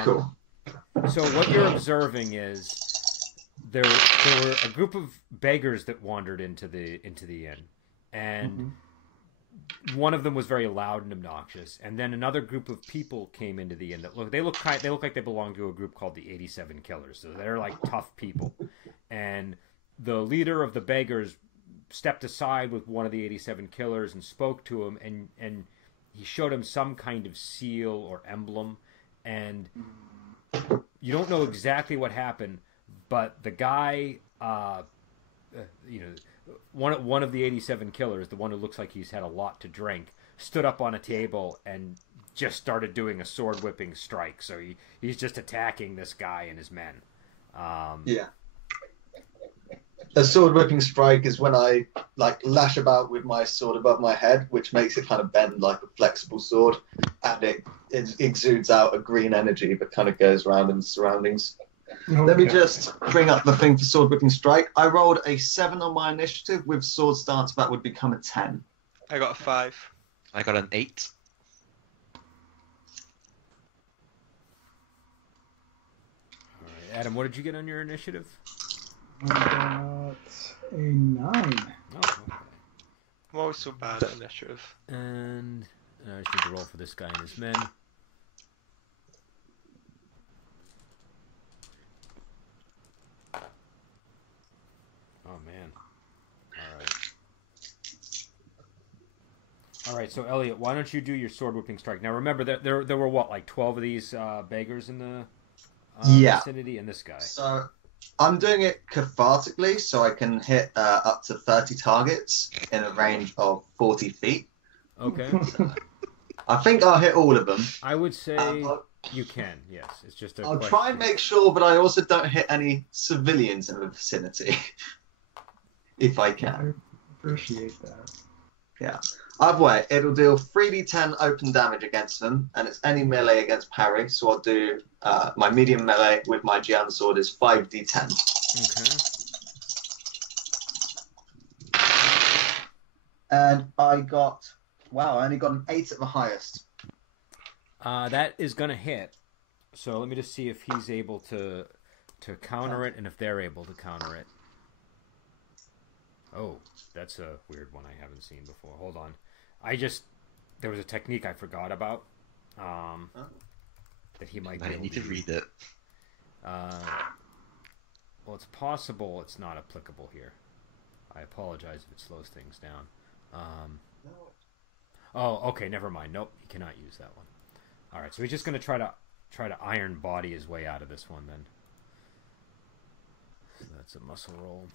Cool. So what you're observing is there were a group of beggars that wandered into the inn, and one of them was very loud and obnoxious, and then another group of people came into the inn that look like they belong to a group called the 87 Killers. So they're like tough people, and the leader of the beggars stepped aside with one of the 87 Killers and spoke to him, and he showed him some kind of seal or emblem, and you don't know exactly what happened, but the guy, one of the 87 Killers, the one who looks like he's had a lot to drink, stood up on a table and just started doing a sword whipping strike. So he's just attacking this guy and his men. Yeah. A sword whipping strike is when I lash about with my sword above my head, which makes it kind of bend like a flexible sword, and it exudes out a green energy that kind of goes around in the surroundings. Okay. Let me just bring up the thing for sword whipping strike. I rolled a 7 on my initiative. With sword stance, that would become a 10. I got a 5. I got an 8. All right, Adam, what did you get on your initiative? I got a 9. Oh, okay. I'm always so bad at initiative. And I just need to roll for this guy and his men. Oh, man. All right, so Elliot, why don't you do your sword whipping strike? Now, remember that there were, what, like 12 of these beggars in the vicinity, and this guy. So I'm doing it cathartically, so I can hit up to 30 targets in a range of 40 feet. Okay. I think I'll hit all of them. I would say you can, yes. It's just I'll try and make sure, but I also don't hit any civilians in the vicinity. If I can. I appreciate that. Yeah. Either way, it'll deal 3d10 open damage against them, and it's any melee against parry, so I'll do my medium melee with my Jian sword is 5d10. Okay. And I got... Wow, I only got an 8 at the highest. That is going to hit. So let me just see if he's able to counter it, and if they're able to counter it. Oh, that's a weird one I haven't seen before. Hold on. There was a technique I forgot about that he might be able I need to read it. Well, it's possible it's not applicable here. I apologize if it slows things down. Oh, okay, never mind. Nope, he cannot use that one. All right, so he's just going to try to iron body his way out of this one then. So that's a muscle roll.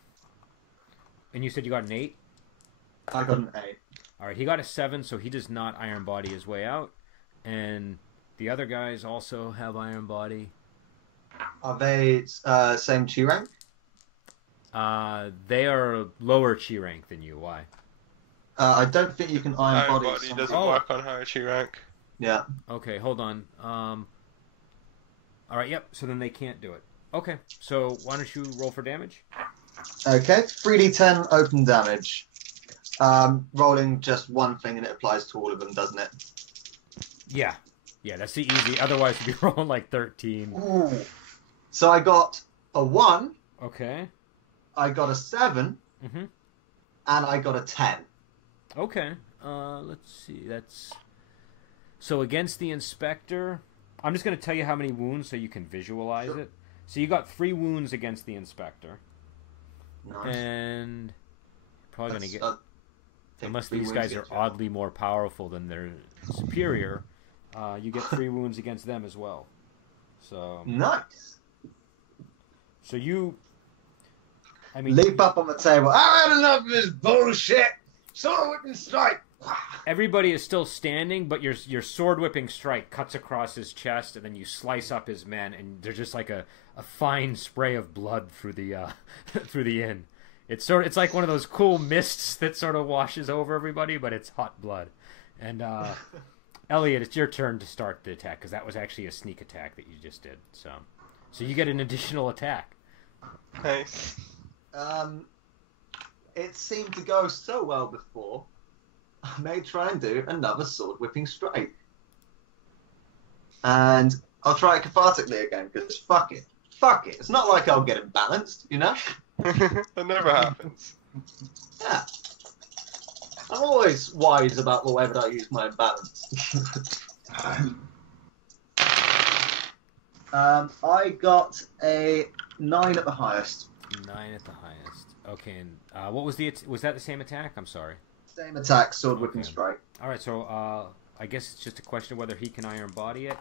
And you said you got an 8? I got an 8. All right, he got a 7, so he does not iron body his way out. And the other guys also have iron body. Are they same chi rank? They are lower chi rank than you. Why? I don't think you can iron Iron body. body doesn't work on higher chi rank. Yeah. Okay, hold on. All right, yep. So then they can't do it. Okay, so why don't you roll for damage? Okay, 3d10 open damage. Rolling just one thing and it applies to all of them, doesn't it? Yeah. Yeah, that's the easy. Otherwise, you'd be rolling like 13. Ooh. So I got a 1. Okay. I got a 7. Mm-hmm. And I got a 10. Okay. Let's see. That's... So against the inspector... I'm just going to tell you how many wounds so you can visualize it. So you got 3 wounds against the inspector. Nice. And probably going to get... Take unless 3 these wounds guys are each. oddly more powerful than their superior, you get 3 wounds against them as well. So... Nice. So you... I mean... Leap up on the table. I had enough of this bullshit! Sword whipping strike! Everybody is still standing, but your sword whipping strike cuts across his chest, and then you slice up his men, and there's just like a fine spray of blood through the through the inn. It's like one of those cool mists that sort of washes over everybody, but it's hot blood. And Elliot, it's your turn to start the attack, because that was actually a sneak attack that you just did. So you get an additional attack. Nice. It seemed to go so well before. I may try and do another sword whipping strike. And I'll try it cathartically again, because fuck it. Fuck it. It's not like I'll get imbalanced, you know? That never happens. Yeah. I'm always wise about the way that I use my imbalance. I got a 9 at the highest. 9 at the highest. Okay, and what was was that the same attack? I'm sorry. Same attack, sword whipping Okay. strike. All right, so I guess it's just a question of whether he can Iron Body it.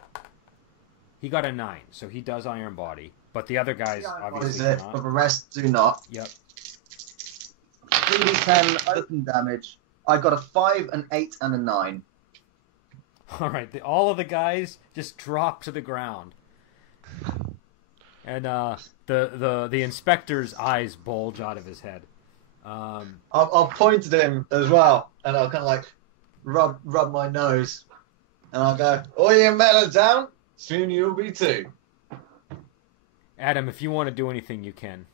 He got a 9, so he does Iron Body, but the other guys What obviously is it? cannot. But the rest do not. Yep. 3d10 open damage. I got a 5, an 8, and a 9. All right, all of the guys just drop to the ground, and the inspector's eyes bulge out of his head. I'll point at him as well, and I'll kind of like rub my nose, and I'll go, "Oh, you mellow down. Soon you'll be too." Adam, if you want to do anything, you can.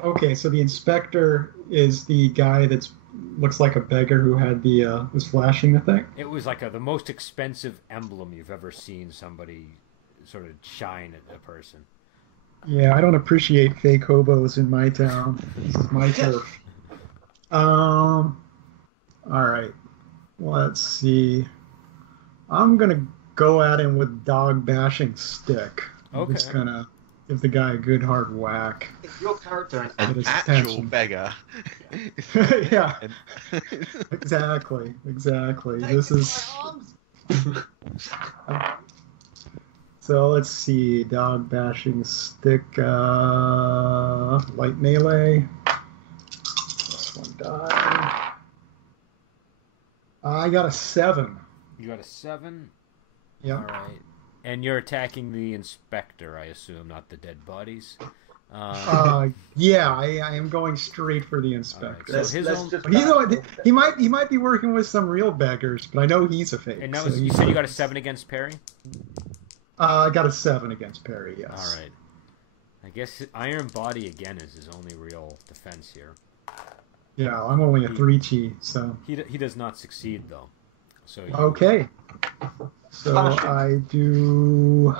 Okay, so the inspector is the guy that's looks like a beggar who had the was flashing the thing. It was like the most expensive emblem you've ever seen somebody sort of shine at a person. Yeah, I don't appreciate fake hobos in my town. This is my turf. All right. Let's see. I'm gonna go at him with dog bashing stick. I'm Okay. just gonna give the guy a good hard whack. Is your character an It An is actual attention. beggar. Yeah, And- exactly. Take This me is by arms. so. Let's see. Dog bashing stick. Light melee. Plus 1 die. I got a 7. You got a 7. Yeah. All right. And you're attacking the inspector, I assume, not the dead bodies. Yeah, I am going straight for the All right, inspector. so his own- just But he might be working with some real beggars, but I know he's a fake. And that so was, you he's- said you got a 7 against Perry? I got a 7 against Perry. Yes. All right. I guess Iron Body again is his only real defense here. Yeah, I'm only a 3G, so He does not succeed though. So you, okay. So Flashing. I do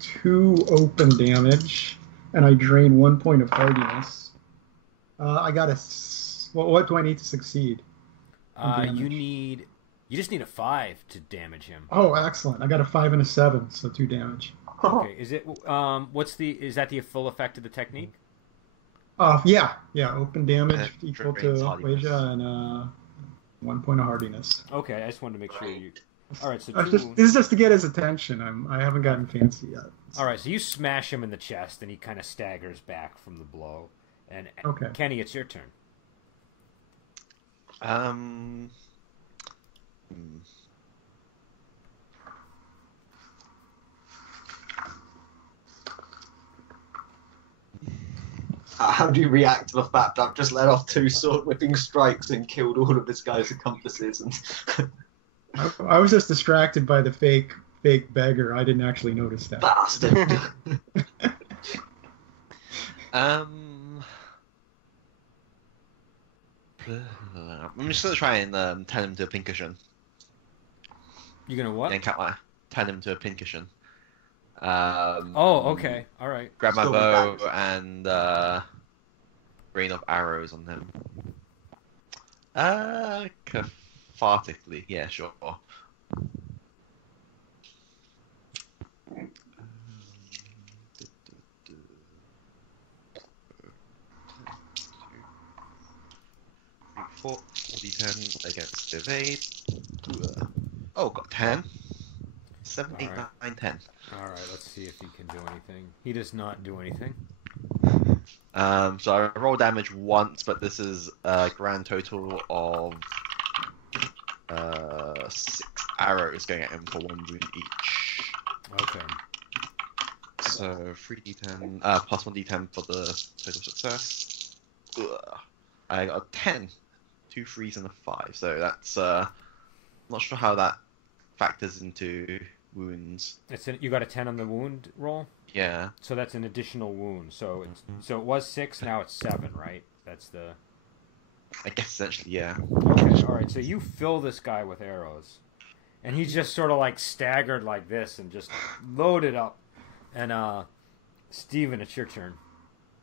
2 open damage, and I drain 1 point of hardiness. I got what do I need to succeed? you just need a 5 to damage him. Oh, excellent! I got a 5 and a 7, so 2 damage. Okay, is it is that the full effect of the technique? Yeah. Open damage And equal drains to hardiness. Waja and 1 point of hardiness. Okay, I just wanted to make sure you. All right, so This is just to get his attention. I haven't gotten fancy yet. All right, so you smash him in the chest, and he kind of staggers back from the blow. And Okay. Kenny, it's your turn. hmm. How do you react to the fact I've just let off 2 sword whipping strikes and killed all of this guy's accomplices? And I was just distracted by the fake beggar. I didn't actually notice that. bastard. I'm just gonna try and turn him to a pincushion. You gonna what? Turn him to a pincushion. Oh, okay. All right. Grab my Still bow back. and rain off arrows on him. Cathartically, yeah, sure. Four, 40, 10 against evade. Oh, got 10. 7, 8, Alright. 9, 10. All right. Let's see if he can do anything. He does not do anything. So I roll damage once, but this is a grand total of 6 arrows going at him for 1 wound each. Okay. So 3d10 plus 1d10 for the total success. Ugh. I got a 10, 2 3s and a 5. So that's not sure how that factors into wounds. You got a 10 on the wound roll, Yeah. so that's an additional wound. So it was 6, now it's 7, right? That's the. I guess essentially, yeah. Okay. All right. So you fill this guy with arrows, and he's just sort of like staggered like this and just loaded up. And Steven, it's your turn.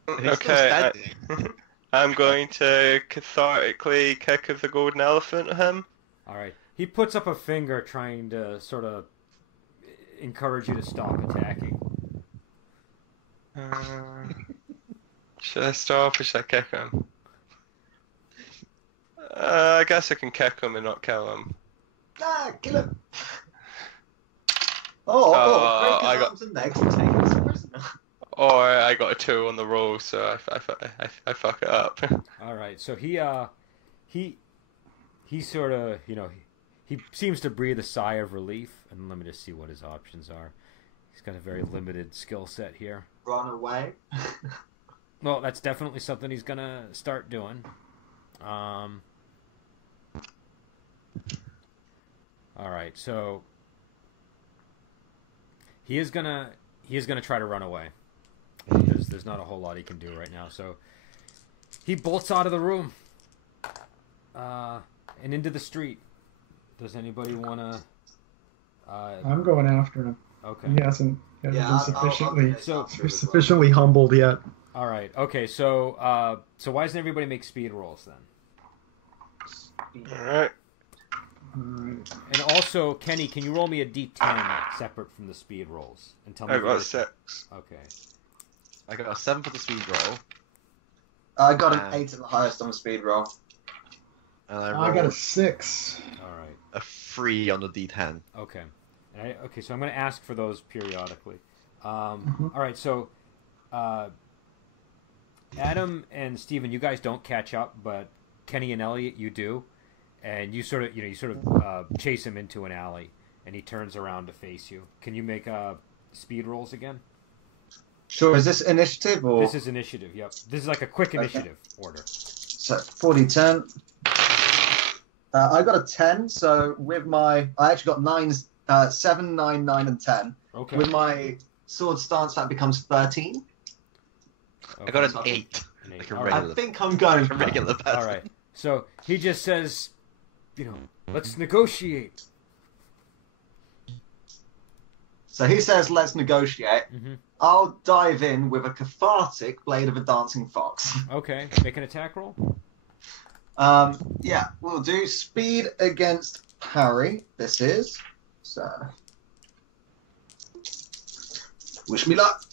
He's still Okay, standing. I'm going to cathartically kick of the golden elephant at him. All right. He puts up a finger trying to sort of encourage you to stop attacking. Should I stop or should I kick him? I guess I can kick him and not kill him. Ah, kill him. Break I his got- arms and legs and take him as a prisoner. Or I got a 2 on the roll, so I fuck it up. All right. So he sort of, you know, he seems to breathe a sigh of relief. And let me just see what his options are. He's got a very limited skill set here. Run away. Well, that's definitely something he's gonna start doing. All right, so he is gonna try to run away. There's not a whole lot he can do right now, so he bolts out of the room and into the street. Does anybody wanna? I'm going after him. Okay. He hasn't been sufficiently sufficiently. humbled yet. All right. Okay. So why doesn't everybody make speed rolls then? Alright. Alright. And also, Kenny, can you roll me a d10 separate from the speed rolls and tell me? I if got you're- a 6. Okay. I got a 7 for the speed roll, I got an 8 at the highest on the speed roll. and I rolled got a 6. All right. a 3 on the D10. Okay. Okay. So I'm going to ask for those periodically. Mhm. All right. So, Adam and Steven, you guys don't catch up, but Kenny and Elliot, you do, and you sort of chase him into an alley, and he turns around to face you. Can you make speed rolls again? Sure, is this initiative or? This is initiative. Yep. This is like a quick Okay. initiative order. So 40-10. I got a 10, so with my... I actually got 9s, 7, 9, 9, and 10. Okay. With my sword stance, that becomes 13. I got an Okay. 8. An eight. like a All regular- I think I'm going A for regular person. All right. So he just says, you know, let's negotiate. So he says, let's negotiate. Mm-hmm. I'll dive in with a cathartic blade of a dancing fox. Okay. Make an attack roll. Yeah, we'll do speed against parry. This is. So. Wish me luck.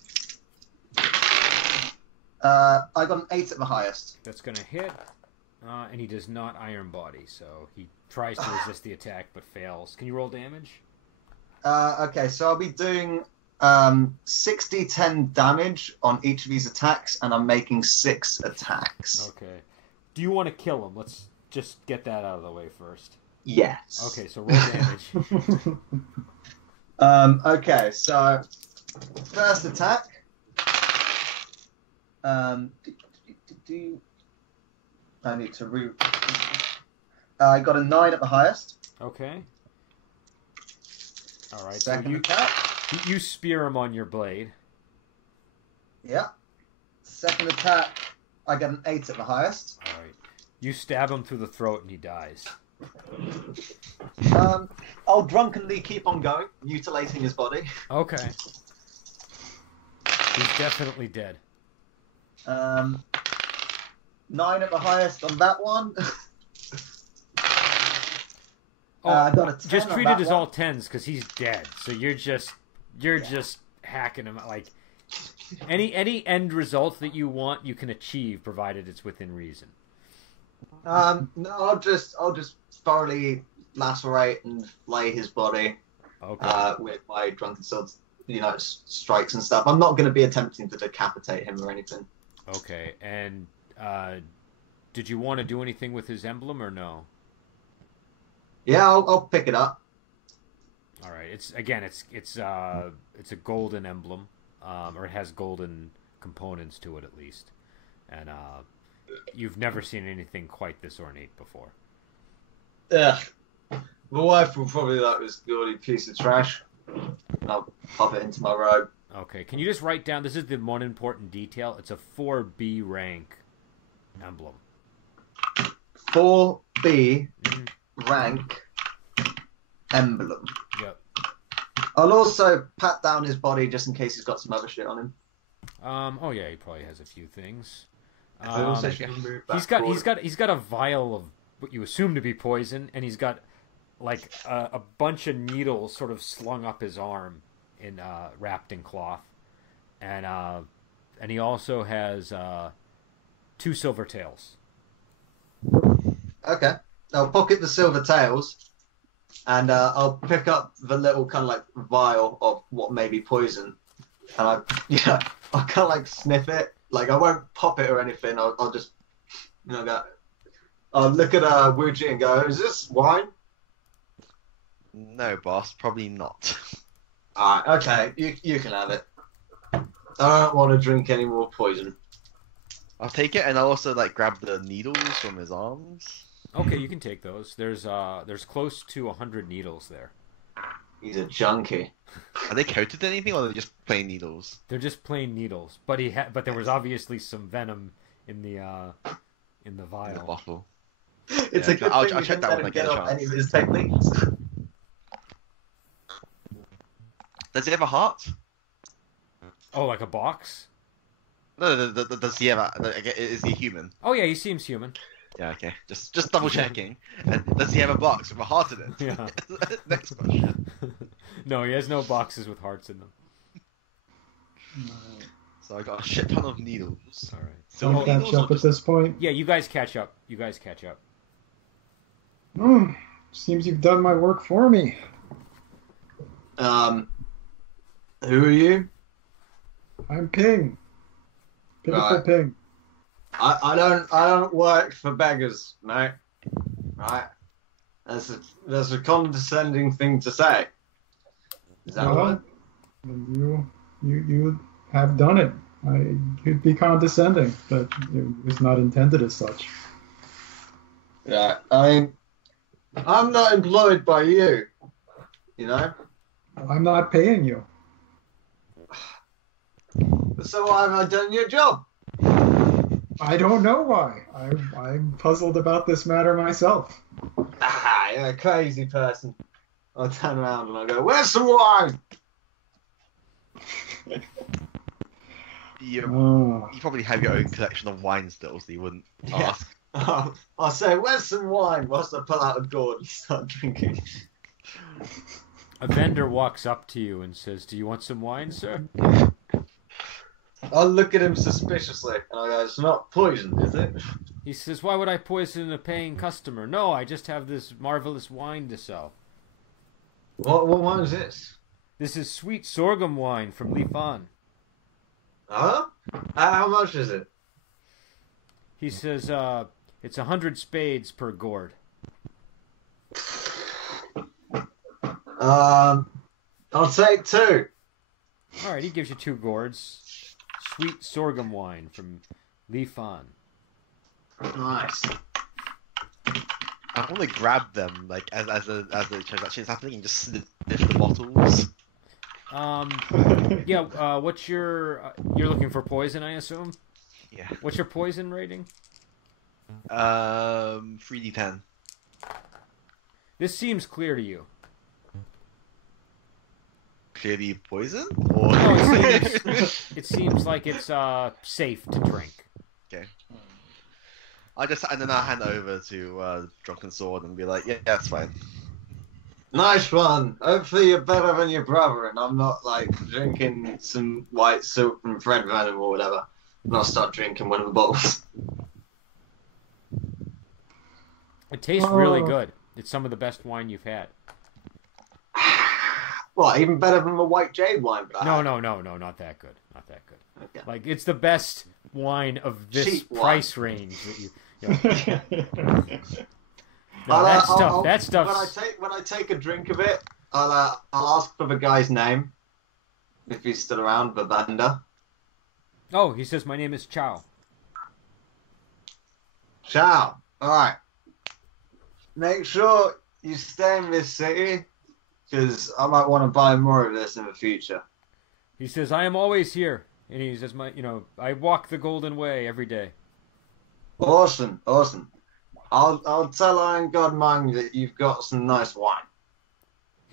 I got an 8 at the highest. That's going to hit. And he does not iron body, so he tries to resist the attack but fails. Can you roll damage? Okay, so I'll be doing 60-10 damage on each of these attacks, and I'm making 6 attacks. Okay. Do you want to kill him? Let's just get that out of the way first. Yes. Okay, so roll damage. Okay, so first attack. I need to I got a 9 at the highest. Okay. All right. Second So you attack. you spear him on your blade. Yeah. Second attack. I got an 8 at the highest. All right. You stab him through the throat and he dies. I'll drunkenly keep on going, mutilating his body. Okay. He's definitely dead. 9 at the highest on that one. Oh, I got a 10 just on treat that it as one. all tens because he's dead. So you're just hacking him. Like any end result that you want, you can achieve provided it's within reason. No, I'll just thoroughly lacerate and flay his body Okay. with my drunken swords, strikes and stuff. I'm not going to be attempting to decapitate him or anything. Okay. And did you want to do anything with his emblem or no? Yeah, I'll pick it up. All right. It's a golden emblem, or it has golden components to it at least, and you've never seen anything quite this ornate before. Ugh. My wife will probably like this gaudy piece of trash. I'll pop it into my robe. Okay. Can you just write down? This is the one important detail. It's a 4B rank emblem. 4B Mhm. rank emblem. Yep. I'll also pat down his body just in case he's got some other shit on him. Oh yeah, he probably has a few things. I also should move He's back got a vial of what you assume to be poison, and he's got like a bunch of needles sort of slung up his arm in wrapped in cloth, and he also has 2 silver tails. Okay. I'll pocket the silver tails, and I'll pick up the little kind of like vial of what may be poison, and I'll kind of like sniff it. Like I won't pop it or anything. I'll just, I'll look at Wuji and go, "Is this wine?" No, boss, probably not. Alright, okay, you can have it. I don't want to drink any more poison. I'll take it, and I'll also like grab the needles from his arms. Okay, you can take those. There's close to 100 needles there. He's a junkie. Are they coated in anything, or are they just plain needles? They're just plain needles, but but there was obviously some venom in the In the vial. bottle. It's Yeah, a good I'll thing we check didn't that let when I him get get a off chance. any of his techniques. Does he have a heart? Oh, like a box? No, does he have is he human? Oh yeah, he seems human. Yeah, okay. Just double checking. And does he have a box with a heart in it? Yeah. Next question. No, he has no boxes with hearts in them. So I got a shit ton of needles. All right. So I'll catch up at this point. Yeah, you guys catch up. Seems you've done my work for me. Who are you? I'm Ping. Pitiful Right. Ping. I don't work for beggars, mate. Right? That's a condescending thing to say. Is that Well, right? you have done it. You'd be condescending, but it was not intended as such. Yeah. I mean, I'm not employed by you. You know? I'm not paying you. So why have I done your job? I don't know why. I'm puzzled about this matter myself. Ah, you're a crazy person. I'll turn around and I'll go, "Where's some wine?" You Oh, probably have your own collection of wine still, so you wouldn't Yeah. ask. I'll say, "Where's some wine?" whilst I pull out a gourd and start drinking. A vendor walks up to you and says, "Do you want some wine, sir?" I'll look at him suspiciously and I'll go, "It's not poison, is it?" He says, "Why would I poison a paying customer? No, I just have this marvelous wine to sell. What wine is this? This is sweet sorghum wine from Lifan." Huh? How much is it? He says, "It's 100 spades per gourd." I'll take 2. All right, he gives you 2 gourds. Sweet sorghum wine from Lifan. Nice. I want to grab them like as the transaction is happening and just sniff the bottles. Yeah. What's your? You're looking for poison, I assume. Yeah. What's your poison rating? 3d10. This seems clear to you. Clearly poison? Or No, it seems like it's safe to drink. okay. And then I'll hand it over to Drunken Sword and be like, yeah, that's fine. Nice one. Hopefully you're better than your brother and I'm not like drinking some white soup from Fred Venom or whatever. And I'll start drinking one of the bottles. It tastes really good. It's some of the best wine you've had. What, even better than the white jade wine? No, not that good. Not that good. Okay. Like it's the best wine of this Cheap wine. price range that you. No, that stuff. When I take a drink of it, I'll ask for the guy's name if he's still around, the vendor. Oh, he says my name is Chow. Ciao. All right. Make sure you stay in this city, because I might want to buy more of this in the future. He says I am always here, and he says I walk the golden way every day. Awesome. I'll tell Iron God Mung that you've got some nice wine.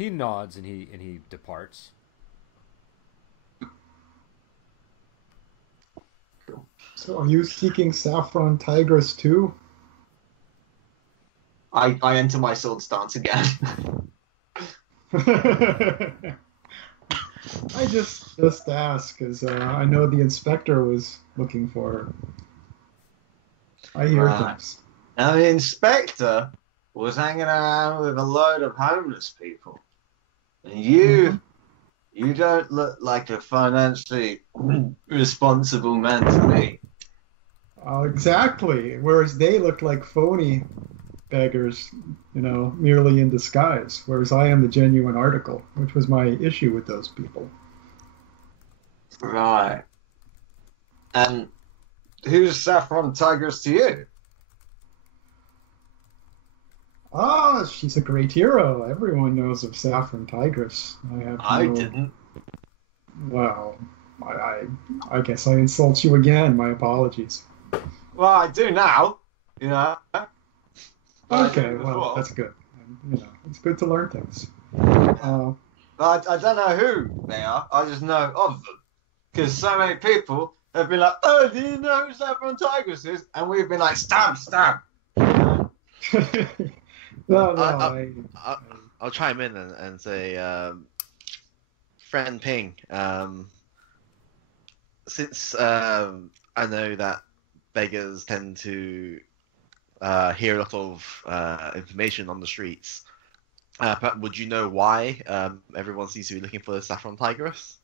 He nods and he departs. So are you seeking Saffron Tigress too? I enter my sword stance again. I just asked because I know the inspector was looking for her. I hear Right. things. Now the inspector was hanging around with a load of homeless people, and you don't look like a financially responsible man to me. Exactly. Whereas they look like phony beggars, merely in disguise. Whereas I am the genuine article, which was my issue with those people. Right. And who's Saffron Tigress to you? Ah, she's a great hero. Everyone knows of Saffron Tigress. I didn't. Well, I guess I insult you again. My apologies. Well, I do now. You know. But I Okay, didn't well, before. that's good. It's good to learn things. But I don't know who they are. I just know of them. Because so many people have been like, oh, do you know who Saffron Tigress is? And we've been like, stab, stab. No, I'll chime in and say, friend Ping, since I know that beggars tend to hear a lot of information on the streets, would you know why everyone seems to be looking for the Saffron Tigress?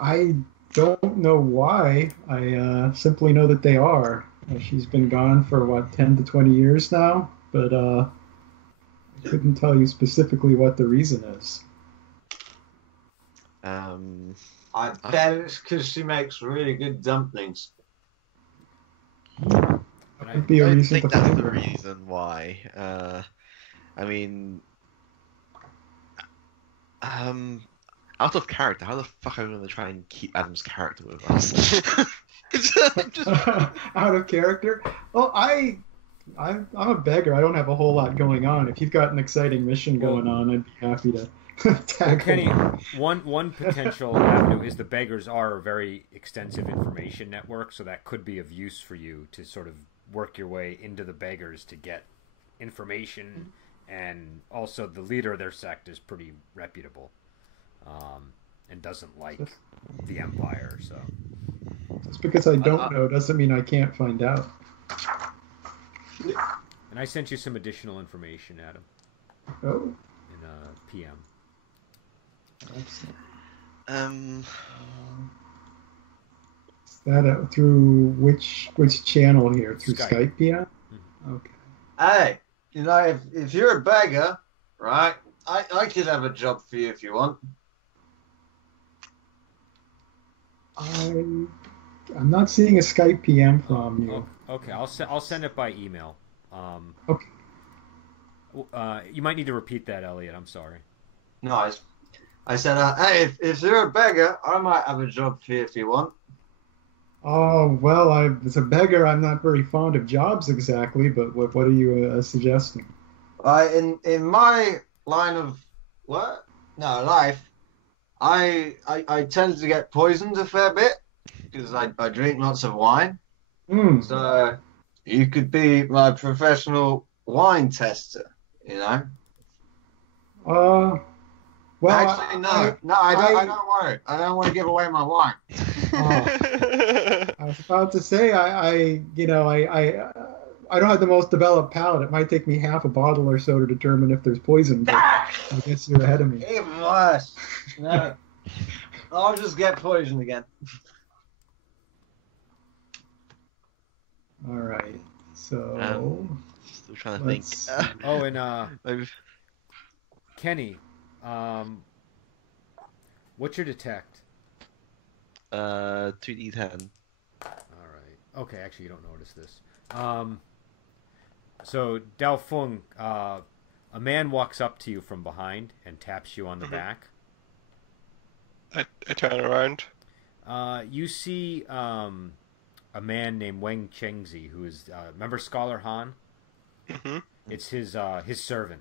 I don't know why. I simply know that they are. She's been gone for, 10 to 20 years now? But I couldn't tell you specifically what the reason is. I bet it's because she makes really good dumplings. And Could be I a don't reason think to that's find the her. reason why. I mean, out of character, how the fuck are we going to try and keep Adam's character with us? Just- Out of character? Well, I'm a beggar. I don't have a whole lot going on. If you've got an exciting mission going on, I'd be happy to tackle. Kenny, one potential avenue is the beggars are a very extensive information network, so that could be of use for you to sort of work your way into the beggars to get information, and also the leader of their sect is pretty reputable, and doesn't like the Empire, so. Just because I don't know doesn't mean I can't find out. And I sent you some additional information, Adam, Oh, in PM. excellent. Is that through which channel here? Through Skype. Skype, yeah? Okay. Hey, if you're a beggar, right, I could have a job for you if you want. I'm not seeing a Skype PM from you. Oh, okay, I'll send it by email. Okay. You might need to repeat that, Elliot. I'm sorry. Nice. I said, hey, if you're a beggar, I might have a job for you if you want. Oh, well, as a beggar, I'm not very fond of jobs exactly, but what are you suggesting? In my line of life, I tend to get poisoned a fair bit because I drink lots of wine. Hmm. So you could be my professional wine tester, Well, Actually, no, I don't want it. I don't want to give away my wine. I was about to say, I don't have the most developed palate. It might take me half a bottle or so to determine if there's poison, but I guess you're ahead of me. Even worse. No. I'll just get poisoned again. All right, so still trying to think. let's see. Oh, and Maybe. Kenny, what's your detect? 2d10. All right. Okay, actually, you don't notice this. So Dao Feng, a man walks up to you from behind and taps you on the back. I turn around. You see a man named Wang Chengzi, who is remember Scholar Han? Mm-hmm. It's his servant.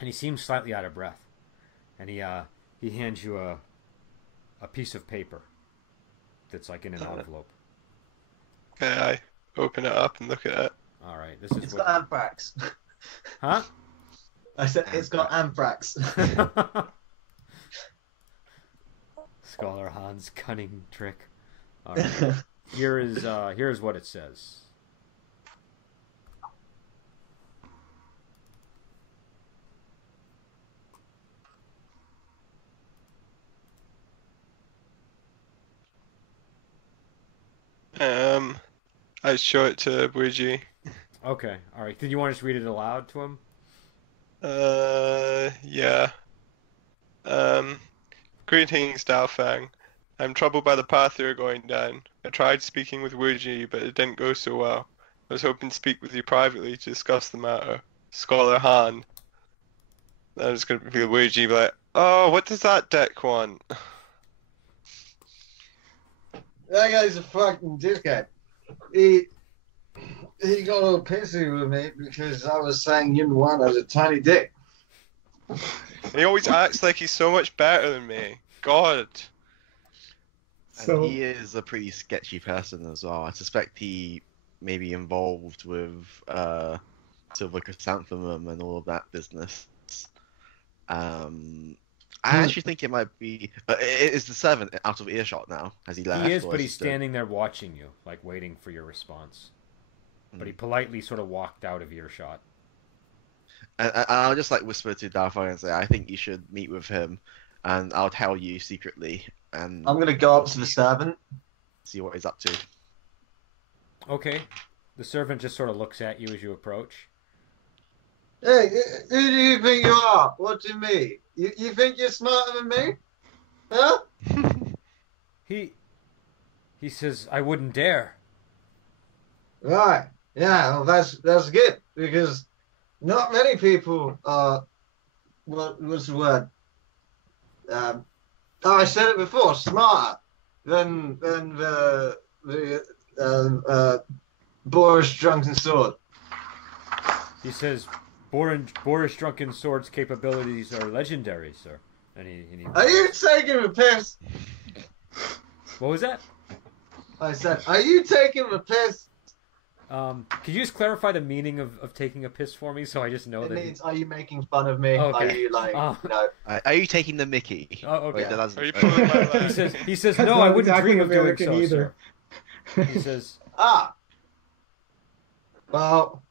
and he seems slightly out of breath. And he hands you a piece of paper that's like in an envelope. Okay, I open it up and look at it. All right, this is It's what. got anthrax. Huh? I said it's got anthrax. Scholar Han's cunning trick. All right. Here's what it says. I show it to Wuji. Okay. All right. Did you want to just read it aloud to him? Yeah. Greetings, Daofang. I'm troubled by the path you're going down. I tried speaking with Wuji, but it didn't go so well. I was hoping to speak with you privately to discuss the matter. Scholar Han. I'm just gonna feel Wuji be like, oh, what does that deck want? That guy's a fucking dickhead. He got all pissy with me because I was saying Yun Wan has a tiny dick. He always acts like he's so much better than me. God. So- And he is a pretty sketchy person as well. I suspect he may be involved with Silver Chrysanthemum and all of that business. I actually think it might be. Is the servant out of earshot now? Has he left? He is, or but is he's he still- standing there watching you, like waiting for your response. But he politely sort of walked out of earshot. And I'll just like whisper to Darfar and say, I think you should meet with him, and I'll tell you secretly, and I'm gonna go up to the servant. see what he's up to. Okay. The servant just sort of looks at you as you approach. Hey, who do you think you are? What do you mean? You think you're smarter than me? Huh? He says, I wouldn't dare. Right. Yeah, well, that's good because not many people are. What's the word? I said it before. Smarter than the Boris Drunken Sword. He says, Boris Drunken Sword's capabilities are legendary, sir. And he Are you taking a piss? What was that? I said, are you taking a piss? Could you just clarify the meaning of taking a piss for me so I just know It that? means, are you making fun of me? Okay. Are you like, Oh. no? Are you taking the Mickey? Oh, okay. Wait, that doesn't- Are you pulling my He leg? says, That's no, not I wouldn't exactly dream of doing American so, either. sir. He says, Ah. Well,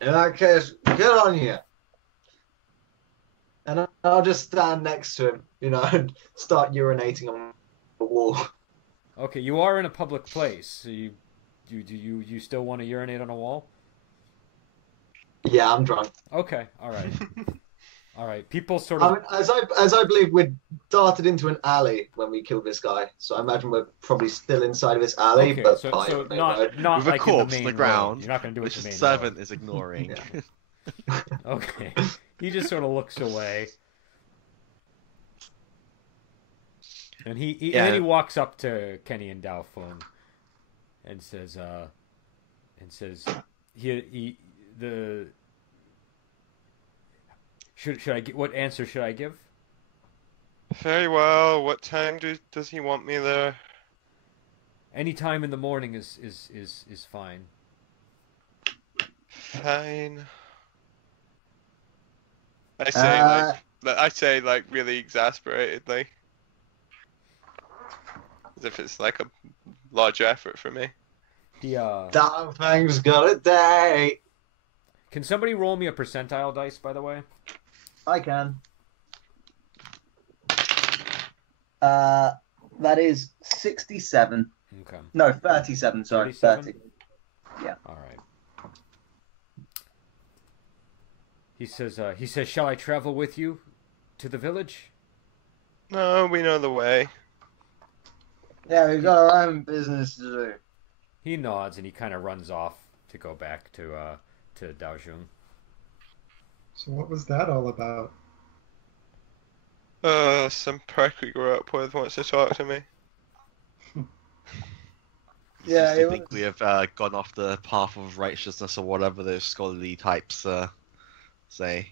in that case, good on you. And I'll just stand next to him, and start urinating on the wall. okay, you are in a public place. So you still want to urinate on a wall? Yeah, I'm drunk. Okay, all right. All right, people sort I of... mean, as I believe, we darted into an alley when we killed this guy, so I imagine we're probably still inside of this alley, Okay, but so by the main not road. not With a like corpse in on the the main road. ground, You're not going to do it which in the the main servant road. is ignoring. Yeah. Okay. He just sort of looks away. And and then he walks up to Kenny and Dao Feng and says should I get, what answer should I give? Very well. What time does he want me there? Any time in the morning is fine. Fine. I say like really exasperatedly, as if it's like a large effort for me. He Daofang's got a day. Can somebody roll me a percentile dice, by the way? I can. That is 67. Okay. No, 37. Sorry, 37? 30. All right. He says, shall I travel with you to the village? No, we know the way. Yeah, we've got our own business to do. He nods and he kind of runs off to go back to Daojun. So what was that all about? Some prick we grew up with wants to talk to me. Yeah, I it think we have gone off the path of righteousness or whatever those scholarly types say.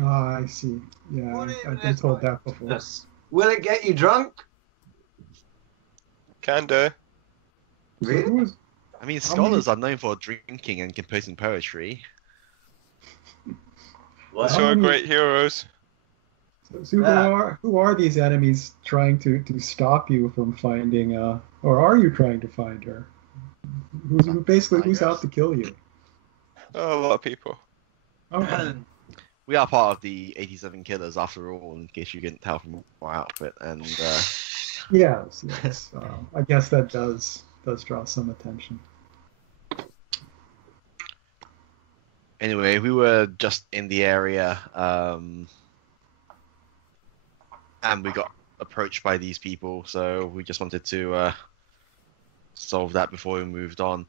Ah, I see. Yeah, What even I've been is told that before. Yes. Will it get you drunk? Can do. So Really? who is? I mean, How many- scholars are known for drinking and composing poetry. Well, So many- great heroes. So who Yeah. are these enemies trying to stop you from finding or are you trying to find her? Who's out to kill you? Oh, a lot of people. Okay. We are part of the 87 Killers, after all, in case you couldn't tell from our outfit. And Yes. I guess that does draw some attention. anyway, we were just in the area, and we got approached by these people, so we just wanted to solve that before we moved on.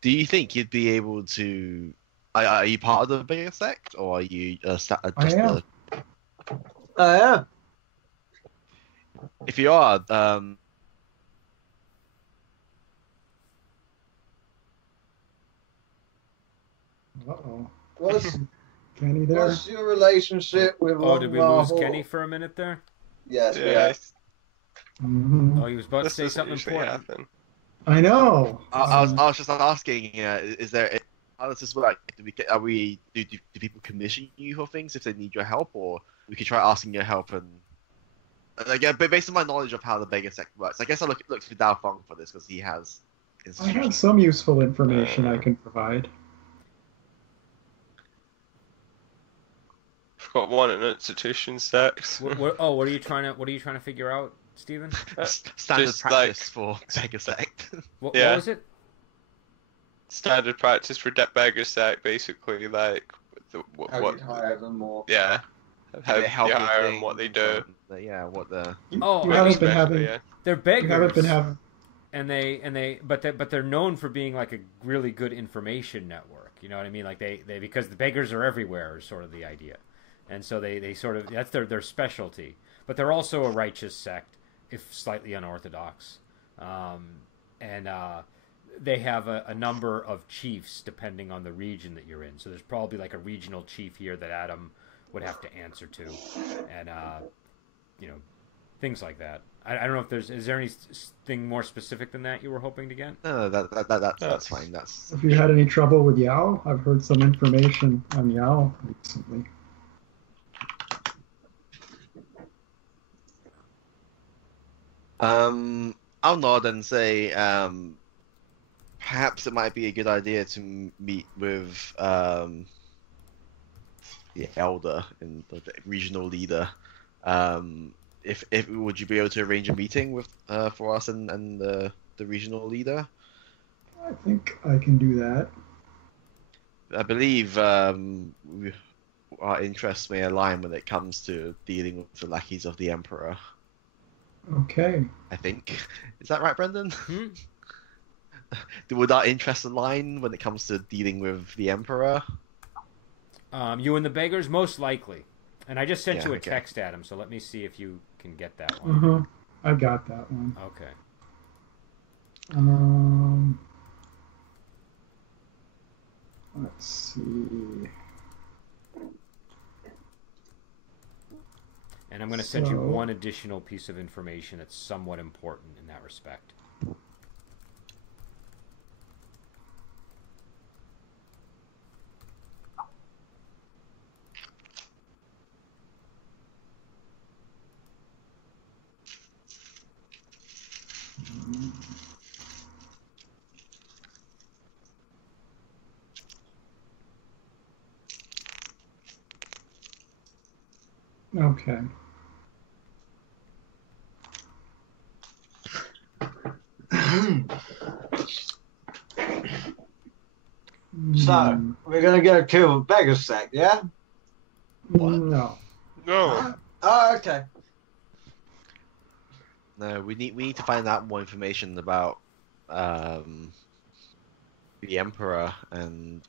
Do you think you'd be able to? Are you part of the bigger sect, or are you just I am. yeah. If you are, Uh-oh. What's, Kenny there? what's your relationship with Oh, did we Long lose Hall? Kenny for a minute there? Yes, we Yeah, have. Mhm. Oh, he was about to this say doesn't something usually important. happen. I know. I was just asking, is there? How does this work? Do people commission you for things if they need your help, or we could try asking your help and again, but based on my knowledge of how the Beggar sect works, I guess I look to Dao Feng for this because he has. I have some useful information I can provide. I've got one in institution sex. What are you trying to figure out, Stephen? Standard Just practice for Beggar sect. What Yeah. was it? Standard practice for beggar sect, basically, like How what? you hire them more. Yeah, how They you help with hire them, what they things, do. yeah, what the. Oh, You I haven't mean, been Especially, having. yeah. They're You beggars. haven't been having. But they're known for being like a really good information network. You know what I mean? Like they because the beggars are everywhere is sort of the idea, and so they sort of that's their specialty. But they're also a righteous sect, if slightly unorthodox, and they have a number of chiefs depending on the region that you're in. So there's probably like a regional chief here that Adam would have to answer to, and things like that. I don't know if is there anything more specific than that you were hoping to get? No, that's fine. That's. Have you had any trouble with Yao? I've heard some information on Yao recently. I'll nod and say, perhaps it might be a good idea to meet with the elder and the regional leader. If would you be able to arrange a meeting with for us and the regional leader? I think I can do that. I believe our interests may align when it comes to dealing with the lackeys of the Emperor. Okay. I think. Is that right, Brendan? Hmm? Would our interests align when it comes to dealing with the Emperor? You and the beggars, most likely. And I just sent Yeah, you a okay. text, Adam. So let me see if you can get that one. Uh-huh. I got that one. Okay. Let's see. And I'm going to send you So- one additional piece of information that's somewhat important in that respect. Okay. So, we're going to go kill Beggar Sect, yeah? No. No. Oh, okay. No, we need to find out more information about the Emperor and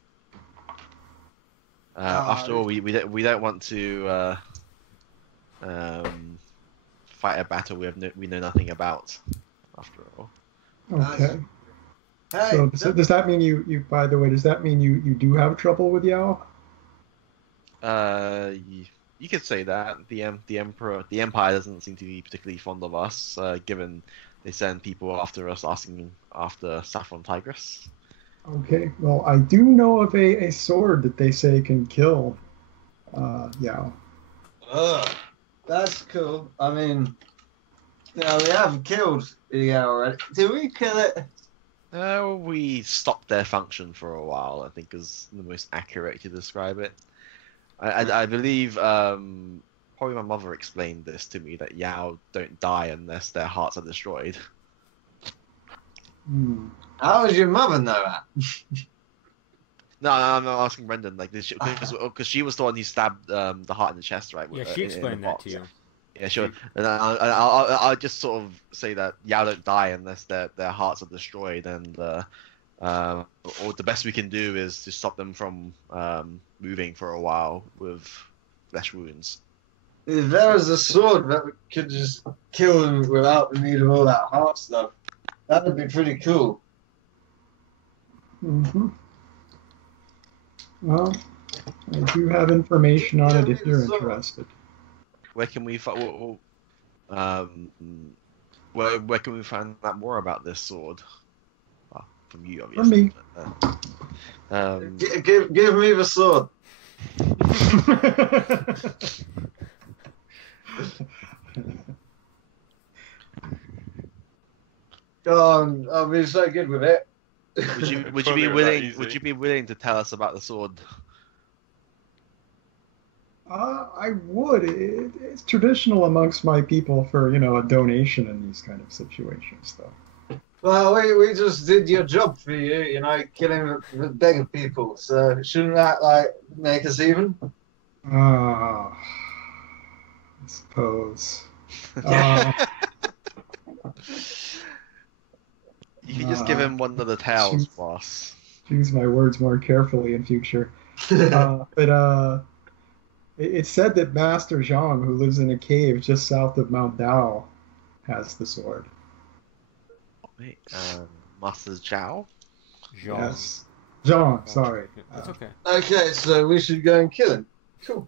after all, we don't want to fight a battle we know nothing about. After all, Okay. Hey, So does that mean you? By the way, does that mean you do have trouble with Yao? You could say that the Empire doesn't seem to be particularly fond of us, given they send people after us asking after Saffron Tigress. Okay. Well, I do know of a sword that they say can kill Yao. ugh, that's cool. I mean, we have killed Yao already. Did we kill it? We stopped their function for a while, I think is the most accurate way to describe it. I believe probably my mother explained this to me that Yao don't die unless their hearts are destroyed. Hmm. How does your mother know that? No, I'm not asking Brendan. Like, because she was the one who stabbed the heart in the chest, right? Yeah, in she the explained that box. to you. Yeah, sure. And I'll just sort of say that Yao don't die unless their hearts are destroyed, and or the best we can do is to stop them from moving for a while with flesh wounds. If there was a sword that could just kill them without the need of all that heart stuff, that would be pretty cool. Mm-hmm. Well, I do have information on it if you're interested. Where can we where can we find out more about this sword? Well, from you, obviously. From me. Give me the sword. Go on, I'll be so good with it. Would you Probably be not willing? easy. Would you be willing to tell us about the sword? I would. It's traditional amongst my people for a donation in these kind of situations, though. Well, we just did your job for you, killing the beggar people. So shouldn't that make us even? I suppose. Uh, You can just give him one of the tails, boss. Choose my words more carefully in future. But it's said that Master Zhang, who lives in a cave just south of Mount Dao, has the sword. Wait, Master Zhao? Jean. Yes. Zhang, sorry. That's okay. Okay, so we should go and kill him. Cool.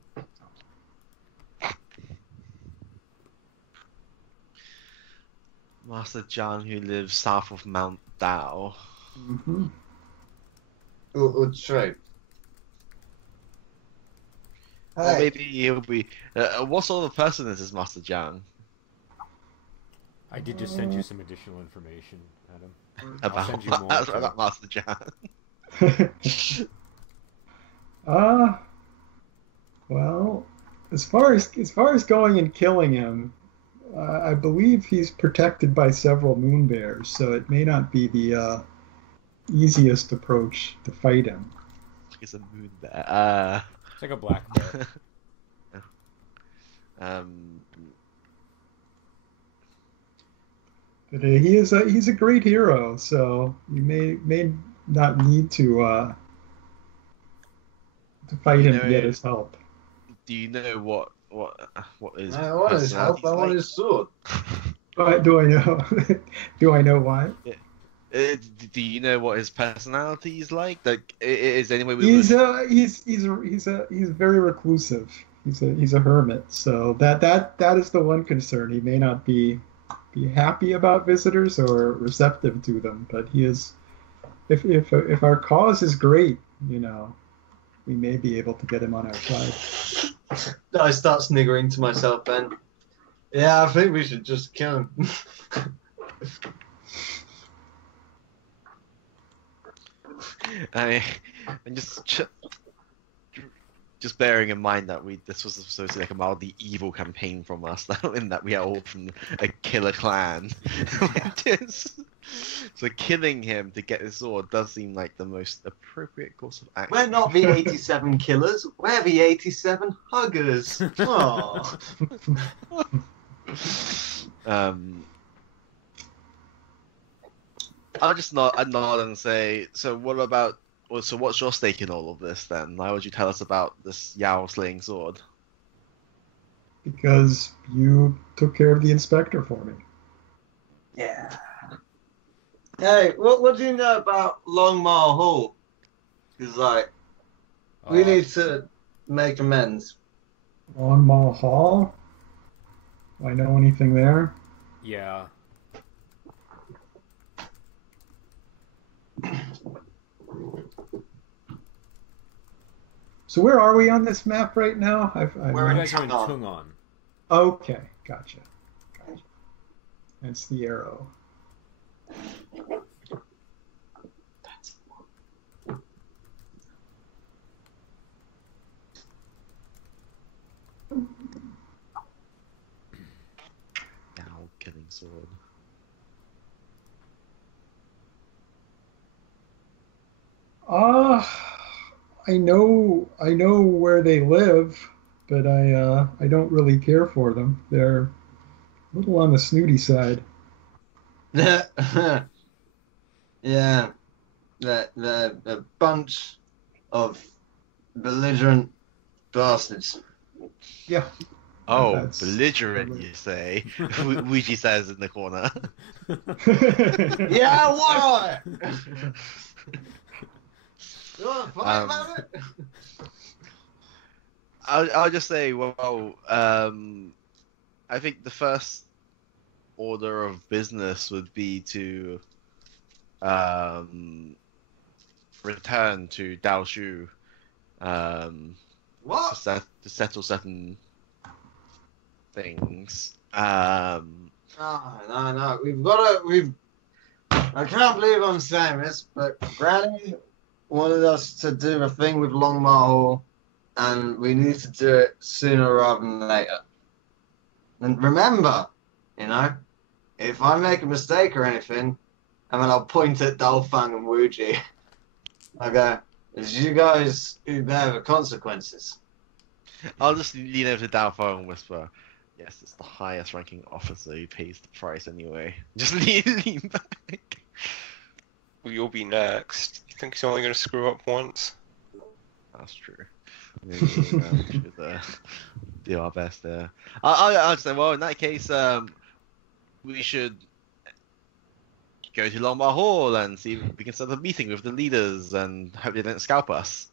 Master Zhang, who lives south of Mount Dao. Mm-hmm. Or trade. Or maybe he'll be. What sort of person is this Master Zhang? I did just send you some additional information, Adam. About, send you more, too. about Master Zhang. Well, as far as going and killing him, I believe he's protected by several moon bears, so it may not be the easiest approach to fight him. He's a moon bear. It's like a black bear. But he's a great hero, so you may not need to fight him to get his help. Do you know what is? I want his help. I want his sword. Do I know? Do I know why? Do you know what his personality is like? Like, is any way we? He's very reclusive. He's a hermit. So that is the one concern. He may not be happy about visitors or receptive to them, but he is. If our cause is great, we may be able to get him on our side. I start sniggering to myself then. Yeah, I think we should just kill him. I'm just bearing in mind that this was supposed to be like a mildly evil campaign from us, in that we are all from a killer clan. So killing him to get his sword does seem like the most appropriate course of action. We're not the 87 killers. We're the 87 huggers. Aww. I'll just nod and say, so what's your stake in all of this then? Why would you tell us about this Yao slaying sword? Because you took care of the inspector for me. Yeah. Hey, what do you know about Longmire Hall? Because, like, we need to make amends. Longmire Hall? Do I know anything there? Yeah. So where are we on this map right now? You guys are in Tungon. Okay, gotcha. That's the arrow. Now killing sword. I know where they live, but I don't really care for them. They're a little on the snooty side. Yeah, they're a bunch of belligerent bastards. Yeah. Oh, That's- belligerent, you say? Ouija says in the corner. Yeah, what? You want to fight about it? I'll just say, well, I think the first order of business would be to return to Daoshu What? to settle certain things. No. I can't believe I'm saying this, but Granny wanted us to do a thing with Longmire Hall, and we need to do it sooner rather than later. And remember, if I make a mistake or anything, and then I'll point at Dalfang and Wuji, I go, it's you guys who bear the consequences. I'll just lean over to Dalfo and whisper, yes, it's the highest ranking officer who pays the price anyway. Just lean back. Well, you'll be next. You think he's only going to screw up once? That's true. Maybe we should do our best there. I'll just say, well, in that case, we should go to Longmire Hall and see if we can set up a meeting with the leaders and hope they don't scalp us.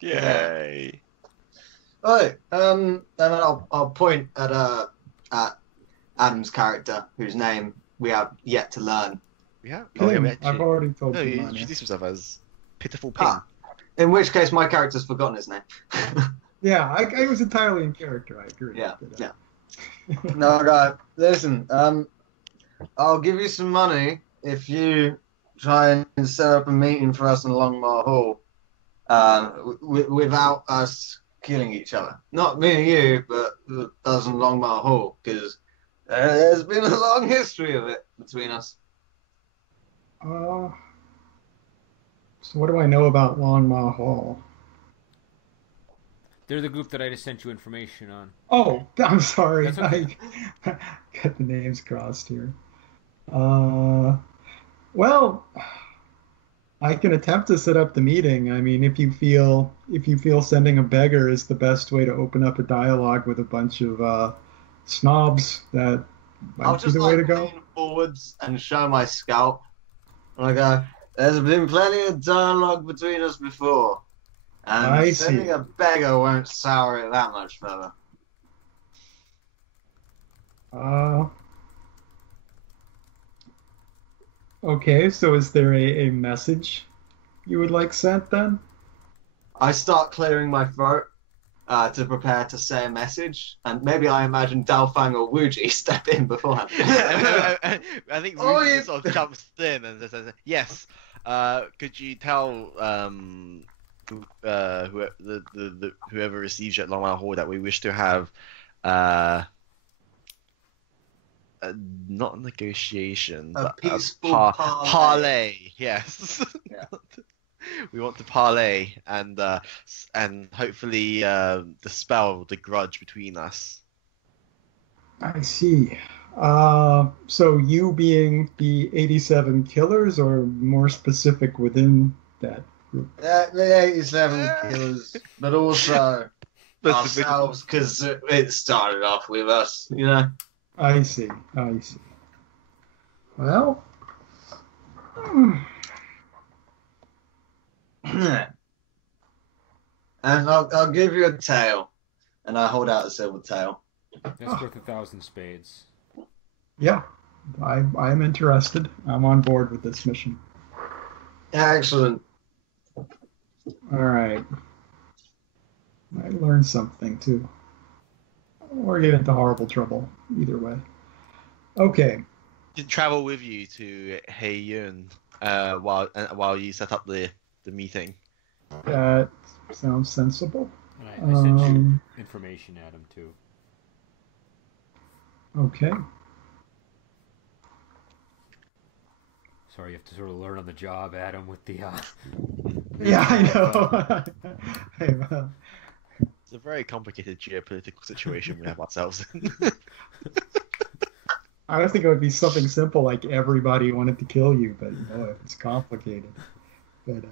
Yay! Right, and then I'll point at Adam's character, whose name we have yet to learn. Yeah. I've already told No, you he mine. introduced himself as Pitiful Ping. In which case, my character's forgotten his name. Yeah, I was entirely in character. I agree. Yeah, But, yeah. No, guy, listen. I'll give you some money if you try and set up a meeting for us in Longmire Hall, without us killing each other. Not me and you, but us in Longmire Hall, because there's been a long history of it between us. So what do I know about Longmire Hall? They're the group that I just sent you information on. Oh, I'm sorry. That's okay. I got the names crossed here. Well, I can attempt to set up the meeting. I mean, if you feel sending a beggar is the best way to open up a dialogue with a bunch of snobs, that I'll might be just the way to go. lean forwards and show my scalp. And I go, there's been plenty of dialogue between us before. And I sending see. a beggar won't sour it that much further. Okay, so is there a message you would like sent then? I start clearing my throat to prepare to say a message, and maybe I imagine Dalfang or Wuji step in beforehand. I think Oh, Rudy yeah. sort of jumps in and says, yes, could you tell whoever receives you at Longmire Hall that we wish to have not a negotiation, A but peaceful a parley. parley. Yes. Yeah. We want to parley and hopefully dispel the grudge between us. I see. So you being the 87 killers, or more specific within that group? The 87 killers, but also ourselves, because it started off with us, I see. Well, And I'll give you a tail. And I hold out a silver tail. That's worth 1,000 spades. Yeah, I am interested. I'm on board with this mission. Excellent. All right. I learned something too. Or get into horrible trouble. Either way. Okay. Can travel with you to Heiyun while you set up the meeting. That sounds sensible. And I sent you information, Adam, too. Okay. Sorry, you have to sort of learn on the job, Adam, with the. Yeah, I know. Hey, It's a very complicated geopolitical situation we have ourselves in. I don't think it would be something simple like everybody wanted to kill you, but it's complicated. But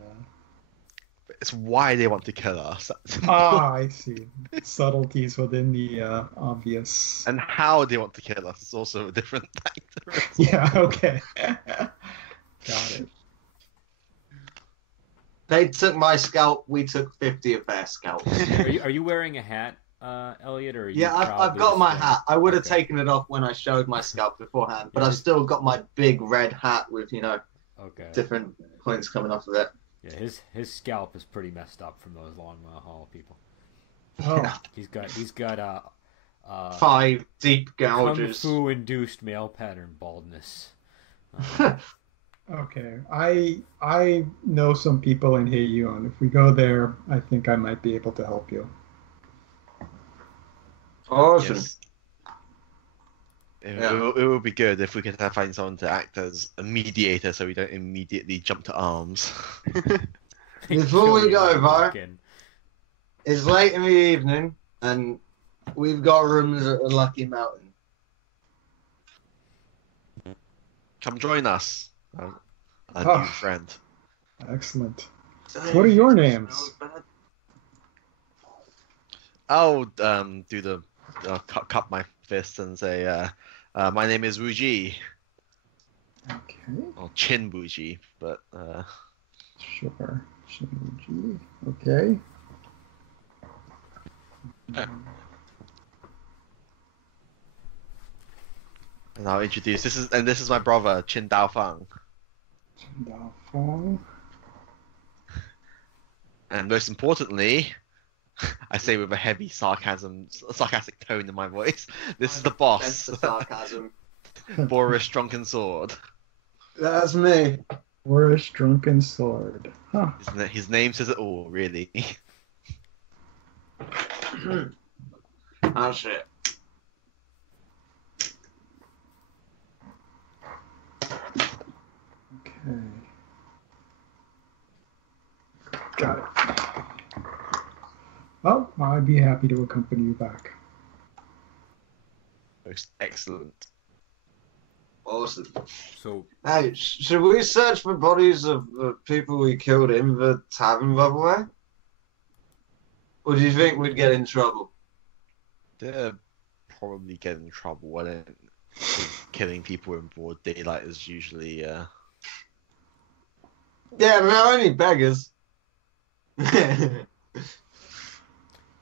It's why they want to kill us. I see. Subtleties within the obvious. And how they want to kill us is also a different factor. Yeah, okay. Got it. They took my scalp. We took 50 of their scalps. Are you wearing a hat, Elliot? Or are you Yeah, I've got my hat. I would have Okay. taken it off when I showed my scalp beforehand, but I've still got my big red hat with, Okay. different points coming off of it. Yeah, his scalp is pretty messed up from those long haul people. Oh, He's got 5 deep kung gouges. fu induced male pattern baldness. okay. I know some people in Heiyuan. If we go there, I think I might be able to help you. Awesome. Yes. It, Yeah. it would be good if we could find someone to act as a mediator so we don't immediately jump to arms. Before we go, Joey, Var, walk in. It's late in the evening, and we've got rooms at the Lucky Mountain. Come join us, our Oh. new friend. Excellent. What are your names? I'll do the cup my fist and say, my name is Wuji, Okay, or Chin Wuji, but sure. Shinji. Okay. and I'll introduce this is my brother Chin Daofang, Dao Fong. and most importantly, I say with a heavy sarcastic tone in my voice, this is the Sense boss, the sarcasm. Boris Drunken Sword. That's me. Boris Drunken Sword. Huh. His name says it all, really. Oh shit. Okay. Got it. Well, I'd be happy to accompany you back. Most excellent. Awesome. So Hey, should we search for bodies of the people we killed in the tavern, by the way? Or do you think we'd get in trouble? They'll probably get in trouble. I don't think killing people in broad daylight is usually. Yeah, they're only beggars.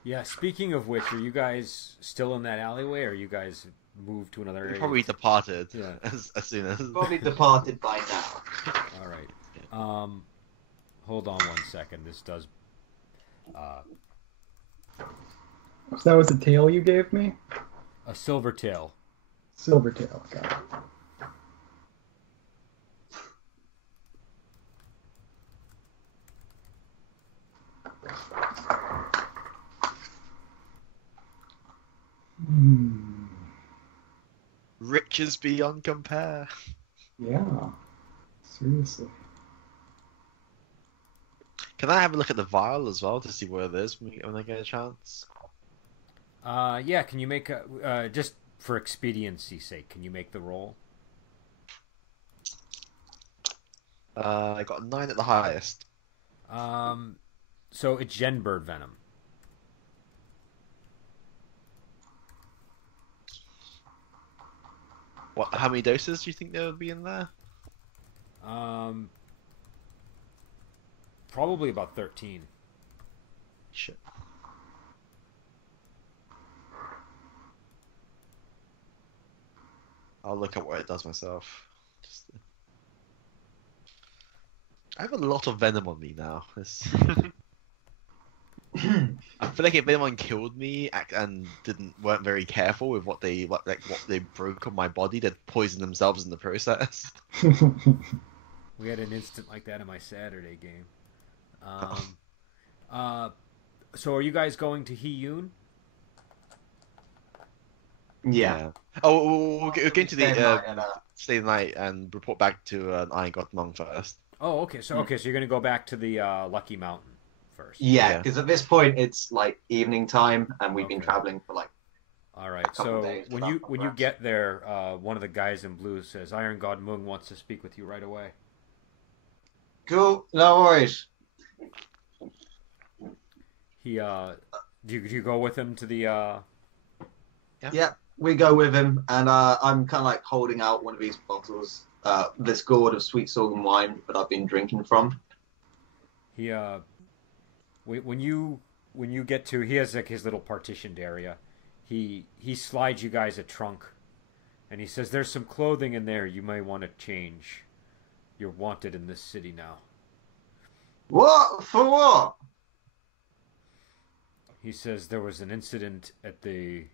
yeah, speaking of which, are you guys still in that alleyway, or you guys moved to another We area? probably departed Yeah. as soon as. Probably departed by now. All right. Hold on one second. This does. So that was the tail you gave me? A silver tail. Silvertail. Got it. Hmm. Riches beyond compare. Yeah. Seriously. Can I have a look at the vial as well to see where it is when I get a chance? Yeah. Can you make a just for expediency's sake? Can you make the roll? I got a 9 at the highest. So it's Genbird venom. What? How many doses do you think there would be in there? Um, probably about 13. Shit. I'll look at what it does myself. I have a lot of venom on me now. I feel like if anyone killed me and weren't very careful with what they broke on my body, they'd poison themselves in the process. We had an instant like that in my Saturday game. So are you guys going to Hiyun? Yeah. Oh, we're going to Stay the night and, stay the night and report back to Iron God Monk first. Oh, okay. So you're gonna go back to the Lucky Mountain first. Yeah, because at this point it's like evening time, and we've been Okay. traveling for like. All right. couple So days when without you progress. get there, one of the guys in blue says, "Iron God Mung wants to speak with you right away." Cool, no worries. He do you go with him to the Yeah, we go with him, and I'm kind of like holding out one of these bottles, this gourd of sweet sorghum wine that I've been drinking from. He when you get to, he has like his little partitioned area. He slides you guys a trunk, and he says, "There's some clothing in there you may want to change. You're wanted in this city now." What? For what? He says there was an incident at the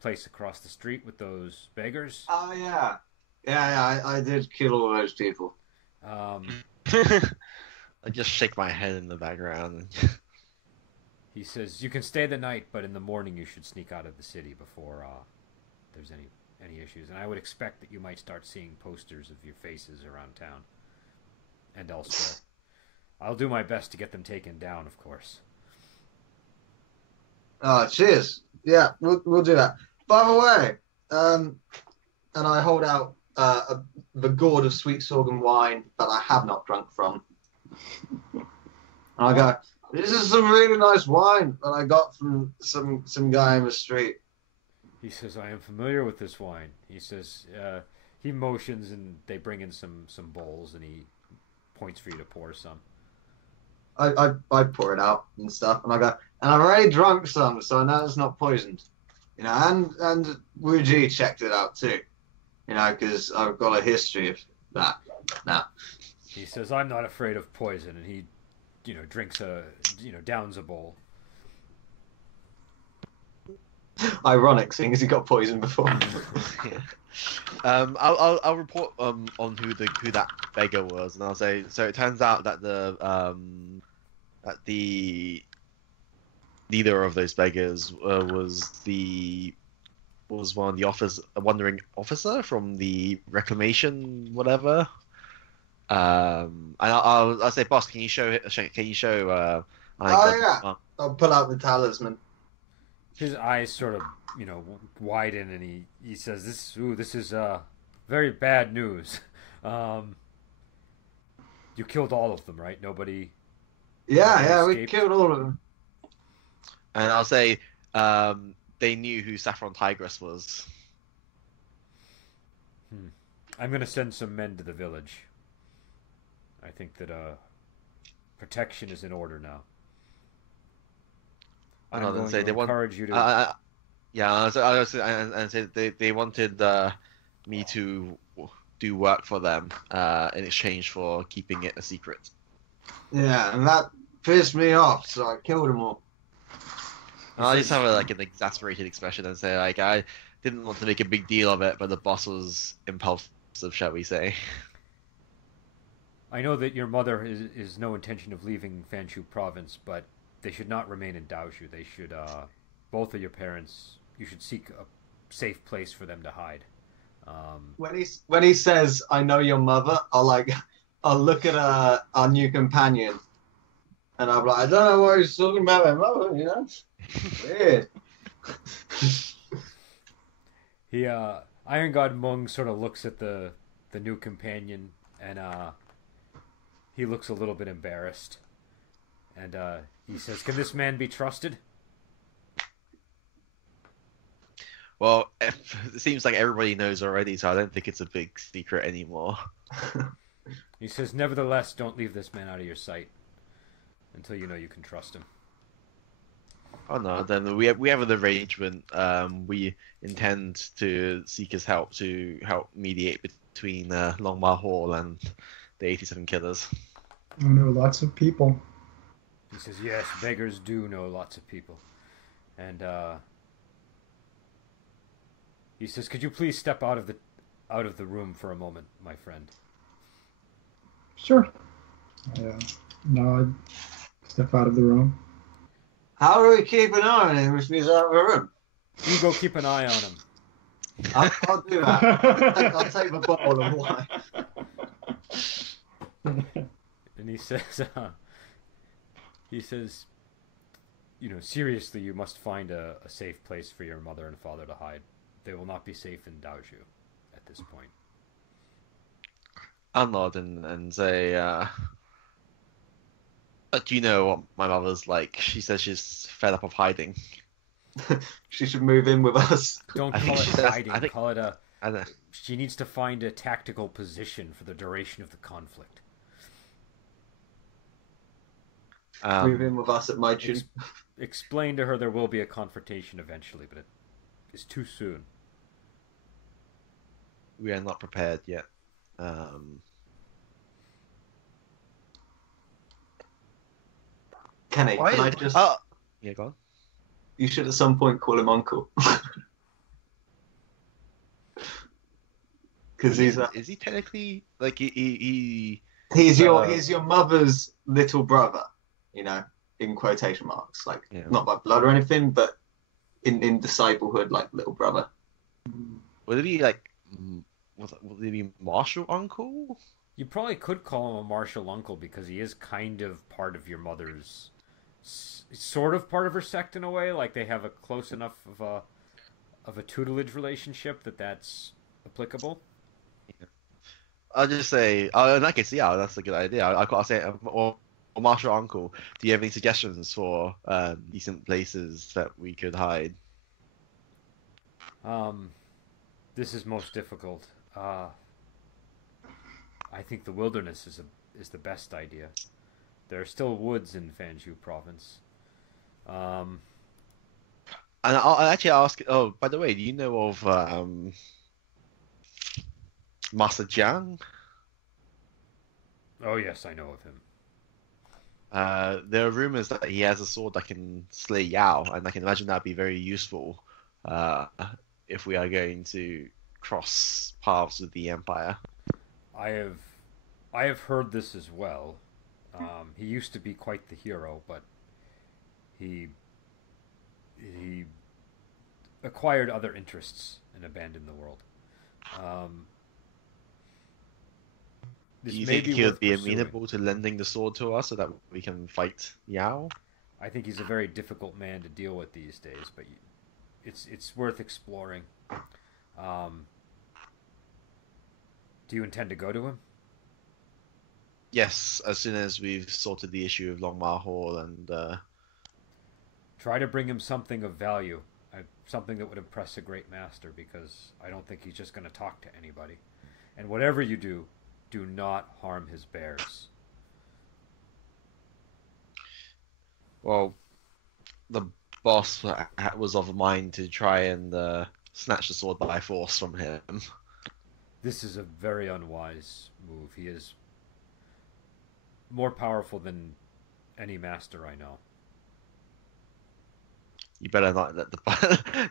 place across the street with those beggars. Oh yeah, I did kill all those people. I just shake my head in the background. He says you can stay the night, but in the morning you should sneak out of the city before there's any issues. And I would expect that you might start seeing posters of your faces around town and elsewhere. I'll do my best to get them taken down, of course. Cheers. Yeah, we'll do that. By the way, and I hold out the gourd of sweet sorghum wine that I have not drunk from. And I go, "This is some really nice wine that I got from some guy in the street." He says, "I am familiar with this wine." He says, he motions and they bring in some bowls and he points for you to pour some. I pour it out and stuff, and I go, "And I've already drunk some, so I know it's not poisoned." You know, and Wuji checked it out too. You know, because I've got a history of that. Now, He says, "I'm not afraid of poison," and he, drinks downs a bowl. ironic, seeing as he got poisoned before. Yeah. I'll report on who that beggar was, and I'll say. So it turns out that the leader of those beggars was one of the a wandering officer from the reclamation whatever. And I'll say, boss, can you show? Yeah. I'll pull out the talisman. His eyes sort of, widen, and he says, "This is very bad news. You killed all of them, right? Nobody." Yeah, we escaped? killed all of them. And I'll say, they knew who Saffron Tigress was. I'm going to send some men to the village. I think that protection is in order now. I'm And going I'll say to they want. encourage you to. Yeah, and say they wanted me to do work for them in exchange for keeping it a secret. Yeah, and that pissed me off, so I killed them all. And I just have an exasperated expression and say I didn't want to make a big deal of it, but the boss was impulsive, shall we say? I know that your mother is no intention of leaving Fanshu province, but they should not remain in Daoshu. They should, both of your parents, you should seek a safe place for them to hide. When he says, "I know your mother," I'll look at our new companion, and I'm like, I don't know why he's talking about my mother, Weird. Iron God Mung sort of looks at the new companion, and he looks a little bit embarrassed. And he says, "Can this man be trusted?" Well, it seems like everybody knows already, so I don't think it's a big secret anymore. He says, "Nevertheless, don't leave this man out of your sight until you know you can trust him." Oh no, then we have an arrangement. We intend to seek his help to help mediate between Longmar Hall and the 87 Killers. I know lots of people. He says, "Yes, beggars do know lots of people," and he says, "Could you please step out of the room for a moment, my friend?" Sure. Nod. Step out of the room. How do we keep an eye on him if he's out of the room? You go keep an eye on him. I'll do that. I'll take the bottle of wine. And he says, "You know, seriously, you must find a safe place for your mother and father to hide. They will not be safe in Daoju at this point." I'll nod and say, do you know what my mother's like? She says she's fed up of hiding. She should move in with us. Don't I call think it she does. hiding. I think- Call it a. I know. She needs to find a tactical position for the duration of the conflict. Move in with us at my tune. Explain to her there will be a confrontation eventually, but it is too soon. We are not prepared yet. Kenny, Why can I is- just... Yeah, go on. You should at some point call him Uncle. Because he's Is he technically like he he's your mother's little brother, you know, in quotation marks, like Yeah. not by blood or anything, but in disciplehood, like little brother. would it be like would it be Marshall uncle? You probably could call him a martial uncle because he is kind of part of your mother's, sort of part of her sect in a way. Like they have a close enough of a tutelage relationship that's applicable. I'll just say, oh, in that case, yeah, that's a good idea. I'll say, or Marshall uncle, do you have any suggestions for decent places that we could hide? This is most difficult. I think the wilderness is the best idea. There are still woods in Fanju province. And I'll actually ask. Oh, by the way, do you know of Master Jiang? Oh yes, I know of him. There are rumors that he has a sword that can slay Yao, and I can imagine that'd be very useful if we are going to cross paths with the Empire. I have heard this as well. He used to be quite the hero, but he acquired other interests and abandoned the world. This Do you may think be he would worth be pursuing. amenable to lending the sword to us so that we can fight Yao? I think he's a very difficult man to deal with these days, but it's worth exploring. Do you intend to go to him? Yes, as soon as we've sorted the issue of Longmar Hall and Try to bring him something of value, something that would impress a great master, because I don't think he's just going to talk to anybody. And whatever you do, do not harm his bears. well, the boss was of a mind to try and snatch the sword by force from him. This is a very unwise move. He is more powerful than any master I know. You better not let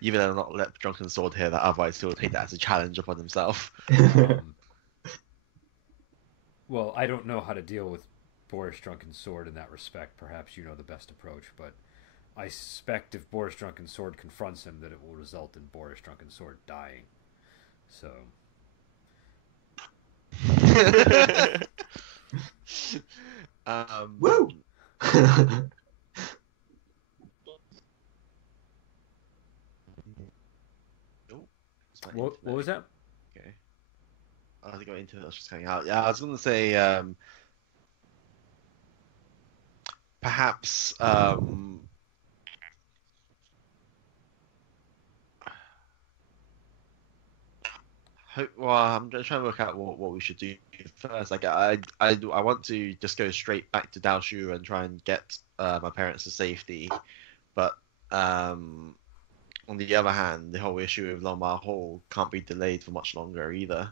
you better not let Drunken Sword hear that, otherwise he'll take that as a challenge upon himself. Well, I don't know how to deal with Boris Drunken Sword in that respect. Perhaps you know the best approach, but I suspect if Boris Drunken Sword confronts him, that it will result in Boris Drunken Sword dying. So, Woo! what was that? Okay. I think I got into it. I was just coming out. Yeah, I was going to say, perhaps, Well, I'm just trying to work out what we should do first. Like, I want to just go straight back to Daoshu and try and get my parents to safety, but on the other hand, the whole issue with Lomar Hall can't be delayed for much longer either.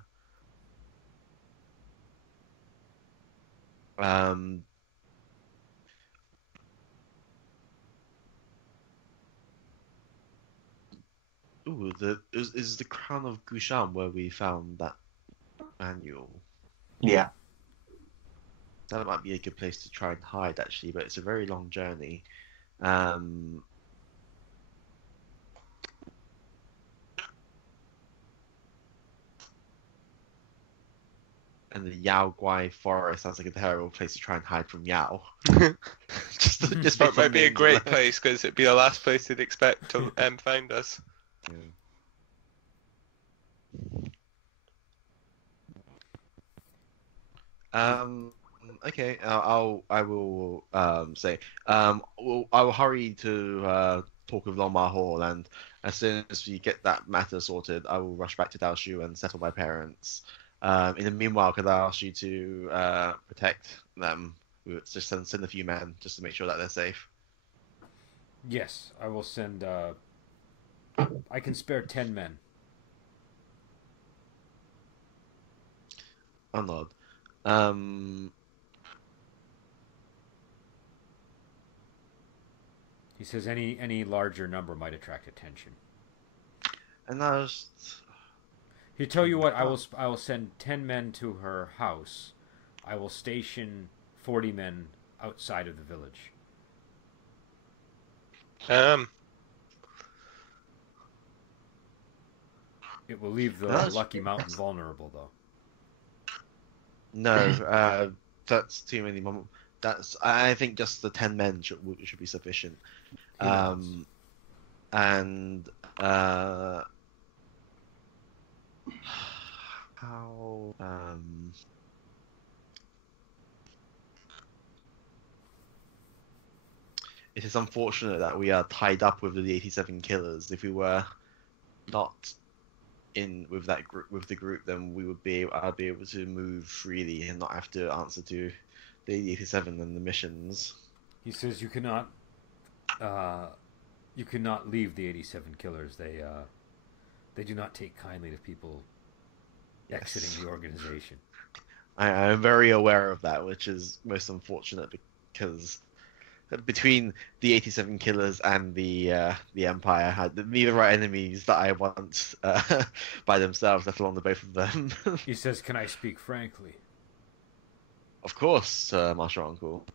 Ooh, is the Crown of Gusham where we found that manual? Yeah. That might be a good place to try and hide, actually, but it's a very long journey. And the Yao Guai forest sounds like a terrible place to try and hide from Yao. just But it might be a names great alone. place because it'd be the last place they'd expect to find us. Okay. I will say I will hurry to talk with Lomar Hall, and as soon as we get that matter sorted, I will rush back to Daoshu and settle my parents. In the meanwhile, could I ask you to protect them? Just send a few men just to make sure that they're safe. Yes, I will send. I can spare 10 men. Oh, Lord. He says any larger number might attract attention. And I was. He tell you what, I will send 10 men to her house. I will station 40 men outside of the village. It will leave the That's- Lucky Mountain vulnerable, though. No, that's too many. I think just the 10 men should be sufficient. Who knows? And how it is unfortunate that we are tied up with the 87 killers. If we were not in with the group, then I'd be able to move freely and not have to answer to the 87 and the missions. He says you cannot leave the 87 killers. They do not take kindly to people exiting the organization. I'm very aware of that, which is most unfortunate because between the 87 killers and the Empire, neither are enemies that I want by themselves, let alone the both of them. He says, "Can I speak frankly?" Of course, Master Uncle.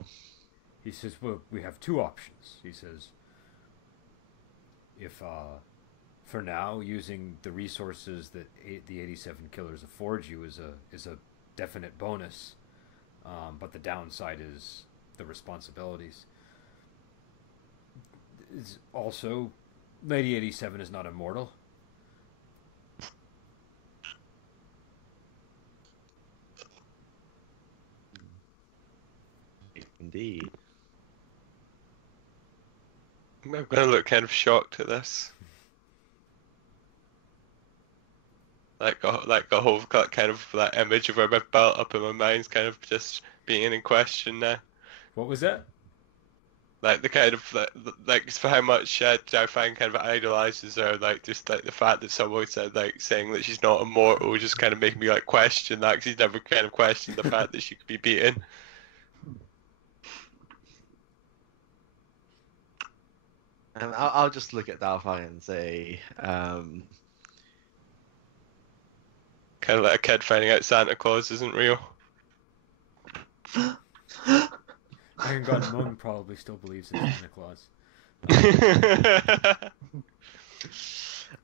He says, "Well, we have two options." He says, "If for now, using the resources that the 87 killers afford you is a definite bonus, but the downside is the responsibilities. It's also, Lady 87 is not immortal. Indeed. I'm gonna look kind of shocked at this. Like a whole kind of that image of where I've built up in my mind's kind of just being in question now. What was that?" Like the kind of like for how much I find kind of idolizes her, like just like the fact that someone said like saying that she's not immortal just kind of making me like question that, because he's never kind of questioned the fact that she could be beaten. And I'll just look at Dalfang and say, Kind of like a kid finding out Santa Claus isn't real. Iron God Mung probably still believes in Santa Claus.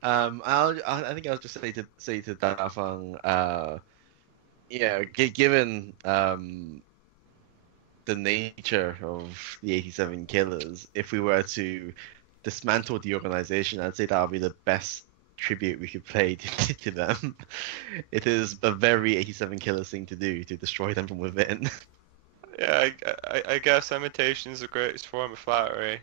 I think I'll just say to Dalfang, given the nature of the 87 killers, if we were to dismantle the organization, I'd say that would be the best tribute we could pay to them. It is a very 87 killers thing to do, to destroy them from within. Yeah, I guess imitation is the greatest form of flattery.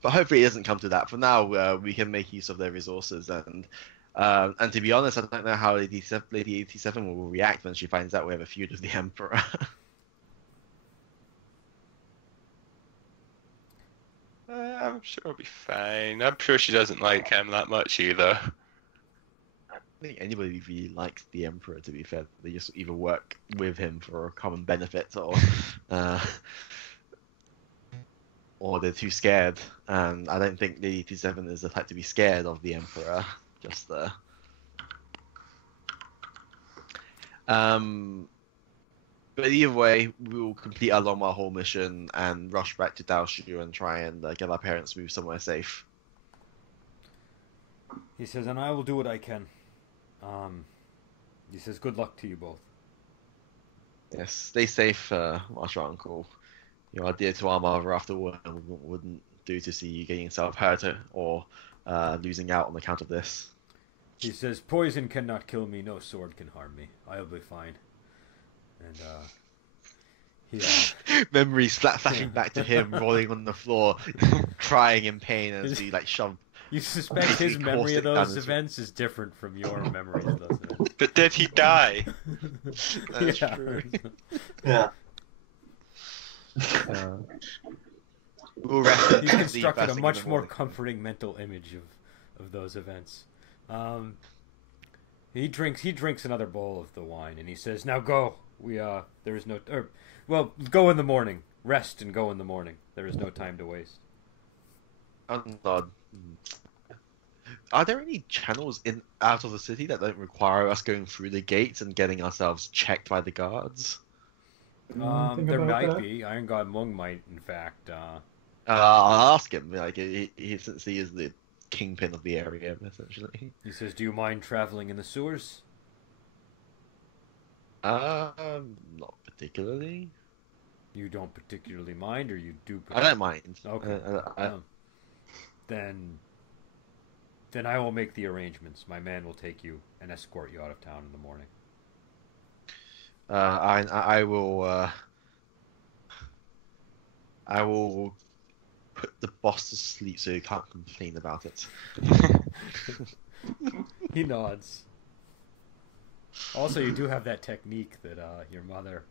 But hopefully it doesn't come to that. For now, we can make use of their resources, and And to be honest, I don't know how Lady 87 will react when she finds out we have a feud with the Emperor. I'm sure it'll be fine. I'm sure she doesn't like him that much either. I don't think anybody really likes the Emperor, to be fair. They just either work with him for common benefit uh, or they're too scared. And I don't think Lady 87 is the type to be scared of the Emperor. Just But either way, we will complete our Long Hole mission and rush back to Daoshu and try and get our parents moved somewhere safe. He says, and I will do what I can. He says, good luck to you both. Yes, stay safe, Master Uncle. You are dear to our mother after all, and wouldn't do to see you getting yourself hurt or losing out on account of this. He says, poison cannot kill me, no sword can harm me. I'll be fine. And, Memories flashing back to him, rolling on the floor, crying in pain as he, shoved... You suspect his memory of those events is different from your memories of those events. But did he die? That's true. Yeah. We'll rest He's constructed a much more comforting mental image of those events. He drinks another bowl of the wine, and he says, now go. There is no... go in the morning. Rest and go in the morning. There is no time to waste. Are there any channels out of the city that don't require us going through the gates and getting ourselves checked by the guards? There might be. Iron God Mung might, in fact. I'll ask him. Since he is the kingpin of the area, essentially. He says, do you mind traveling in the sewers? Not particularly. You don't particularly mind, or you do? I don't mind. Okay. Then I will make the arrangements. My man will take you and escort you out of town in the morning. I will put the boss to sleep so he can't complain about it. He nods. Also, you do have that technique that your mother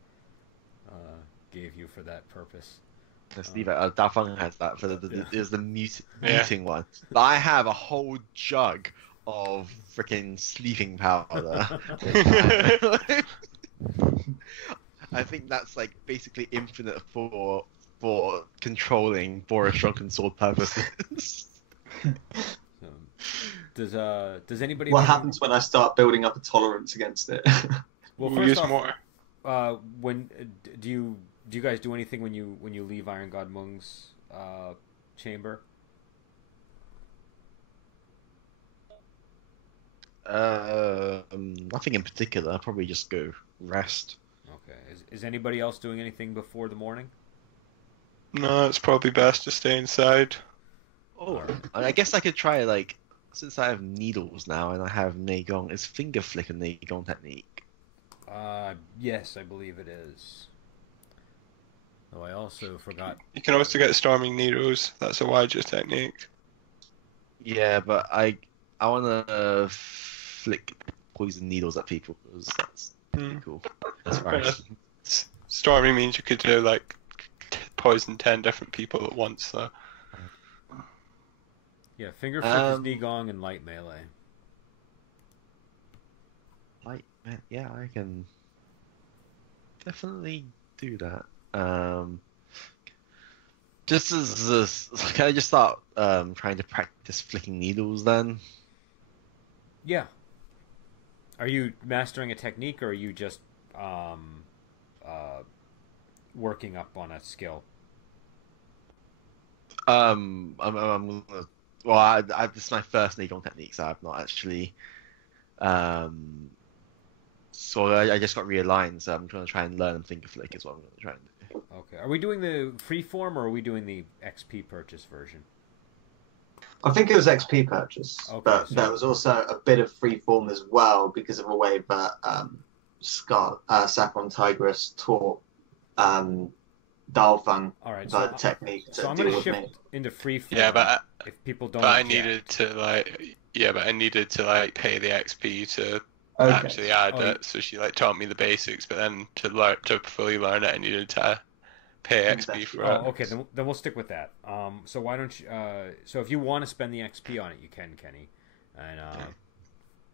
gave you for that purpose. Let's leave it. Dafeng has that for the muting one. But I have a whole jug of freaking sleeping powder. I think that's basically infinite for controlling Boris Shrunken Sword purposes. Does anybody? What happens when I start building up a tolerance against it? Well, We'll use more. When do you guys do anything when you leave Iron God Mung's chamber? Nothing in particular. I'll probably just go rest. Okay. Is anybody else doing anything before the morning? No, it's probably best to stay inside. Oh, I guess I could try since I have needles now and I have Neigong, is finger flick a Neigong technique? Yes, I believe it is. Oh, I also forgot. You can also get storming needles. That's a Waja technique. Yeah, but I want to flick poison needles at people because that's pretty cool. That's right. Storming means you could do poison 10 different people at once. So. Yeah, finger flick is Neigong and light melee. Yeah, I can definitely do that. Can I just start trying to practice flicking needles then? Yeah. Are you mastering a technique, or are you just working up on a skill? I'm gonna. Well, this is my first Neigong technique, so I've not actually. So I just got realigned, so I'm going to try and learn finger flick is what I'm going to try and do. Okay. Are we doing the freeform, or are we doing the XP purchase version? I think it was XP purchase, Okay, but so- there was also a bit of freeform as well because of a way that Saffron Tigress taught Dalfang All right. the So, technique to so I'm deal going to with shift me. into freeform. Yeah, but if people don't. I object. needed to Yeah, but I needed to like pay the XP to Okay. actually add Oh, it. So she like taught me the basics, but then to fully learn it, I needed to pay XP for it. Oh, okay. Then we'll stick with that. So why don't you? So if you want to spend the XP on it, you can, Kenny. And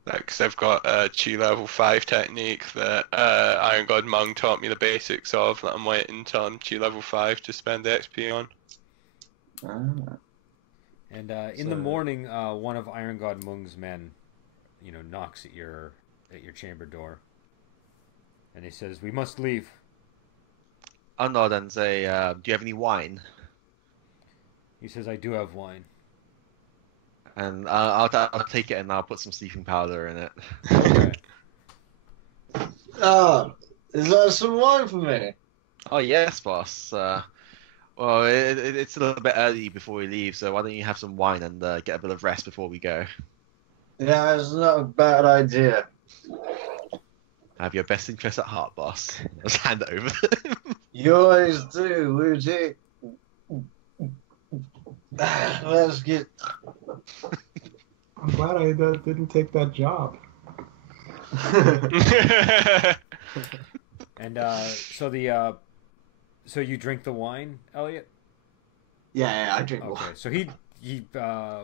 Because I've got a Chi level 5 technique that Iron God Mung taught me the basics of that I'm waiting until I'm Chi level 5 to spend the XP on. And in the morning, one of Iron God Mung's men, knocks at your chamber door, and he says, "We must leave." I'll nod and say, do you have any wine? He says, "I do have wine." And I'll take it and I'll put some sleeping powder in it. Okay. Is there some wine for me? Oh yes, boss. Well, it's a little bit early before we leave, so why don't you have some wine and get a bit of rest before we go? Yeah, it's not a bad idea. I have your best interest at heart, boss. Let's hand it over. You always do, Wuji. Let's get. I'm glad I didn't take that job. And so you drink the wine, Elliot? Yeah, I drink Okay. wine. So he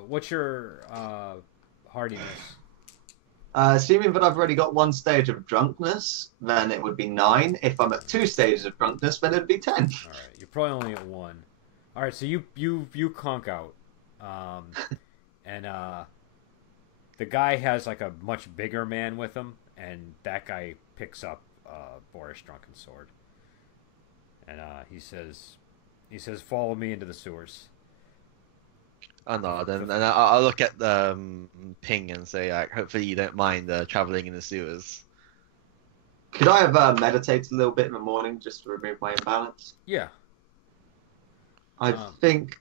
what's your hardiness? Assuming that I've already got one stage of drunkenness, then it would be 9. If I'm at 2 stages of drunkenness, then it'd be 10. All right, you're probably only at 1. All right, so you conk out, and the guy has like a much bigger man with him, and that guy picks up Boris' drunken sword, and he says, "Follow me into the sewers." Oh no, then and I'll look at Ping and say, hopefully you don't mind traveling in the sewers. Could I have meditated a little bit in the morning just to remove my imbalance? Yeah. I think.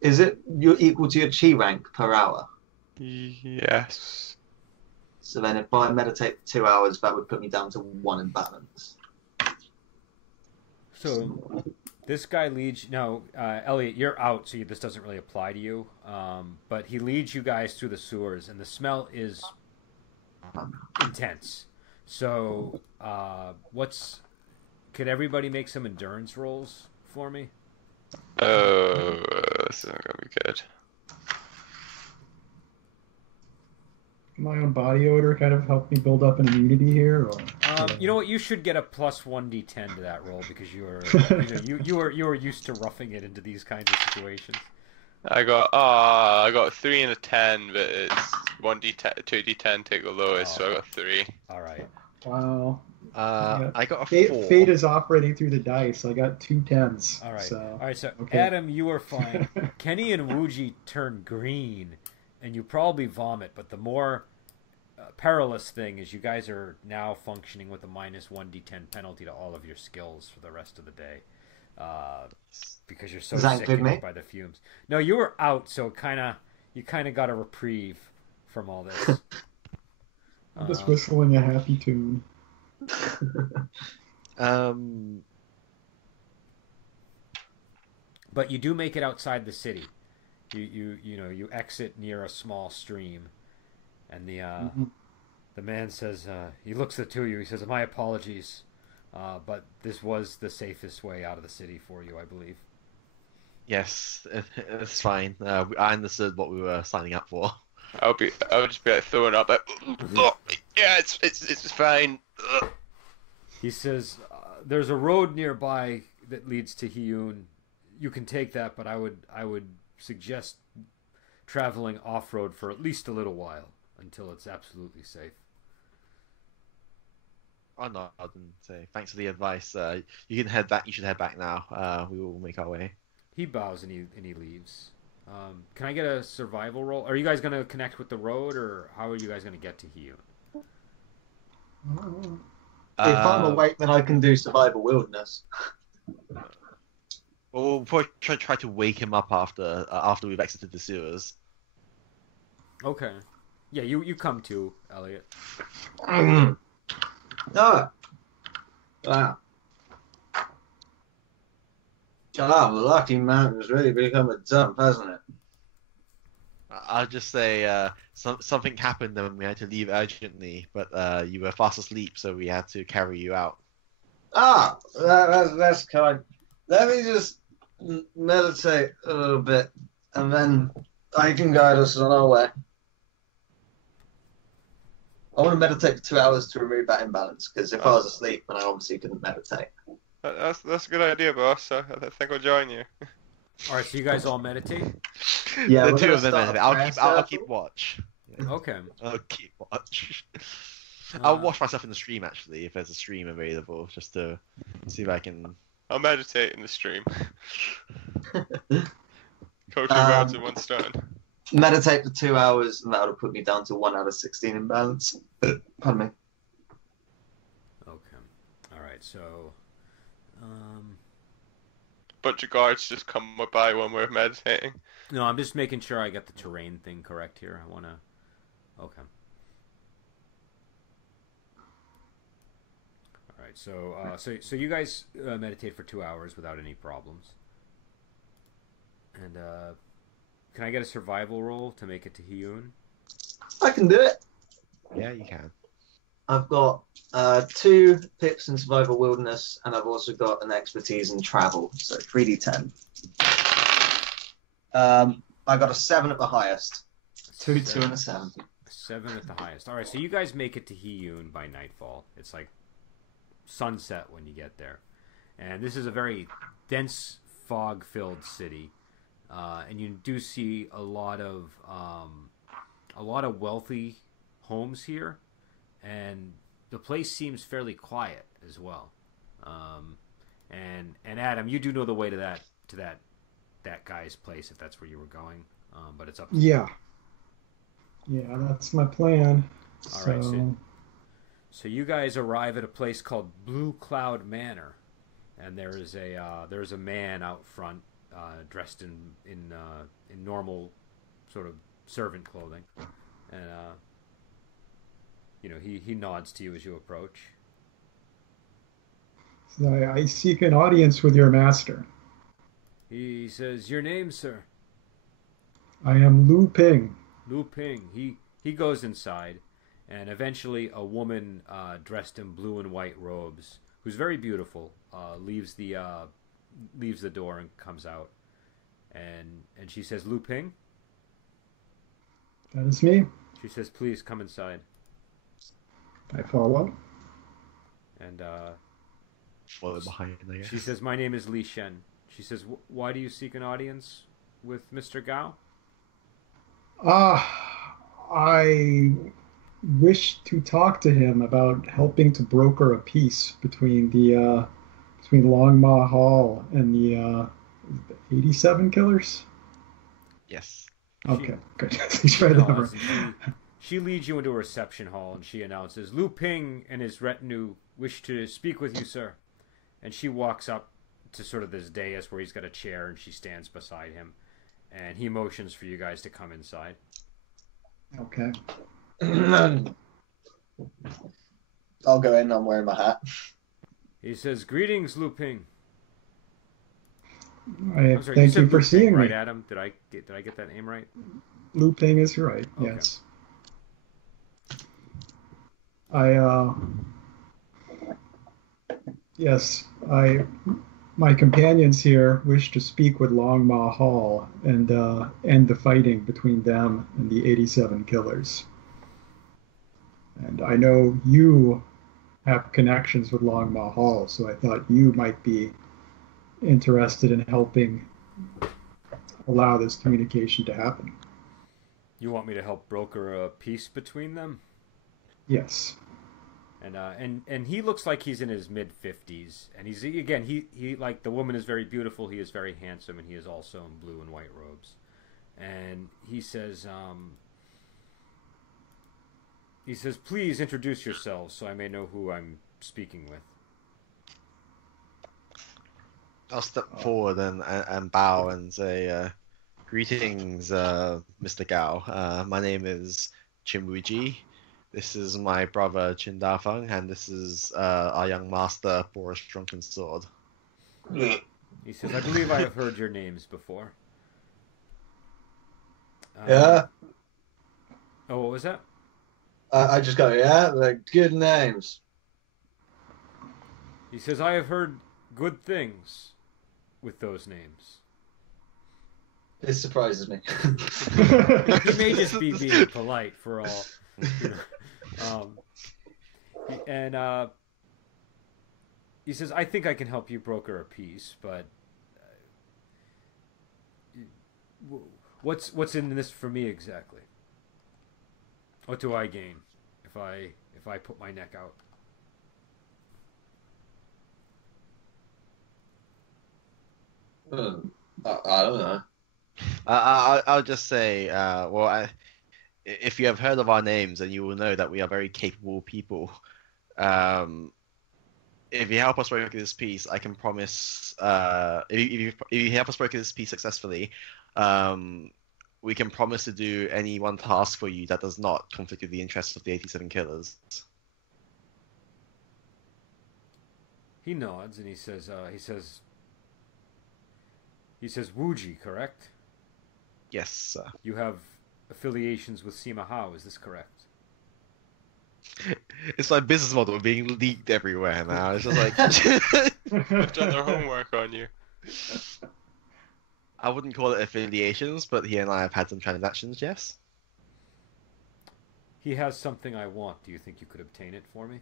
Is it you're equal to your chi rank per hour? Yes. So then if I meditate for 2 hours, that would put me down to 1 imbalance. So this guy leads. No, Elliot, you're out, so this doesn't really apply to you. But he leads you guys through the sewers, and the smell is intense. So, could everybody make some endurance rolls for me? Oh, this isn't gonna be good. My own body odor kind of helped me build up an immunity here. Or, You know what? You should get a plus 1d10 to that roll because you are used to roughing it into these kinds of situations. I got a 3 and a 10, but it's 1d10, 2d10 take the lowest, so I got 3. All right. Wow. I got a 4. Fate is operating through the dice. I got 2 10s. All right. So, All right. So okay. Adam, you are fine. Kenny and Wuji turn green, and you probably vomit. But the more perilous thing is you guys are now functioning with a minus 1d10 penalty to all of your skills for the rest of the day, because you're so Does that include sickened me? by the fumes. No, you were out, so you kind of got a reprieve from all this. I'm just whistling a happy tune. But you do make it outside the city. You exit near a small stream, and the man says, he looks at the two of you. He says, "My apologies, but this was the safest way out of the city for you, I believe." Yes, it's fine. I understood what we were signing up for. I'll just be like throwing up. Like, yeah, it's fine. Ugh. He says, "There's a road nearby that leads to Hiyun. You can take that, but I would suggest traveling off-road for at least a little while until it's absolutely safe." Oh no, I didn't say. Thanks for the advice. You can head back. You should head back now. We will make our way. He bows and he leaves. Can I get a survival roll? Are you guys going to connect with the road, or how are you guys going to get to Hiyun? If I'm awake, then I can do survival wilderness. We'll probably try to wake him up after we've exited the sewers. Okay. Yeah, you come to, Elliot. Oh. Wow. God, the Lucky Mountain's really become a dump, hasn't it? I'll just say something happened and we had to leave urgently, but you were fast asleep, so we had to carry you out. Ah, that's kind. Let me just meditate a little bit, and then I can guide us on our way. I want to meditate for 2 hours to remove that imbalance, because if I was asleep, then I obviously couldn't meditate. That's a good idea, boss. I think I'll join you. All right, so you guys all meditate. Yeah, The we're two gonna of them. start a I'll prayer keep circle. watch. Okay. I'll keep watch. Uh, I'll watch myself in the stream actually, if there's a stream available, just to see if I can. I'll meditate in the stream. Kill two birds with one stone. Meditate for 2 hours, and that would have put me down to 1 out of 16 imbalance. Pardon me. Okay. All right. So, Bunch of guards just come by when we're meditating. no, I'm just making sure I get the terrain thing correct here. I want to. Okay. All right. So you guys meditate for 2 hours without any problems. And can I get a survival roll to make it to Hiyun? I can do it. Yeah, you can. I've got 2 pips in survival wilderness, and I've also got an expertise in travel, so 3d10. I got a 7 at the highest. 2, 2, and a 7. 7 at the highest. All right, so you guys make it to Hiyun by nightfall. It's like sunset when you get there, and this is a very dense, fog-filled city, and you do see a lot of wealthy homes here, and the place seems fairly quiet as well. And Adam, you do know the way to that guy's place if that's where you were going, but it's up to you. Yeah, that's my plan. All right, so you guys arrive at a place called Blue Cloud Manor, and there's a man out front, dressed in normal sort of servant clothing, and he nods to you as you approach. So I seek an audience with your master. He says, "Your name, sir?" I am Lu Ping. Lu Ping. He goes inside, and eventually a woman dressed in blue and white robes, who's very beautiful, leaves the door and comes out, and she says, "Lu Ping?" That is me. She says, "Please come inside." I follow. And Follow behind, I guess. she says, "My name is Li Shen." She says, "Why do you seek an audience with Mr. Gao?" I wish to talk to him about helping to broker a peace between between Long Ma Hall and the 87 killers. Yes. Okay, good. He's right No, over. she leads you into a reception hall, and she announces, "Lu Ping and his retinue wish to speak with you, sir." And she walks up to sort of this dais where he's got a chair, and she stands beside him, and he motions for you guys to come inside. Okay. I'll go in. I'm wearing my hat. He says, "Greetings, Lu Ping." I Sorry, thank said you for Lu Ping, seeing right, me. Adam? Did I get that name right? Lu Ping is right. Okay. Yes. My companions here wish to speak with Long Ma Hall and end the fighting between them and the 87 killers. And I know you have connections with Long Ma Hall, so I thought you might be interested in helping allow this communication to happen. You want me to help broker a peace between them? Yes. And he looks like he's in his mid-50s, and he like, the woman is very beautiful, he is very handsome, and he is also in blue and white robes. And he says, "Please introduce yourselves so I may know who I'm speaking with." I'll step forward and bow and say, "Greetings, Mr. Gao. My name is Qin Wuji. This is my brother Qin Dafeng, and this is our young master Boris Drunken Sword." He says, "I believe I have heard your names before." Yeah. Oh, what was that? I just go, yeah, they're good names. He says, I have heard good things with those names. This surprises me. He may just be being polite for all. You know. And he says, I think I can help you broker a peace, but what's in this for me exactly? What do I gain if I put my neck out? I don't know. I'll just say, if you have heard of our names, then you will know that we are very capable people. If you help us broker this piece, I can promise. If you help us broker this piece successfully, we can promise to do any one task for you that does not conflict with the interests of the 87 killers. He nods and he says, Wuji, correct? Yes, sir. You have affiliations with Sima Hao, is this correct? It's my business model being leaked everywhere now. It's just like They've done their homework on you. I wouldn't call it affiliations, but he and I have had some transactions. Yes. He has something I want. Do you think you could obtain it for me?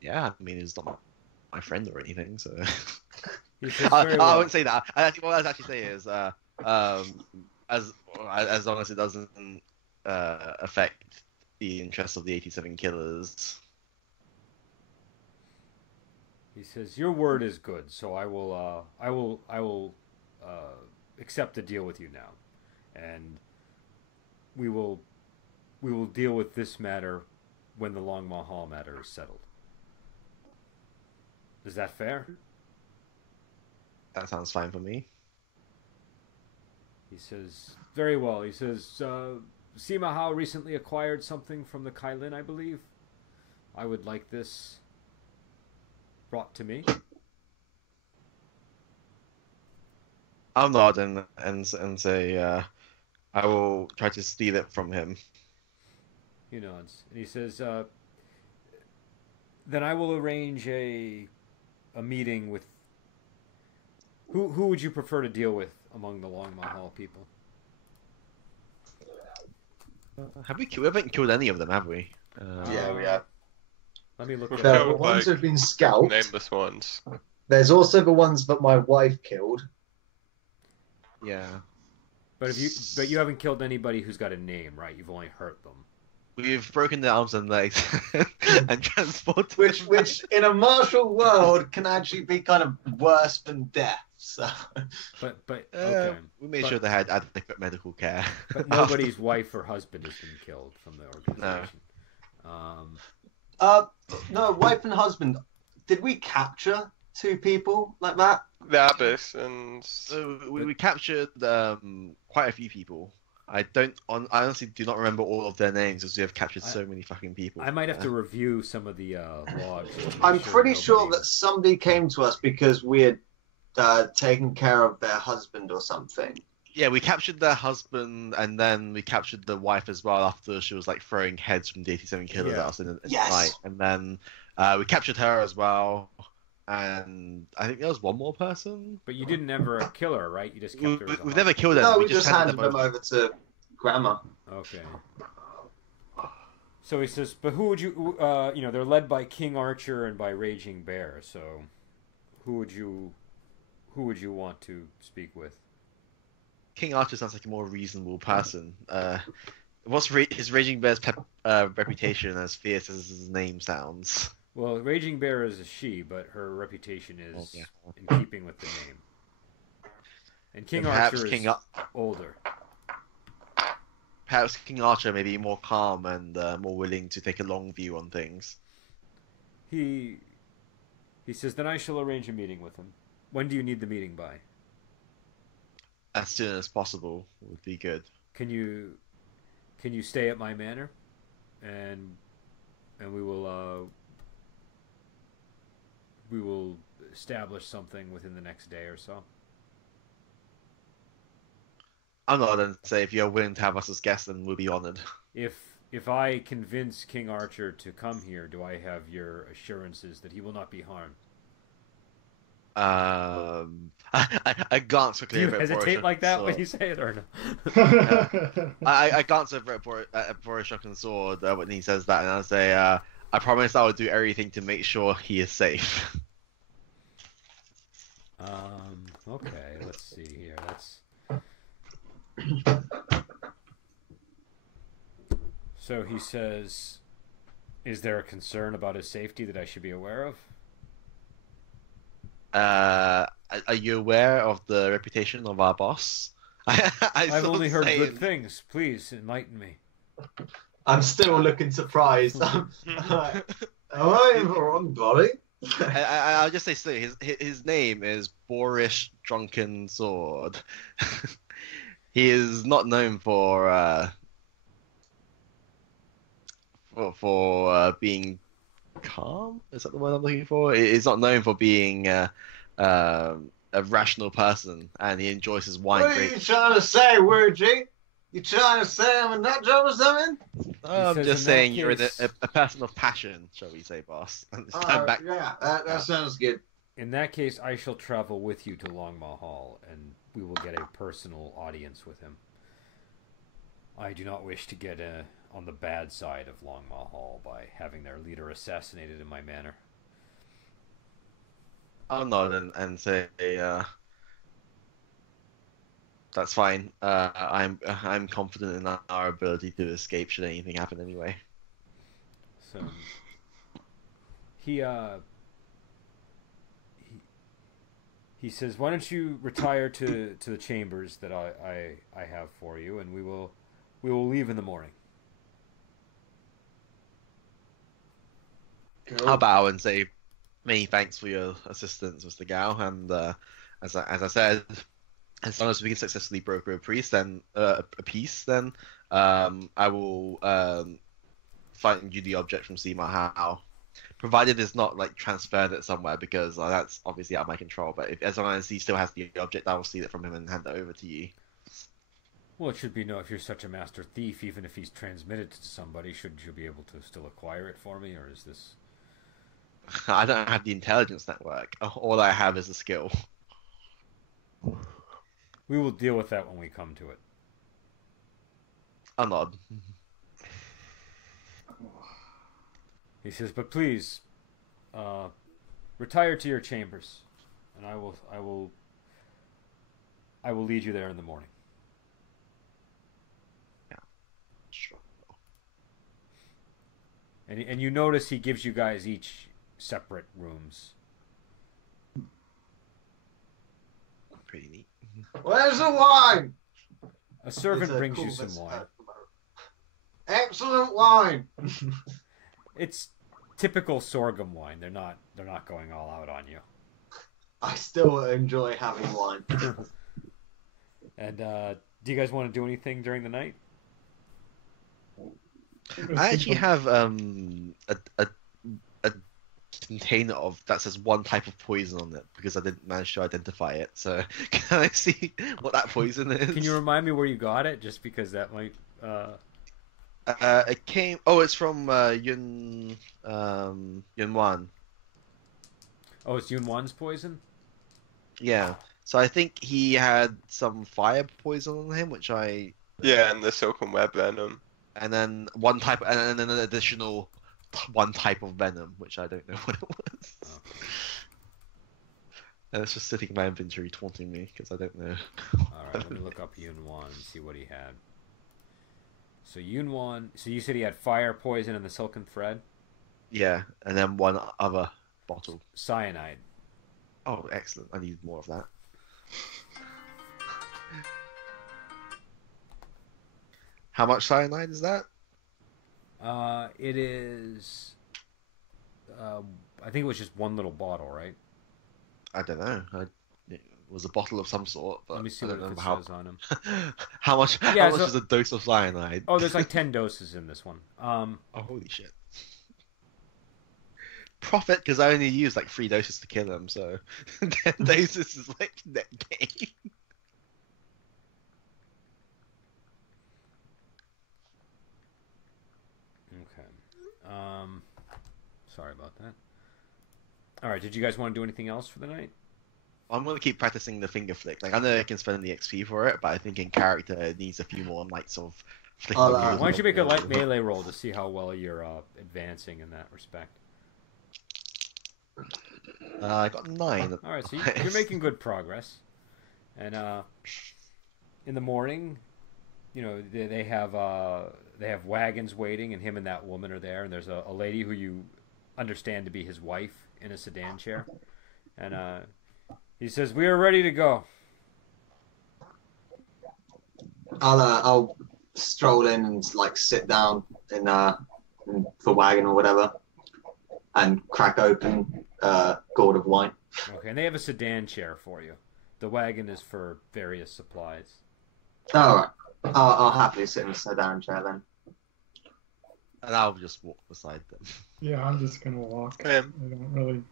Yeah. I mean, he's not my friend or anything, so. He says, I very well. wouldn't say that. What I was actually say is, as long as it doesn't affect the interests of the 87 killers. He says, your word is good, so I will accept a deal with you now, and we will deal with this matter when the Long Mahal matter is settled. Is that fair? That sounds fine for me. He says, very well. He says, Sima Hao recently acquired something from the Kailin, I believe. I would like this brought to me. I'll nod and say, I will try to steal it from him. He nods. And he says, then I will arrange a meeting with... Who would you prefer to deal with among the Long Mahal people? We haven't killed any of them, have we? Yeah, we have. Let me look We've at There killed, are the ones like, who've been scalped. Nameless ones. There's also the ones that my wife killed. Yeah. But you haven't killed anybody who's got a name, right? You've only hurt them. We've broken their arms and legs and transported them. Which in a martial world can actually be kind of worse than death. So But okay. We made But- sure they had adequate medical care. But nobody's wife or husband has been killed from the organization. no, wife and husband. Did we capture two people like that? The Abyss and So we captured quite a few people. I honestly do not remember all of their names because we have captured so many fucking people. I might have to review some of the logs. to make I'm pretty sure nobody- that somebody came to us because we had taken care of their husband or something. Yeah, we captured their husband and then we captured the wife as well after she was like throwing heads from the 87 killers Yeah. at us in the Yes! night. And then we captured her as well. And I think there was one more person. But you didn't ever kill her, right? You just kept her. as a We've never killed them. No, we just handed them them over to Grandma. Okay. So he says, but who would you? They're led by King Archer and by Raging Bear. So, who would you want to speak with? King Archer sounds like a more reasonable person. What's his Raging Bear's reputation as fierce as his name sounds? Well, Raging Bear is a she, but her reputation is yeah. in keeping with the name. And King Perhaps Archer is older. Perhaps King Archer may be more calm and more willing to take a long view on things. He says, then I shall arrange a meeting with him. When do you need the meeting by? As soon as possible would be good. Can you stay at my manor, and we will establish something within the next day or so. I'm not going to say if you're willing to have us as guests, then we'll be honored. If I convince King Archer to come here, do I have your assurances that he will not be harmed? I glance Do quickly you over at hesitate Boris like that Sword. when you say it, or no? I glance over at Boris Shotgun Sword when he says that, and I say, I promise I will do everything to make sure he is safe. Okay, let's see here. So he says, is there a concern about his safety that I should be aware of? Are you aware of the reputation of our boss? I've only heard good things. Please enlighten me. I'm still looking surprised. I'm like, am I in the wrong body? I'll just say so. His name is Boris Drunken Sword. He is not known for being calm. Is that the word I'm looking for? He's not known for being a rational person, and he enjoys his wine. What are you trying to say, Wurgy? You trying to say I'm a nut job or something? I'm says just in that saying you're case- a person of passion, shall we say, boss? Stand back. Yeah, that sounds good. In that case, I shall travel with you to Longma Hall, and we will get a personal audience with him. I do not wish to get on the bad side of Longma Hall by having their leader assassinated in my manner. I'll nod and say, that's fine. I'm confident in our ability to escape should anything happen anyway. So he says, "Why don't you retire to the chambers that I have for you, and we will leave in the morning." I'll bow and say many thanks for your assistance, Mr. Gao. And as I said, as long as we can successfully broker a peace, then I will find you the object from Sima Hao, provided it's not like transferred it somewhere, because that's obviously out of my control. But as long as he still has the object, I will steal it from him and hand it over to you. Well, it should be if you're such a master thief, even if he's transmitted it to somebody, shouldn't you be able to still acquire it for me, or is this? I don't have the intelligence network. All I have is a skill. We will deal with that when we come to it. I'll nod. He says, "But please, retire to your chambers, and I will lead you there in the morning." Sure. And you notice he gives you guys each separate rooms. Pretty neat. Where's the wine? A servant It's a brings you cool some bit- wine. Excellent wine. It's typical sorghum wine. They're not going all out on you. I still enjoy having wine. And do you guys want to do anything during the night? I actually have a container that says one type of poison on it because I didn't manage to identify it. So can I see what that poison is? Can you remind me where you got it? Just because that might. It came. Oh, it's from Yun Wan. Oh, it's Yunwan's poison. Yeah. So I think he had some fire poison on him, which Yeah, and the silken web venom. and then one type, and then an additional one type of venom, which I don't know what it was. Oh. And it's just sitting in my inventory taunting me because I don't know. All right, let me look up Yunwan and see what he had. So Yunwan. So you said he had fire poison and the silken thread. Yeah, and then one other bottle. Cyanide. Oh, excellent! I need more of that. How much cyanide is that? It is. I think it was just one little bottle, right? I don't know. It was a bottle of some sort, but Let me see I what don't it know how. says on him. How much? Yeah, how much so- is a dose of cyanide? Oh, there's like 10 doses in this one. Oh, holy shit! profit because I only used like 3 doses to kill him, so 10 doses is like net gain. Okay. Sorry about that. All right. Did you guys want to do anything else for the night? I'm gonna keep practicing the finger flick. Like I know I can spend the XP for it, but I think in character it needs a few more nights of flicking. I'll, Why don't you make a light melee roll to see how well you're advancing in that respect? I got 9. All right, so you're making good progress. And in the morning, you know they have wagons waiting, and him and that woman are there, and there's a lady who you understand to be his wife in a sedan chair, and he says, "We are ready to go." I'll stroll in and like sit down in the wagon or whatever, and crack open a gourd of wine. Okay, and they have a sedan chair for you. The wagon is for various supplies. All right, I'll happily sit in the sedan chair then. And I'll just walk beside them. Yeah, I'm just gonna walk. I Um, don't really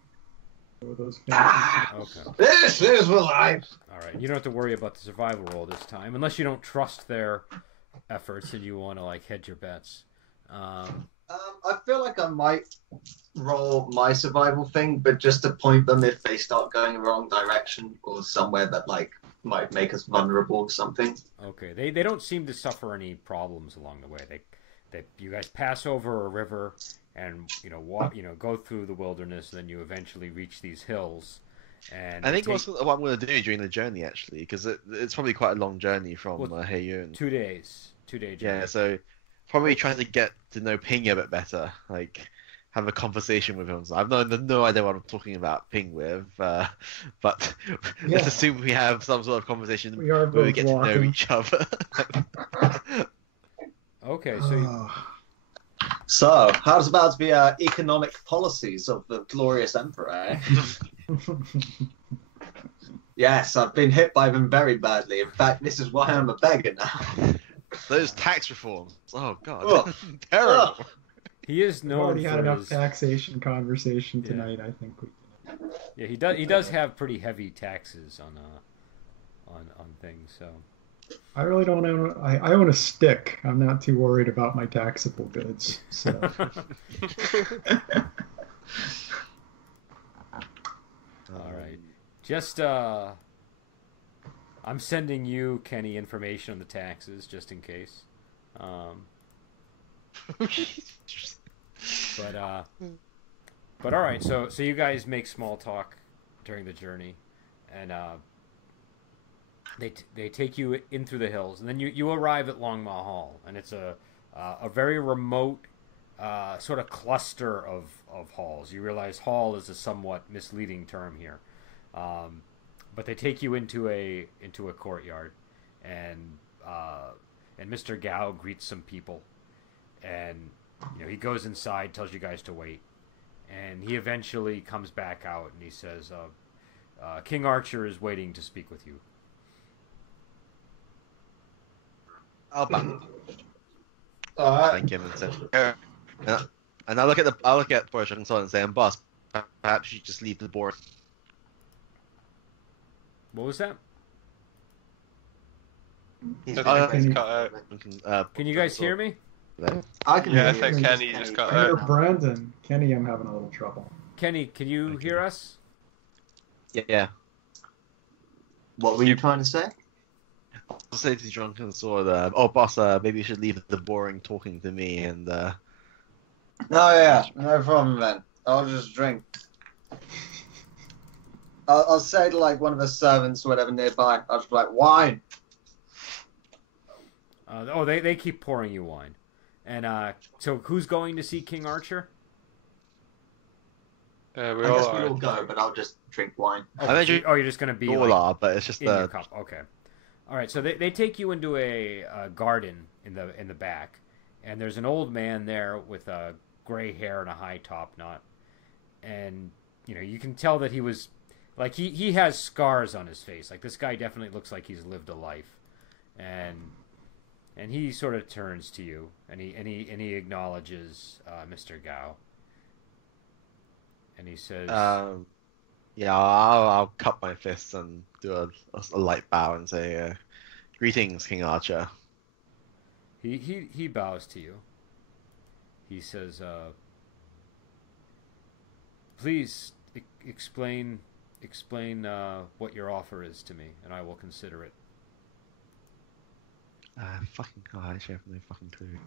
know those fancy. Okay. This is life. All right. You don't have to worry about the survival roll this time, unless you don't trust their efforts and you want to like hedge your bets. I feel like I might roll my survival thing, but just to point them if they start going the wrong direction or somewhere that like might make us vulnerable or something. Okay. They don't seem to suffer any problems along the way. You guys pass over a river and go through the wilderness, and then you eventually reach these hills. And I think what I'm going to do during the journey, actually, because it's probably quite a long journey from Heiyun. 2 days. 2-day journey. Yeah, so probably trying to get to know Ping a bit better, like have a conversation with him. So I've no idea what I'm talking about Ping with, but let's assume we have some sort of conversation We are where we both get to know walking. each other. Okay, So, how's about the economic policies of the glorious emperor? Eh? Yes, I've been hit by them very badly. In fact, this is why I'm a beggar now. Those tax reforms. Oh god, Oh. terrible. Oh. he is We've known already for had enough his... taxation conversation tonight. I think we. Yeah, he does have pretty heavy taxes on things. So I really don't own. I own a stick. I'm not too worried about my taxable goods. So. all right, just I'm sending you, Kenny, information on the taxes just in case. But all right, so you guys make small talk during the journey, and they take you in through the hills, and then you arrive at Longma Hall, and it's a very remote sort of cluster of halls. You realize hall is a somewhat misleading term here, but they take you into a courtyard, and Mr. Gao greets some people, and he goes inside, tells you guys to wait. And he eventually comes back out and he says, King Archer is waiting to speak with you. I'll back. Alright. Thank him and say, and I look at Boris and and say, boss, perhaps you just leave the board. What was that? He's cut out. Can you guys hear me? I can Yeah, I hear think you. Kenny just got I hear out. Brandon. Kenny, I'm having a little trouble. Kenny, can you hear us? Yeah. What were you trying to say? I'll say to Drunken Sword, boss, maybe you should leave the boring talking to me and Oh yeah, no problem then. I'll just drink. I'll say to like one of the servants or whatever nearby, I'll just be like, wine! They keep pouring you wine. And so who's going to see King Archer? We I all guess we are. all go, but I'll just drink wine. Okay, you're just going to be all like, are, but it's just in your cup. Okay. All right, so they take you into a garden in the back, and there's an old man there with gray hair and a high top knot, and you can tell that he was like he has scars on his face. Like this guy definitely looks like he's lived a life, and he sort of turns to you, and he acknowledges Mr. Gao. And he says, Yeah, I'll cup my fists and do a light bow and say, "Greetings, King Archer." he bows to you. He says, "Please explain what your offer is to me, and I will consider it." Fucking God, I actually have no fucking clue.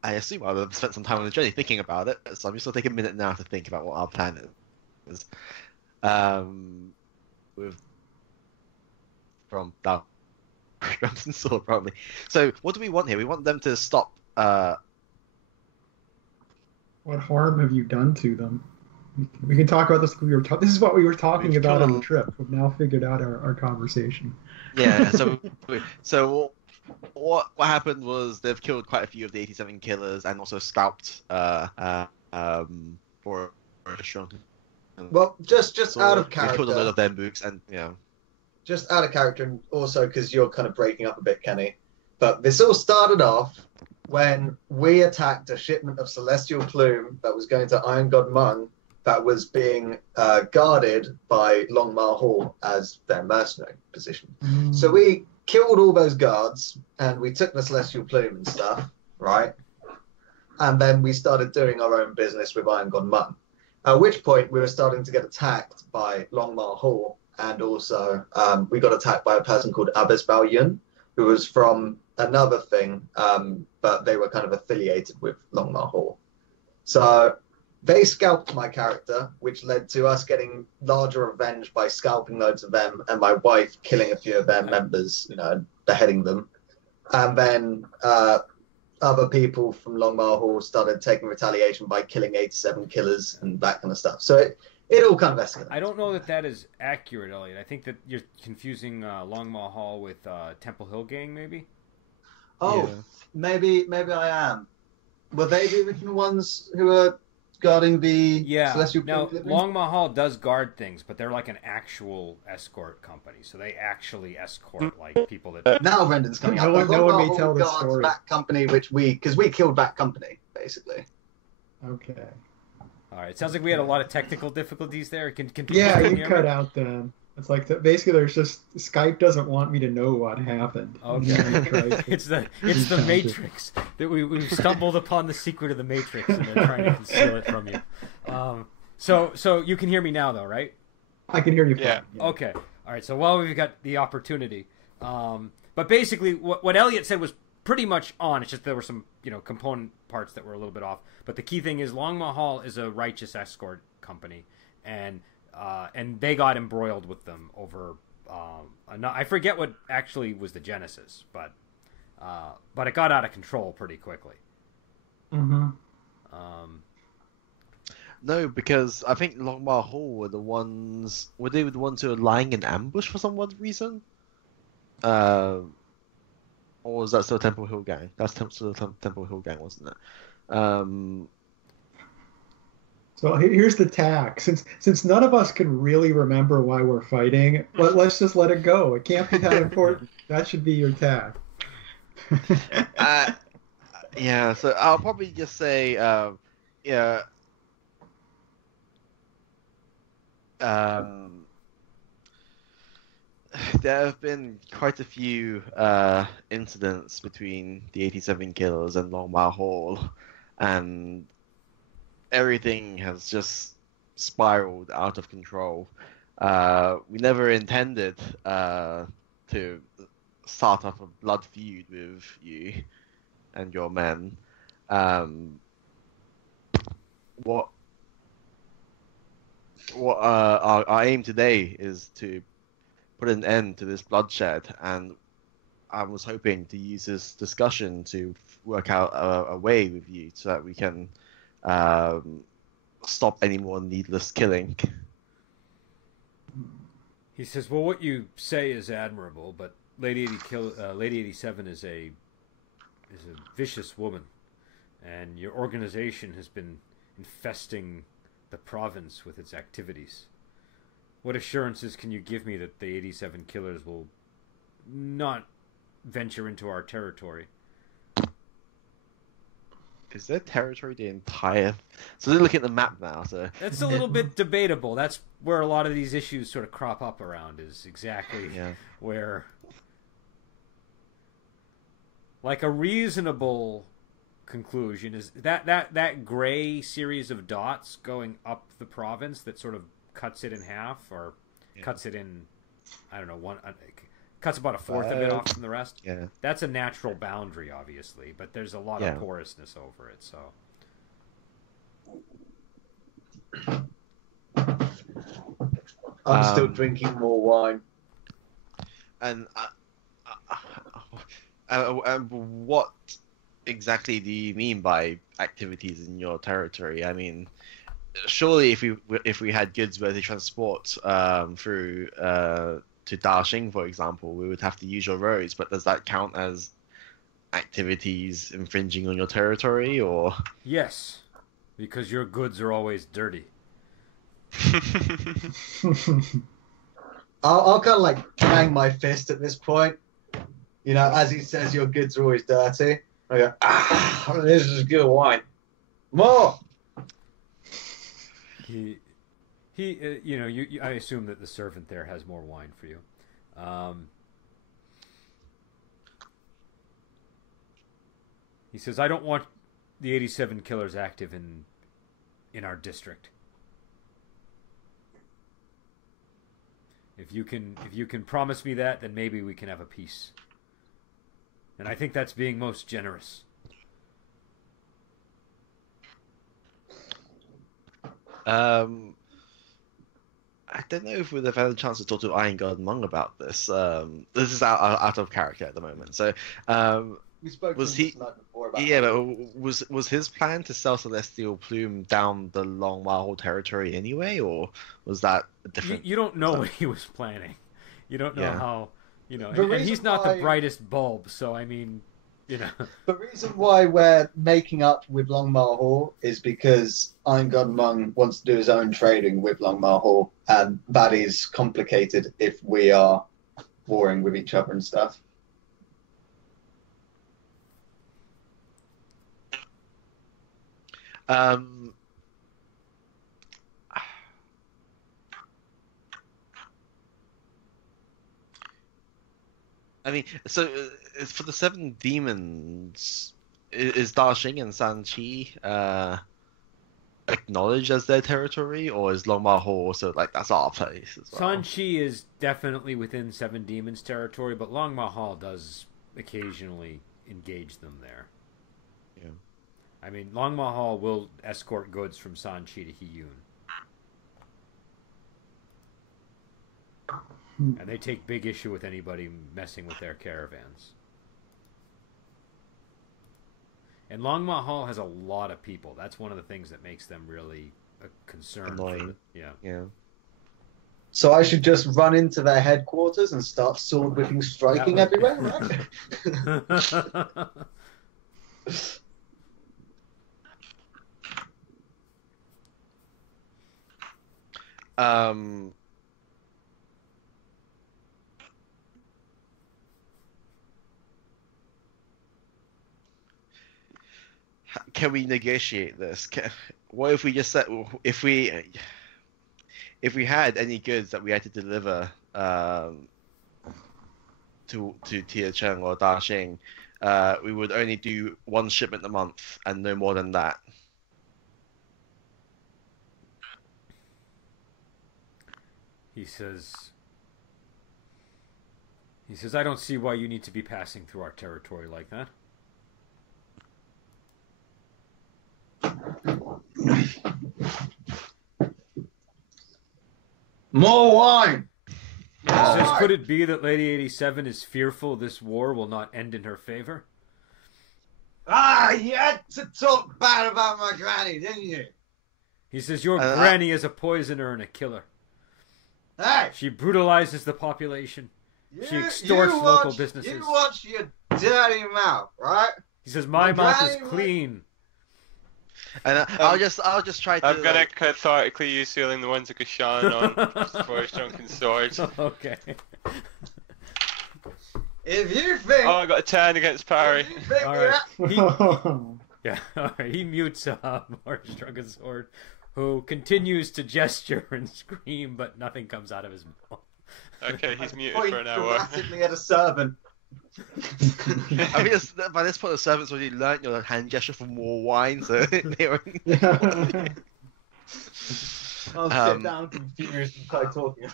I assume I'll have spent some time on the journey thinking about it, so I'm just gonna take a minute now to think about what our plan is. With from that Crimson Sword probably. So what do we want here? We want them to stop. What harm have you done to them? We can talk about this. This is what we were talking We've about killed on the trip. We've now figured out our conversation. Yeah. So what happened was they've killed quite a few of the 87 killers and also scalped for Sean. Well, just So out of we killed a lot character. of their mooks and yeah. Just out of character, and also because you're kind of breaking up a bit, Kenny. But this all started off when we attacked a shipment of Celestial Plume that was going to Iron God Mung that was being guarded by Longmar Hall as their mercenary position. So we killed all those guards and we took the Celestial Plume and stuff, right? And then we started doing our own business with Iron God Mung. At which point we were starting to get attacked by Longmar Hall, and also we got attacked by a person called Abbas Bao Yun, who was from another thing, but they were kind of affiliated with Longmar Hall. So they scalped my character, which led to us getting larger revenge by scalping loads of them, and my wife killing a few of their members, beheading them. And then other people from Longmar Hall started taking retaliation by killing 87 killers and that kind of stuff. So it all kind of escalated. I don't know that is accurate, Elliot. I think that you're confusing Longmar Hall with Temple Hill Gang, maybe? Oh, Yeah. maybe I am. Were they the original ones who were guarding the Celestial Now, Plume? Longmar Hall does guard things, but they're like an actual escort company. So they actually escort like people that. Now Brendan's coming No up. one may Longmar Hall tell this guards story. Bat Company, because we killed Bat Company, basically. Okay. All right. Sounds like we had a lot of technical difficulties there. Can people Yeah, still you hear cut me? out then. It's like basically there's just Skype doesn't want me to know what happened. Okay. It's the Matrix that we've stumbled upon the secret of the Matrix and they're trying to conceal it from you. So you can hear me now though, right? I can hear you fine. Yeah. Okay. All right. So while we've got the opportunity, but basically what Elliot said was pretty much on. It's just there were some component parts that were a little bit off. But the key thing is Longmar Hall is a righteous escort company, and they got embroiled with them over. I forget what actually was the genesis, but it got out of control pretty quickly. Mm-hmm. No, because I think Longmar Hall were the ones. Were they the ones who were lying in ambush for some odd reason? Or was that still Temple Hill Gang? That's still Temple Hill Gang, wasn't it? So here's the tack. Since none of us can really remember why we're fighting, let's just let it go. It can't be that important. That should be your tack. Yeah. So I'll probably just say, yeah. There have been quite a few incidents between the 87 Killers and Longmar Hall, and everything has just spiraled out of control. We never intended to start up a blood feud with you and your men. What our aim today is to put an end to this bloodshed, and I was hoping to use this discussion to work out a way with you so that we can stop any more needless killing. He says, "Well, what you say is admirable, but Lady 87 is a vicious woman, and your organization has been infesting the province with its activities. What assurances can you give me that the 87 Killers will not venture into our territory?" Is their territory the entire? So they're looking at the map now. So That's a little bit debatable. That's where a lot of these issues sort of crop up around. Is exactly where, like, a reasonable conclusion is that gray series of dots going up the province that sort of cuts it in half, or cuts it in, I don't know, cuts about a fourth of it off from the rest. Yeah, that's a natural boundary, obviously, but there's a lot of porousness over it. So I'm still drinking more wine. And what exactly do you mean by activities in your territory? I mean, surely if we had goods worthy transport through to Daxing, for example, we would have to use your roads. But does that count as activities infringing on your territory, or? Yes, because your goods are always dirty. I'll kind of like bang my fist at this point. You know, as he says, your goods are always dirty. I go, this is good wine. More. He, you know, I assume that the servant there has more wine for you. He says, I don't want the 87 killers active in our district. If you can promise me that, then maybe we can have a peace. And I think that's being most generous. I don't know if we'd have had a chance to talk to Irongard Mung about this. This is out of character at the moment. So, we spoke was to him he? just before about Yeah, that. but was his plan to sell Celestial Plume down the Long Mahal territory anyway, or was that a different? You don't know what he was planning. You don't know how. You know, The and he's reason not why- the brightest bulb. So I mean, you know. The reason why we're making up with Longmar Hall is because Irongard Mung wants to do his own trading with Longmar Hall, and that is complicated if we are warring with each other and stuff. I mean, so for the seven demons, is Daxing and Sanchi acknowledged as their territory, or is Long Mahal also like that's our place as well? Sanchi is definitely within Seven Demons territory, but Long Mahal does occasionally engage them there. Yeah. I mean, Long Mahal will escort goods from Sanchi to Hiyun. And they take big issue with anybody messing with their caravans. And Long Mahal has a lot of people. That's one of the things that makes them really a concern. Annoying. Yeah. So I should just run into their headquarters and start sword whipping, striking That everywhere, right? Can we negotiate this? What if we just said if we had any goods that we had to deliver to Tiacheng or Daxing, we would only do one shipment a month and no more than that. He says, I don't see why you need to be passing through our territory like that. More wine! He says, could it be that Lady 87 is fearful this war will not end in her favor? You had to talk bad about my granny, didn't you? He says, your granny is a poisoner and a killer. Hey! She brutalizes the population. She extorts local businesses. You watch your dirty mouth, right? He says, my mouth is granny clean. And I'll just try to. I'm gonna cathartically use sealing the ones that Gashan on for his drunken sword. Okay. If you think... Oh, I got a 10 against parry. If you think All right. Yeah, all right. He mutes Morris Drunken Sword, who continues to gesture and scream, but nothing comes out of his mouth. Okay, he's muted Point for an hour. dramatically at a servant. I mean, by this point, the servants already learnt your hand gesture for more wine, so they were. I'll sit down confused and start talking.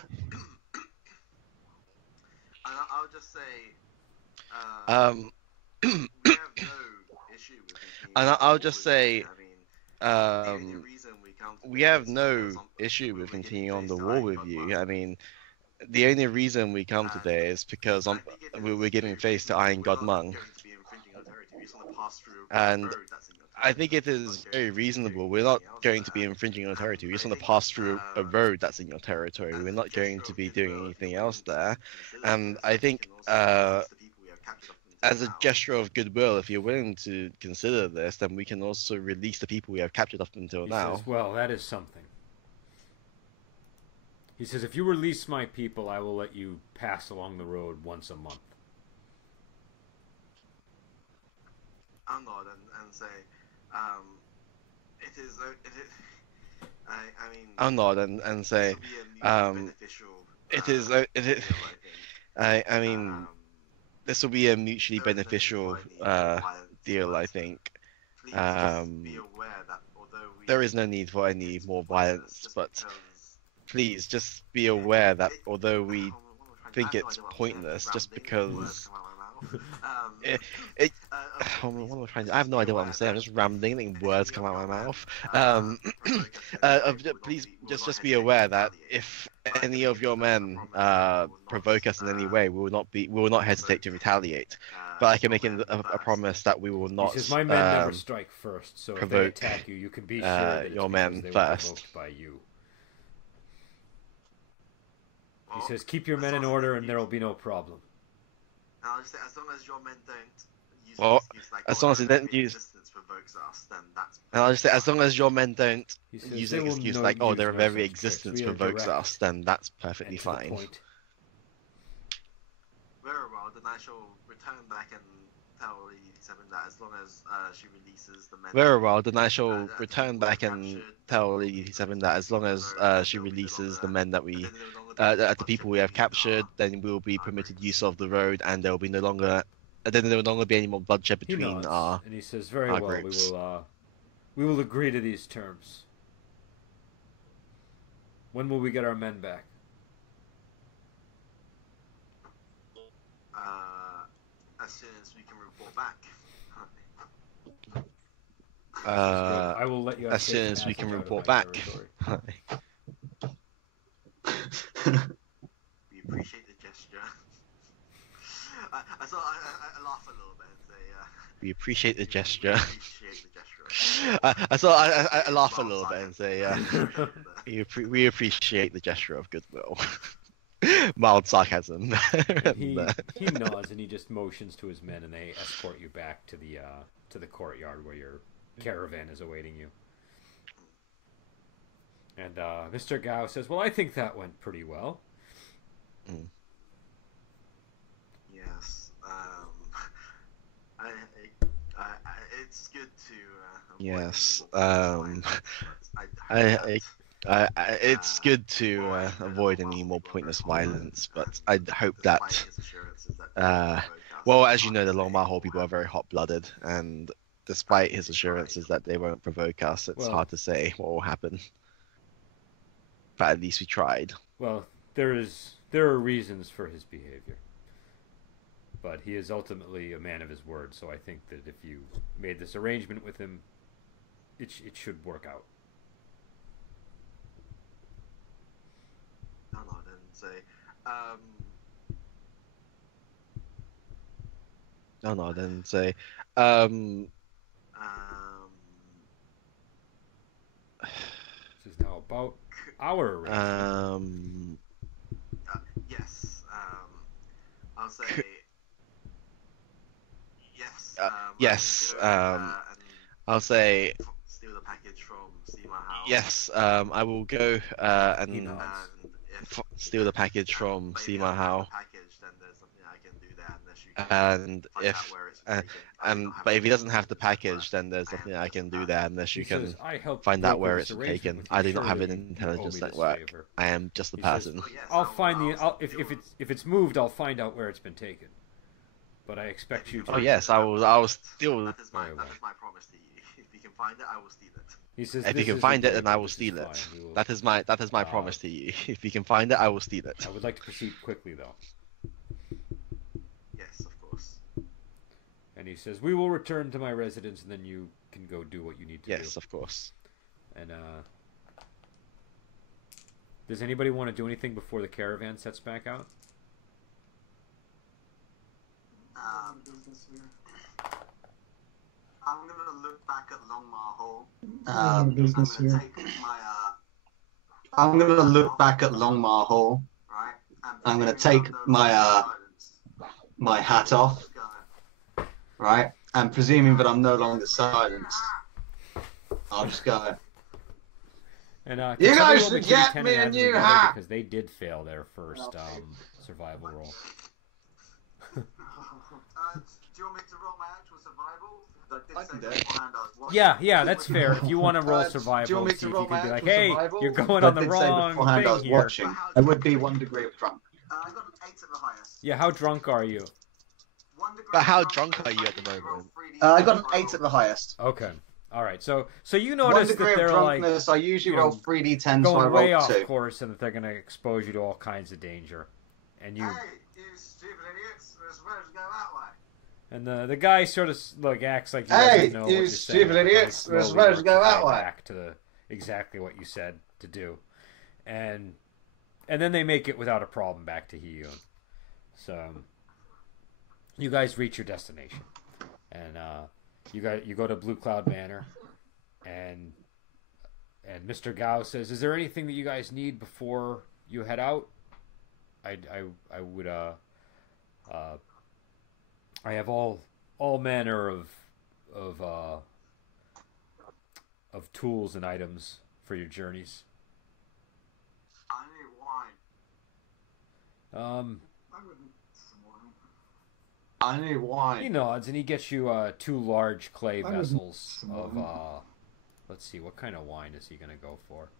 And I'll just say, we have no issue with it. And I'll just say, the only reason we come to we this have is no because issue we with were continuing getting on the faced war to with Iron you. God I mean, the only reason we come today is because we were giving face to Iron God Mung. And I think it is very reasonable. We're not going to be infringing your territory. We just want to pass through a road that's in your territory. We're not going to be doing anything else there. And I think, as a gesture of goodwill, if you're willing to consider this, then we can also release the people we have captured up until He now. says, well, that is something. He says, if you release my people, I will let you pass along the road once a month. I'll nod and say, it is, I mean... I'll nod and say, I mean, this will be a mutually beneficial deal, I think. There is no need for any more violence, but please just be aware that although we think it's pointless, just because what am I trying to... I have no idea what I'm saying. I'm just rambling, letting words come out of my mouth. Please just be aware that if any of your men provoke us in any way, we will not hesitate to retaliate. But I can make a promise that we will not. He says, my men never strike first, so if they attack you, you can be sure that your it's men because they were first. provoked by you. He says, keep your men in order and there will be no problem. And I'll just say, as long as your men don't use Well, an excuse like, as long as they don't use- resistance provokes us, then that's... And I'll just say, as long as your men don't He says, use they an will excuse not like, oh, use their no very such existence tricks. We are provokes direct us, then that's perfectly and to the fine. point. Very well, then I shall return back and tell Lady 7 that as long as she releases the men... Very well, then I shall return back and tell Lady 7 that as long as she releases the men that we, the people we have captured, then we will be permitted use of the road, and there will be no longer be any more bloodshed He between nods, our. and he says, very our well, groups. we will agree to these terms. When will we get our men back? As soon as we can report back. I will let you have As soon safe as we passage can out of report my back. territory. We appreciate the gesture. I laugh a little bit and say, We appreciate the gesture. appreciate the gesture. I laugh a little bit and say, we appreciate the gesture of goodwill. Mild sarcasm. He nods and he just motions to his men, and they escort you back to the courtyard where your caravan is awaiting you. And Mr. Gao says, "Well, I think that went pretty well." Yes. It's good to. Yes. I It's good to avoid any more pointless violence, but I hope that. Well, as you know, the Longmahal people are very hot-blooded, and despite his assurances that they won't provoke us, it's hard to say what will happen. But at least we tried. Well, there are reasons for his behavior, but he is ultimately a man of his word. So I think that if you made this arrangement with him, it should work out. Hold on and say, This is now about our arrangement. yes. I'll say yes. Yes. And I'll say steal the package from Sima House. yes. I will go and He nods. And if steal the package from maybe Sima I Hao. have the package, then there's something I can do there unless you And Find if out where it's uh, taken. I do not have but if he any doesn't have the information package, then there's I nothing am I can just do that. there unless He you can says, I helped find out broker where this it's arrangement taken. with you. I do not have Surely an you owe me intelligence this network. favor. I am just a He says, person. Oh, yes, I'll find the. I'll If deal with if it's moved, I'll find out where it's been taken. But I expect you to. Oh yes, I will steal. That is my Very well. promise to you. If you can find it, I will steal it. He says, If "This you can is find a it, then break, I but will this is steal it. fine. We will- That is my promise to you. If you can find it, I will steal it. I would like to proceed quickly, though." Yes, of course. And he says, "We will return to my residence, and then you can go do what you need to Yes, do." of course. And does anybody want to do anything before the caravan sets back out? I'm gonna look back at Longmar Hall. I'm in business I'm gonna here. take my I'm gonna look back at Longmar Hall. right. And I'm gonna presuming take I'm no my, longer silenced, My hat off, just go. right? And presuming that I'm no longer silenced, I'll just go. And You can guys somebody roll should me get 2d10 me and a add them new together hat. because they did fail their first survival roll. Do you want me to roll my actual survival? I can do it. Yeah, that's fair. If you want to roll Do you survival, want me see to if roll you can my be like, actual "Hey, survival? you're going I on the did say wrong beforehand I was thing here." watching. I would be 1 degree of drunk. I got an 8 at the highest. Yeah, how drunk are you? 1 degree But how of drunk are you at the I roll moment? 3D I got an survival. 8 at the highest. Okay, all right. So you 1 notice degree that of they're like drunkenness. I usually you know, roll 3d10, so I going way rolled off 2. course, and that they're going to expose you to all kinds of danger, and you. Hey, you stupid idiots! We're supposed to go that way. And the guy sort of like acts like he Hey, doesn't know what you you're stupid saying, but idiots, like we're slowly supposed to go works his that way way. back to exactly what you said to do, and then they make it without a problem back to Hiyun. So you guys reach your destination, and you go to Blue Cloud Manor, and Mr. Gao says, "Is there anything that you guys need before you head out?" I would I have all manner of tools and items for your journeys. I need wine. I wouldn't. I need He wine. nods and he gets you 2 large clay I would- vessels of let's see, what kind of wine is he gonna go for?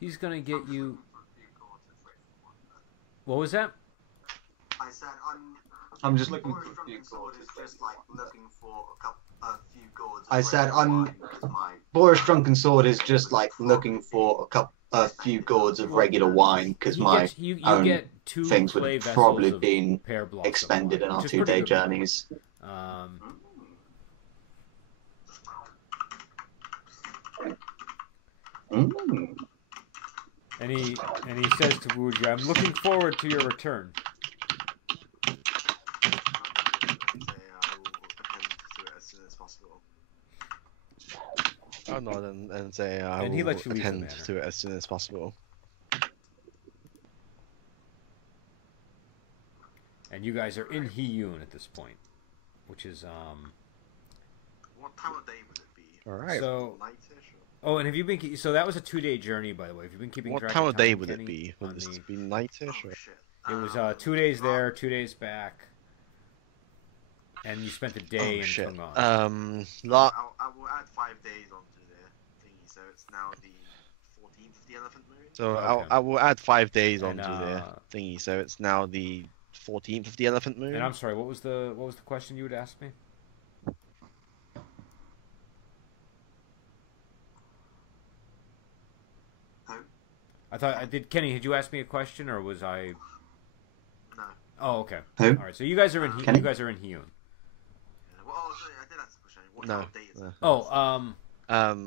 He's gonna get you. What was that? I said I'm just looking Boris for a few Drunken Sword is gourds. just like looking for a few gourds. I said I'm. I'm- Boris Drunken Sword is just like looking for a few gourds of regular wine because my You own get 2 things would clay have vessels probably of been pear blossom expended wine, in our which is pretty 2-day good wine. journeys. Mm. And he says to Wuji, "I'm looking forward to your return." I will attend to it as soon as possible. I'll nod and say I And he will lets you leave the attend manor. to it as soon as possible. And you guys are in Hiyun at this point, which is What time of day would it be? All right. so. Nightish? Oh, and have you been? So that was a 2-day journey, by the way. Have you been keeping What track time of day time, would Kenny, it be? on Would this the- be nightish? Oh Or... shit. It was 2 days there, 2 days back, and you spent the day Oh in shit. Tungan. I will add 5 days onto the thingy, so it's now the 14th of the Elephant Moon. So Okay. I will add 5 days And, onto the thingy. So it's now the 14th of the Elephant Moon. And I'm sorry, what was the question you would ask me? Who? I thought Kenny. Did you ask me a question, or was I? No. Oh, okay. Who? All right. So you guys are in Kenny? you guys are in Hiyun. Yeah, well, oh, sorry, I did ask a question. What No, time of day is it? Oh,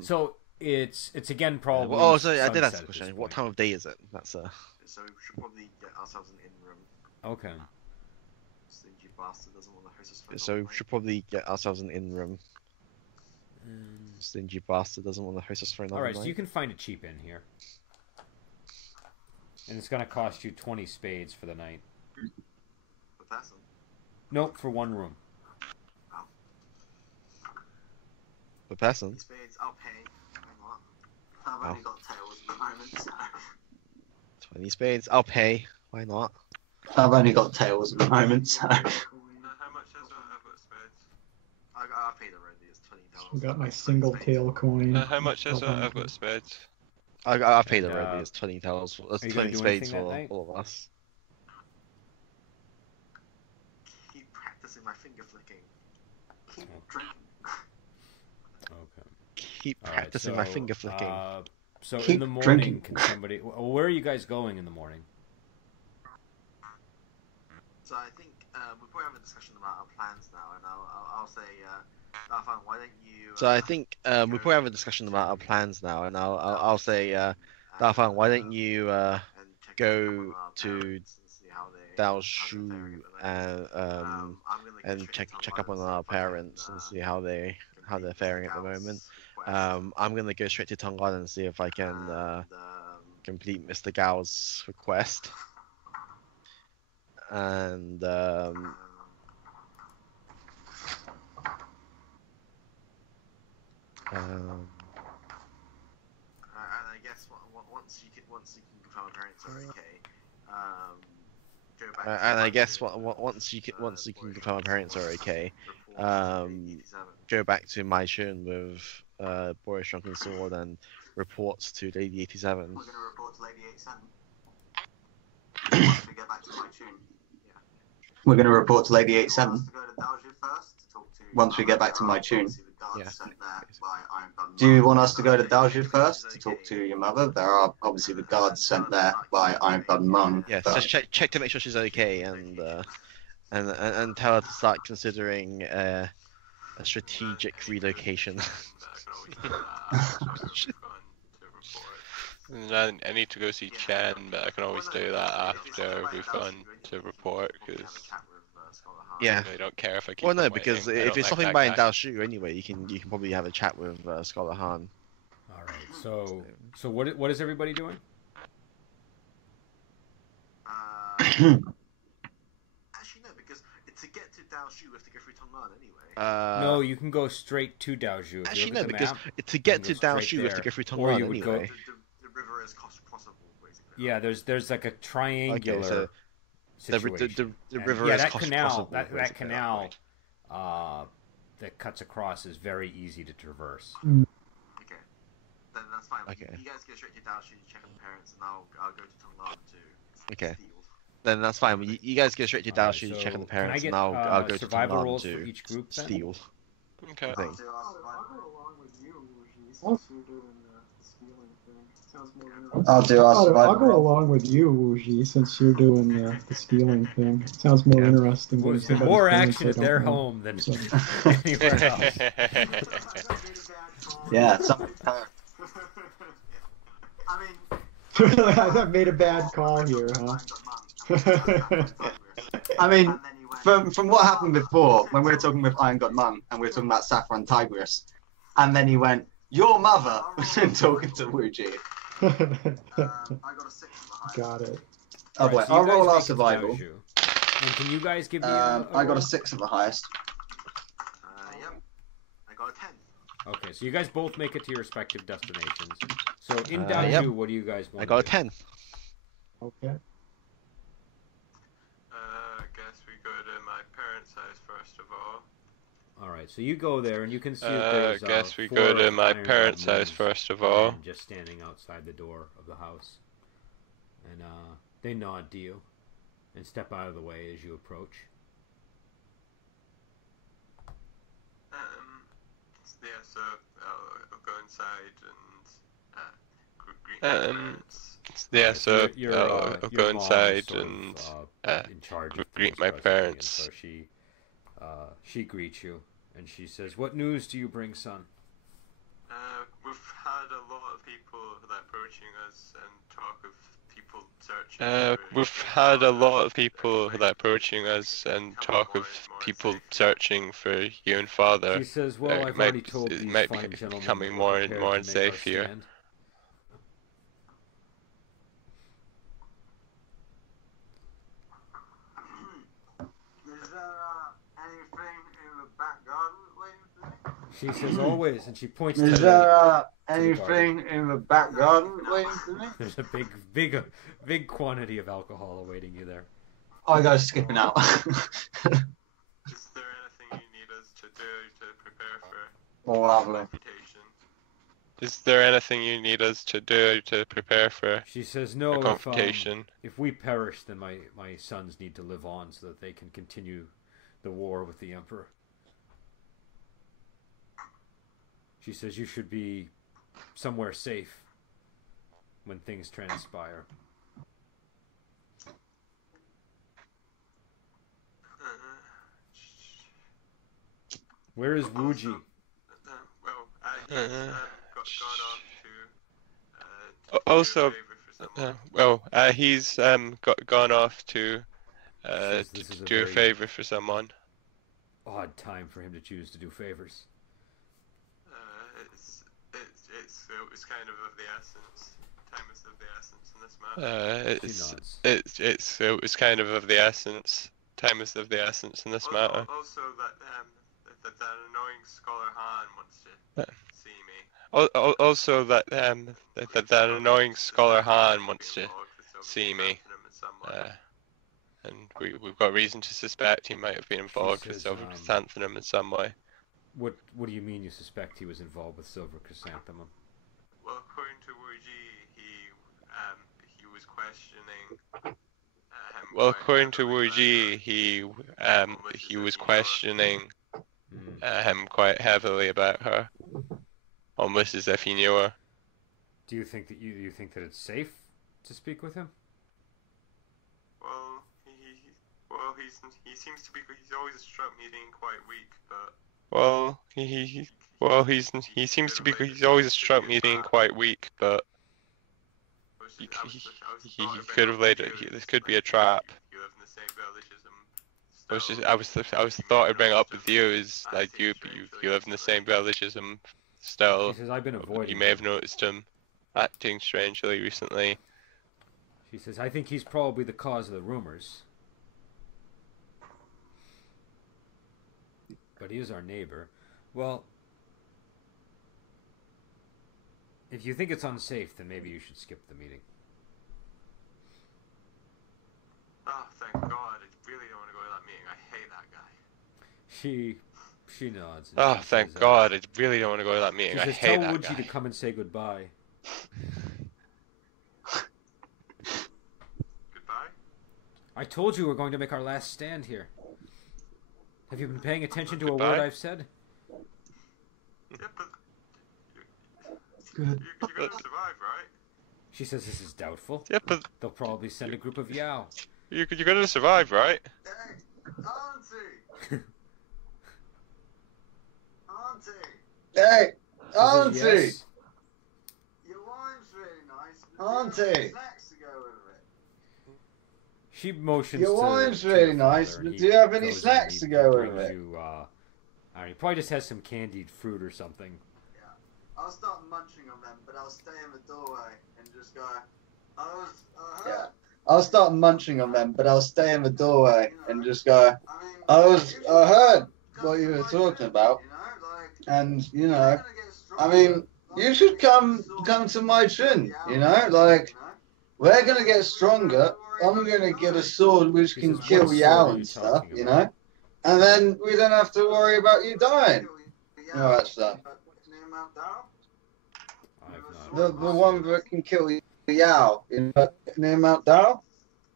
So so it's again probably. oh, sorry, I did sunset ask a at this question. What point. time of day is it? That's So we should probably get ourselves an in-room. Okay. Stingy bastard doesn't want to host us for so we another should probably get ourselves an in-room. Stingy bastard doesn't want to host us for another All right. So night. you can find a cheap inn here, and it's gonna cost you 20 spades for the night. night. Per person. Nope, for 1 room. per person. 20 spades, I'll pay. Why not? I've Oh. only got tails at the moment, so. 20 spades, I'll pay. Why not? I've only got tails at the moment, so. How much is that? I've got spades. I'll pay the roadie, it's $20. I got my single tail coin. How much is that? I've 1200. got spades. I'll pay the And, roadie. It's 20 tails. That's are you 20 gonna do spades anything that for night? all of us. Keep practicing my finger flicking. Keep Oh. drinking. Okay. Keep All right, practicing my so, finger flicking. So in Keep the morning, drinking. can somebody? Where are you guys going in the morning? So I think we'll probably have a discussion about our plans now, and I'll say, Darfan, why don't you? So I think we probably have a discussion about our plans now, and I'll say, Darfan, why don't you and check go on our to parents and see how Dao they're Shu faring at the moment. and I'm gonna go and straight to check up on Tonglan our and see if I can, parents and see how they're complete faring Mr. at the Gao's moment. request. I'm gonna go straight to Tongan and see if I can And, complete Mr. Gao's request. And and I guess once you can confirm my parents are okay, go back. and I guess once you can confirm my parents are okay, go back to Mai Shun with Boris Drunken Sword and report to Lady 87. We're gonna report to Lady 87. Once we get back to my tune. We're going to report to Lady 87 To go to Dalju first to talk to. once we get back to my tune. Obviously the guards Yeah. sent there by Iron Bun. Do you want us to go to Dalju first to talk to your mother? There are obviously the guards sent there by Iron Bun Mung. Yes, but- just check to make sure she's okay, and tell her to start considering a strategic relocation. And I need to go see Chen, but I can always do that after we've gone to report, because Yeah. I don't care if I keep Well, no, on because waiting. I if don't you're like stopping that by in guy. Dao Shu anyway, you can probably have a chat with Scholar Han. All right. So what is everybody doing? Actually, no, because to get to Dalshu, we have to go through Tonglan anyway. No, you can go straight to Daoju. If you actually look no, at the because map, to get you to can go Dao straight Shu, we have to there. go through Or Tonglan you would go- anyway. The river is crossable, basically. yeah, there's like a triangular Okay, so situation. the And, river yeah, is that canal, crossable, that basically, canal, point. that cuts across is very easy to traverse. Okay. Then that's fine. Okay. You guys go straight to Dalshu, check on the parents, and I'll go to Tonglan to Okay. steal. Then that's fine. You guys go straight to Alright, Dao Shu, so check on the can I parents, get, and I'll go to survival Tonglan rolls for to each group then? steal. Okay. Thing. I'll do our survival. along with you, Uji, since you're doing the stealing thing. Sounds more interesting. I'll do our I'll survival go roll. along with you, Wuji, since you're doing the stealing thing. Sounds more Yeah. interesting than Was somebody's more parents action I at their don't know. home than So- anywhere else. Yeah, some, I mean, I made a bad call here, huh? I mean, from what happened before, when we were talking with Iron God Mung and we were talking about Saffron Tigris, and then he went, "Your mother," and talking to Wuji. I got a 6 on the Got it. Oh Alright, wait, so you I'll guys roll make our it to survival. Daoju. And can you guys give me I got roll? a 6 at the highest. Yep. I got a 10. Okay, so you guys both make it to your respective destinations. So in Uh, Daoju, yep. what do you guys want I got a to do? 10. Okay. I guess we go to my parents' house first of all. All right, so you go there and you can see that I there's guess we 4 go to my Iron parents' God house Moons first of all. men just standing outside the door of the house, and they nod to you and step out of the way as you approach. Yeah, so I'll go inside and greet my parents. Yeah, Alright, so your I'll your go mom's inside sort of, and in charge of greet things my presently, and parents. so she greets you and she says, "What news do you bring, son?" we've had a lot of people that approaching us and talk of people searching. We've had a lot of people that approaching us and talk of people searching for you and father. She says, "Well, it I've might already be- told it these might be fine gentlemen becoming we're more and prepared more to make our unsafe here." stand." Is there anything in the back garden waiting for me? She says always, and she points to Is the, there the anything in the back garden waiting for me? there's a big quantity of alcohol awaiting you there. I go skipping out. Is there anything you need us to do to prepare for Lovely. confrontation? Is there anything you need us to do to prepare for She says, a no, confrontation? if we perish, then my sons need to live on so that they can continue the war with the Emperor. She says you should be somewhere safe when things transpire. Where is Wuji? Well, he's gone off to also, he's gone off to Says this is a do a very- favor for someone. Odd time for him to choose to do favors. It's kind of the essence. Time is of the essence in this matter. It's kind of the essence. Time is of the essence in this matter. Also, that annoying Scholar Han wants to see me. Also, that annoying Scholar Han wants to see me. And we've got reason to suspect he might have been involved with says, Silver Chrysanthemum in some way. What do you mean you suspect he was involved with Silver Chrysanthemum? Well, according to Wu Ji, he was questioning. Well, according to Wu Ji, he was questioning him quite heavily about her, almost as if he knew her. Do you think that you think that it's safe to speak with him? Well, he seems to be. He's always struck me being quite weak, but. Well, he seems to be. He's always struck me being quite weak, but. He could have laid it. This could be a trap. I was thought I'd bring it up with you is like you live in the same villagism still. She says, I've been avoiding You may have noticed him acting strangely recently. She says, I think he's probably the cause of the rumors. But he is our neighbor. Well, if you think it's unsafe, then maybe you should skip the meeting. Oh, thank God. I really don't want to go to that meeting. I hate that guy. She nods. and Oh, she thank says, God. I really don't want to go to that She meeting. I says, hate tell that Wuji guy. to come and say goodbye. Goodbye? I told you we're going to make our last stand here. Have you been paying attention to a Goodbye? word I've said? Yeah, but Good. you're going to survive, right? She says this is doubtful. Yeah, but They'll probably send a group of Yao. you're going to survive, right? Hey, Auntie! Auntie! Hey, She says, Auntie! yes. Your wine's really nice. but do you have Auntie! any snacks to go with it? She motions Your to wine's to really your father, nice, and but he do you have any goes and snacks he to go with brings it? you, I don't know, he probably just has some candied fruit or something. Yeah. I'll start munching on them, but I'll stay in the doorway and just go, Yeah. I'll start munching on them, but I'll stay in the doorway and just go, I mean, I heard what you were talking about, and, you know, I mean, you should come to my chin, you know, like, we're gonna get stronger, I'm gonna get a sword which He can says, kill "What sword Yao are and you stuff, talking you about?" know, and then we don't have to worry about you dying. All that stuff. I have not. The one that can kill Yao, you know, near Mount Dao,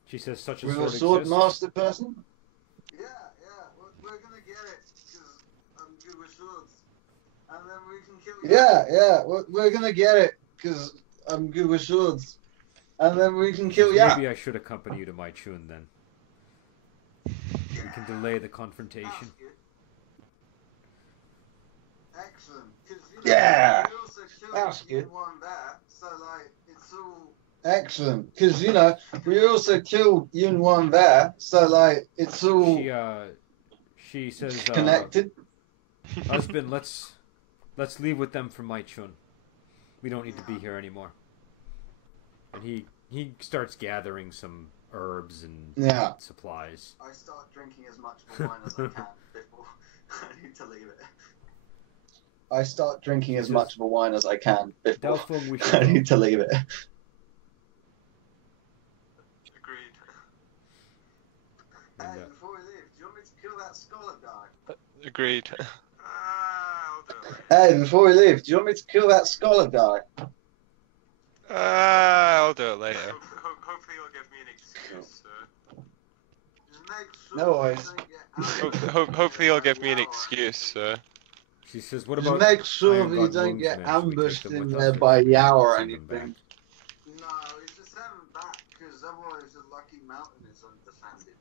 She says such a with sword a sword exists. master person. Yeah, we're gonna get it, because I'm good with swords. And then we can kill you. Yeah, we're gonna get it, because I'm good with swords. And then we can kill Yao. Maybe I should accompany you to my chun then. We can delay the confrontation. That's good. Excellent. 'Cause, you know, Yeah, we also killed that's you good. one there, so like it's all. Excellent, because, you know, we also killed Yun Wan there, so, like, it's all She says, connected. husband, let's leave with them for my chun. We don't need to be here anymore. And he starts gathering some herbs and Yeah. supplies. I start drinking as much of the wine as I can before I need to leave it. I start drinking as Just- much of a wine as I can before Delphung, we I should need to leave it. Agreed. And, Hey, before we leave, do you want me to kill that scholar guy? Agreed. I'll do it. Hey, before we leave, do you want me to kill that scholar guy? I'll do it later. Hopefully you'll give me an excuse, sir. Just make sure No worries. you don't get Hopefully you'll give me an excuse, sir. she says, "What Just about make sure Iron you God don't Wounds get men? Should we take ambushed them in with there us by Yao or send them back?" anything. No, it's just send them back, because otherwise the Lucky Mountain is undefended.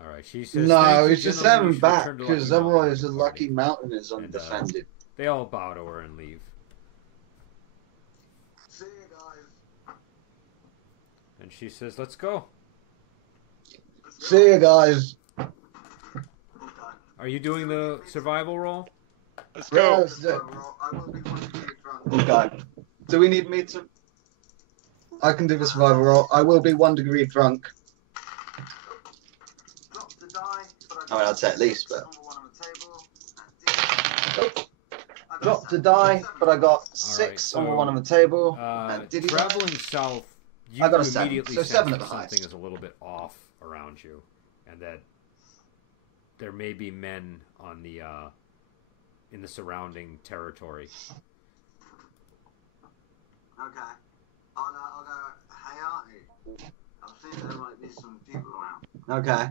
All right, she says. No, "Thank you, it's just gentlemen. send You them should back, return to because Lucky Mountain otherwise the with the party." Lucky Mountain is And, undefended. They all bow to her and leave. See you guys. And she says, "Let's go." See you guys. Are you doing the survival roll? Let's go. Yes. I will be one of you drunk. Okay. Do we need me to? I can do the survival roll. I will be 1 degree drunk. Drop to die, but I mean, I'd say at least, but- Number one on the table. I got Drop to seven. die, but I got Alright, 6 on the so, one on the table. Did he traveling south, you I got a 7, immediately so sense 7 that at the highest. something is a little bit off around you, and that there may be men on the in the surrounding territory. Okay. I'll go, hey Auntie. I think there might be some people around. Okay.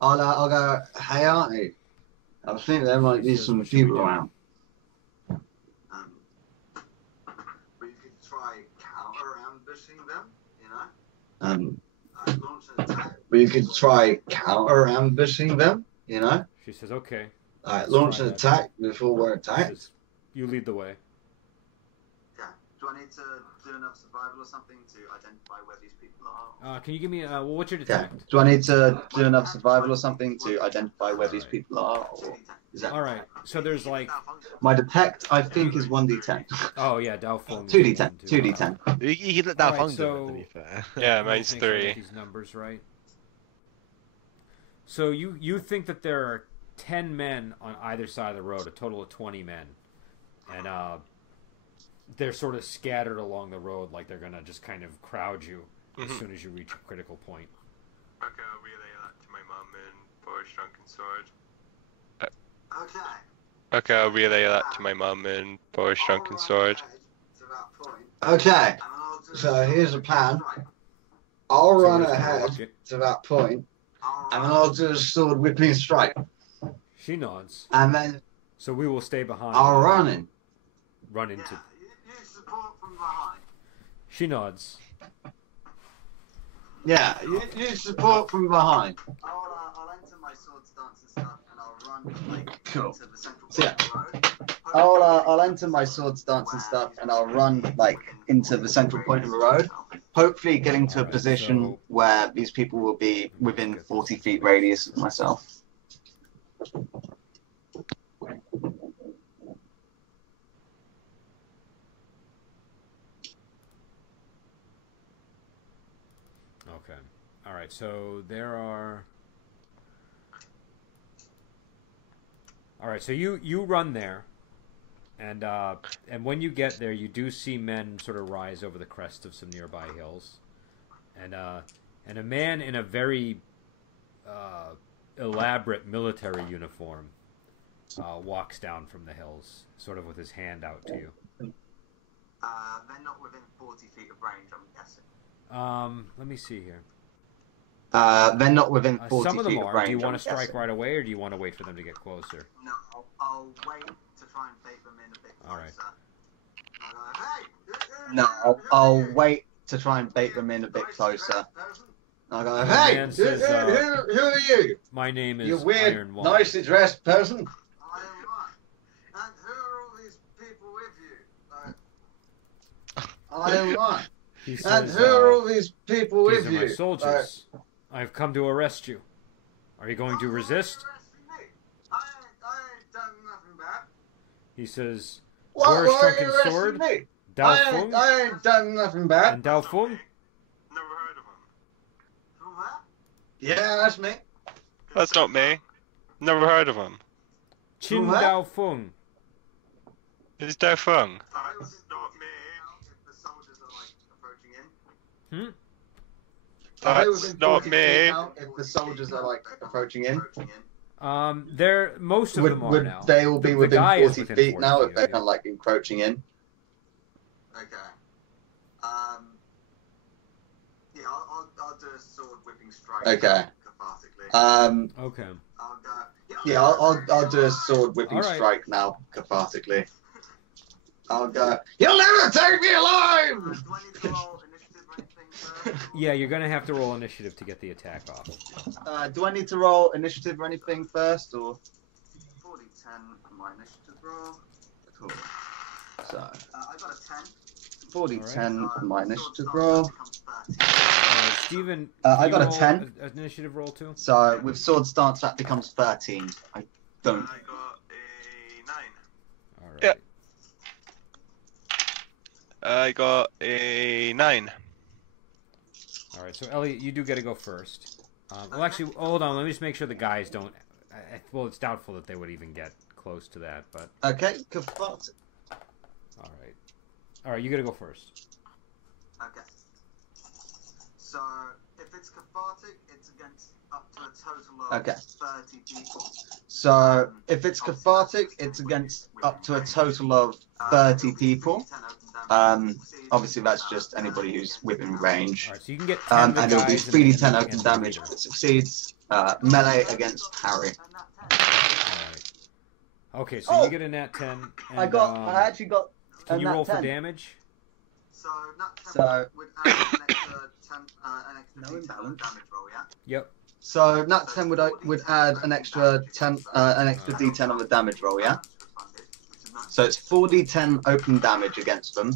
I'll go, hey auntie. I think there might be some people around. Um, but you could try counter ambushing them, you know? Launch an attack. But you could try counter ambushing them, you know? She says, "Okay." Alright, Let's launch try an that. attack before we're She attacked. says, "You lead the way." Okay. Do I need to do enough survival or something to identify where these people are? Can you give me well, what's your Okay. detect? Do I need to do enough survival or something to identify where these people are? Or is that All right. So there's like, my detect? I think is 1d10. oh yeah, Dalphung. 2d10. 2d10. You can let that Alright, phone do it, to so- be fair. Yeah, Let me mine's make sure I get 3. these numbers right. So you think that there are 10 men on either side of the road, a total of 20 men, and they're sort of scattered along the road, like they're gonna just kind of crowd you as Mhm. soon as you reach a critical point. Okay, I'll relay that to my mum and Boris Drunken Sword. Okay. Okay, I'll relay that to my mum and Boris Drunken Sword. To that point. Okay, And I'll do so here's a plan. strike. I'll So run we're just gonna ahead watch it. to that point, I'll and then I'll do a sword whipping strike, She nods. and then So we will stay behind. I'll and run in. Run Yeah, into. you support from behind. She nods. Yeah, you support from behind. I'll enter my sword stance and stuff, and I'll run like Cool. into the central So, point of the road. I'll enter my sword stance and stuff, and I'll run like into the central point of the road. Hopefully, getting to a Alright, position so- where these people will be within 40 feet radius of myself. Okay. All right. So there are. All right. So you run there, and when you get there, you do see men sort of rise over the crest of some nearby hills, and a man in a very elaborate military uniform walks down from the hills, sort of with his hand out to you. They're not within 40 feet of range, I'm guessing. Let me see here. They're not within 40 Some of them feet of are. range. Do you want I'm to strike guessing. right away, or do you want to wait for them to get closer? No, I'll wait to try and bait them in a bit closer. All right. I'll go, hey! No, I'll wait to try and bait them in a bit closer. I'll go, The hey, man says, who are you? My name You is weird, Iron Wand. nicely dressed person. I am right. And who are all these people with you? I am right. He And says, who are all these people these with are you? my soldiers. I've come to arrest you. Are you going to resist? I ain't done nothing bad. He says, What? Boris Why are you Drunken arresting Sword, me? Dalphung, I ain't done nothing bad. and Dalphung. Never heard of him. From where? Yeah, that's me. That's not me. Never heard of him. Chin What? Dalphung. Is Death wrong? That's not me. If the soldiers are like approaching in. Are they That's within not 40 feet me. now if the soldiers are like approaching in? They're most of them are Would now. they all be The within guy is 40 within feet 40 now feet if of they're you. kind of like encroaching in? Okay. Yeah, I'll do a sword whipping strike. Okay. Cathartically. Okay. I'll go. Yeah, I'll do a sword whipping All right. strike now, cathartically. I'll go. You'll never take me alive. Do I need to roll initiative or anything first? Yeah, you're gonna have to roll initiative to get the attack off. Do I need to roll initiative or anything first, or 40-10 for my initiative roll. cool? So I got a 10. 40-10 for my Sword initiative starts roll. out, becomes 13. Steven, I can you got a roll 10. An initiative roll too. So with sword stance that becomes 13. I don't. I got a 9. All right. Yeah. I got a 9. All right. So Elliot, you do get to go first. Well, actually, hold on. Let me just make sure the guys don't. Well, it's doubtful that they would even get close to that, but Okay, cathartic. all right. All right, you got to go first. Okay. So, if it's cathartic, it's against up to a total of Okay. 30 people. So if it's cathartic, it's against up to a total of 30 people. Obviously that's just anybody who's within range. All right. So you can get 10 of the And it'll be guys 3d10 and open against damage the if leader. it succeeds. Melee against parry. All right. Okay, so Oh! you get a nat 10. And, I actually got. Can a you nat roll 10. for damage? So, nat 10 So- would add an extra 10, an extra No D10 on the imbalance. damage roll, yeah? Yep. So nat 10 would add an extra 10, an extra d10 on the damage roll, yeah. So it's 4d10 open damage against them,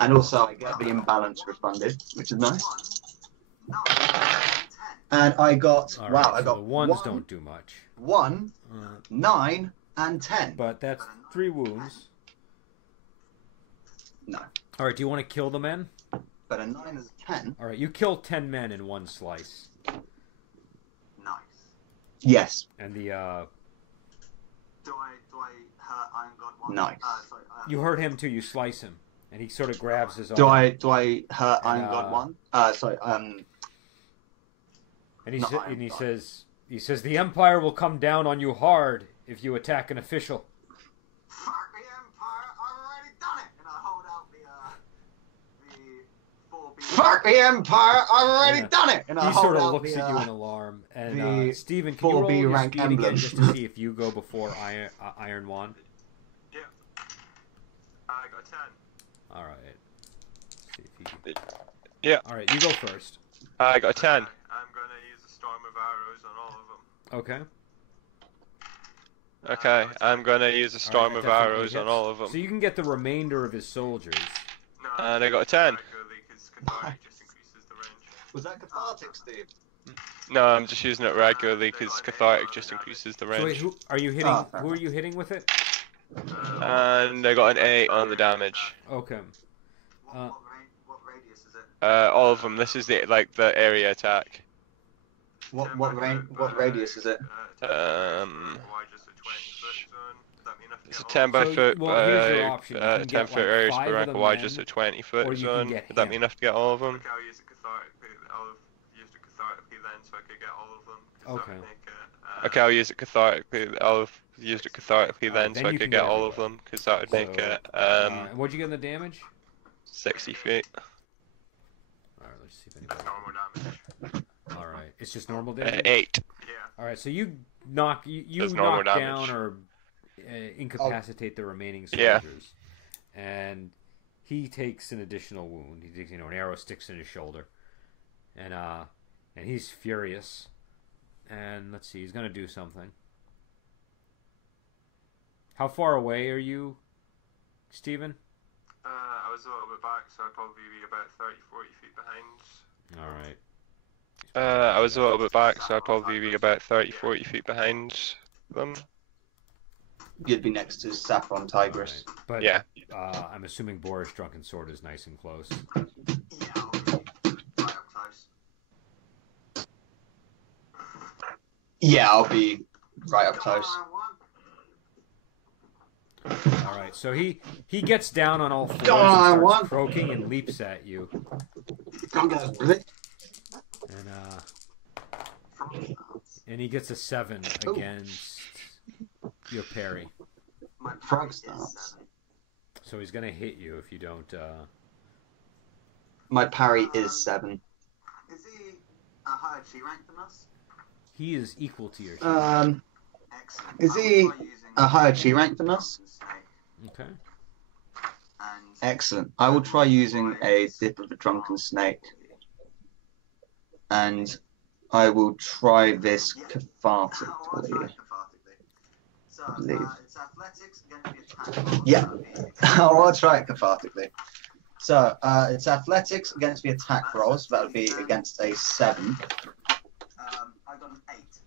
and also I get the imbalance refunded, which is nice. 1, 9, 10. And I got All wow, right, I so got the ones 1, don't do much. 1, Uh, 9, and 10. but that's 3 wounds. No, All right, do you want to kill the men? but a 9 is 10. All right, you kill 10 men in one slice. Nice. Yes, And the Do I hurt Iron God 1? Nice. Sorry, you hurt him too. You slice him, and he sort of grabs his arm. do I hurt And, Iron God 1? Sorry, And he Not sa- Iron and he God. says the Empire will come down on you hard if you attack an official. Fuck the Empire, I've already done it! And I hold out the 4B. fuck the Empire! I've already Yeah. done it. And I He hold sort of out looks the, at you in alarm. And the Steven, can you roll 4B your rank speed again emblem. just to see if you go before Iron Wand? Yeah. I got a 10. All right. Let's see if he... Yeah. All right, you go first. I got a 10. I'm gonna use a storm of arrows on all of them. Okay. Okay, I'm gonna use a storm All of right, that definitely arrows on hits. all of them. So you can get the remainder of his soldiers. No, And I got a 10. regularly, 'cause cathartic just increases the range. Was that cathartic, Steve? No, I'm just using it regularly because cathartic just increases the So wait, range. who are you hitting? Oh, fair Who are you hitting with it? And I got an 8 on the damage. Okay. What radius is it? All of them. This is the area attack. What radius is it? It's a 10 by So, foot, well, here's your option. You can 10 get, foot like, area 5 per of rank the wide, men, just a 20 or foot you can zone. get Would that him. be enough to get all of them? Okay, I'll use it cathartically. I'll use it cathartically then, so I could get all of them. 'cause that Okay. would make it, Okay, I'll use it cathartically. I'll have used it cathartically Alright, then, then so I you could can get get all of them, because that would make So, it what'd you get in the damage? 60 feet. All right, let's see if anybody. normal damage. All right, it's just normal damage. 8. Yeah. All right, so you knock That's normal knock damage. down or incapacitate the remaining Yeah. soldiers, and he takes an additional wound. He takes, an arrow sticks in his shoulder, and he's furious. And let's see, he's gonna do something. How far away are you, Steven? I was a little bit back, so I'd probably be about 30-40 feet behind. All right. I was a little bit back, so I'd probably be about 30-40 feet behind them. You'd be next to Saffron Tigris. All right. But Yeah. I'm assuming Boris Drunken Sword is nice and close. Yeah, I'll be right up close. Yeah, I'll be right up close. All right, so he gets down on all fours Come on, and starts one. croaking and leaps at you, Come on, Billy. and he gets a 7 against your parry. My Frog parry is stance. 7. So he's gonna hit you if you don't. My parry is 7. Is he a higher Chi rank than us? He is equal to your. Um, Excellent. Is I will he try using a higher Chi rank than us? Drunken Snake, Okay. and Excellent. I will try using a Dip of the Drunken Snake. And I will try this I'll try cathartically. cathartically. So, believe. it's athletics against the attack roll. Yeah. That'll be- I'll try it cathartically. So, it's athletics against the attack rolls. That would be against a 7. I got an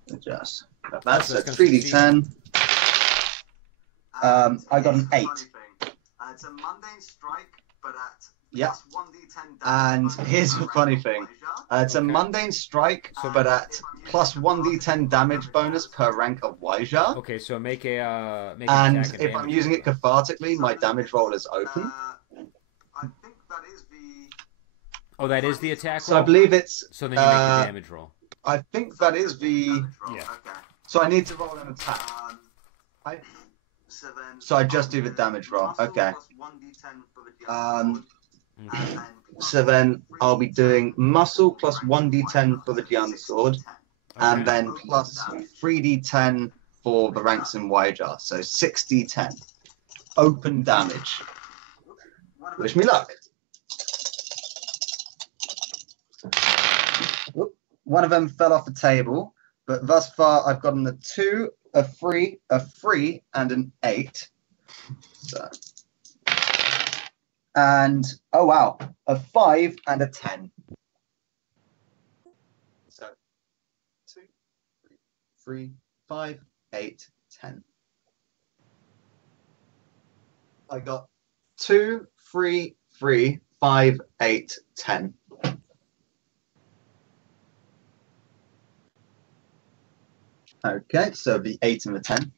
8. Adjust. That's So a it's gonna 3d10. I got an Here's the 8. funny thing. It's a mundane strike, but at Yep. plus 1d10 damage. And bonus here's per the round funny of thing. pleasure. It's a Okay. mundane strike, So- but at plus 1d10 damage bonus per rank of Waija. Okay, so make a make an And attack if I'm using it cathartically, my damage roll is open. I think that is the. Oh, that is the attack So I roll. believe it's. So then you make the damage roll. I think that is the. damage roll, Yeah. Okay. So I need to roll an attack. I- So then. So I just do the damage roll, Muscle okay. plus 1d10 for the Um, Diamond Sword, and then So then I'll be doing muscle plus 1d10 for the Diana Sword, and Okay. then plus 3d10 for the ranks in Waija. So 6d10. Open damage. Wish me luck. Whoop. One of them fell off the table, but thus far I've gotten a 2, a 3, a 3, and an 8. So. And, oh wow, a 5 and a 10. So, 2, 3, 5, 8, 10. I got 2, 3, 3, 5, 8, 10. Okay, so the 8 and the 10.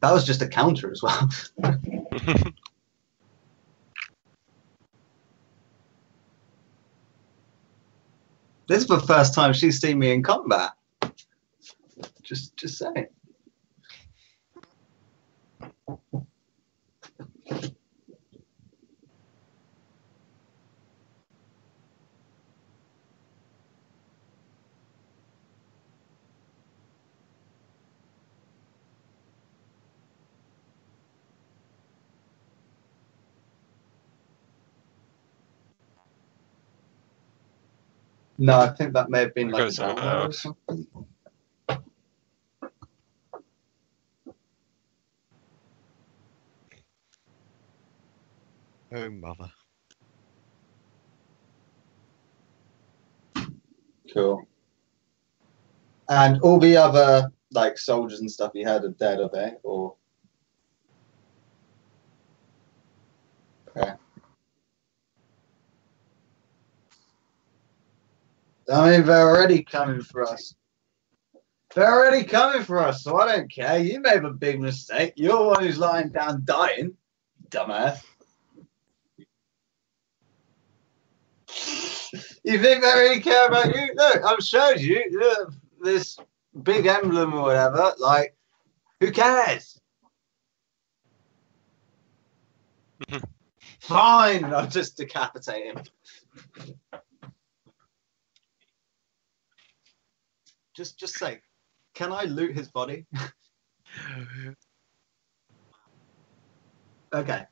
That was just a counter as well. This is the first time she's seen me in combat. Just saying. No, I think that may have been There like goes an someone hour or else. something. Oh, mother. Cool. And all the other like soldiers and stuff you had are dead, are they? Or okay. I mean, they're already coming for us. They're already coming for us, so I don't care. You made a big mistake. You're the one who's lying down dying, dumbass. You think they really care about you? Look, I've showed you this big emblem or whatever. Like, who cares? Fine, I'll just decapitate him. Just say, can I loot his body? Okay.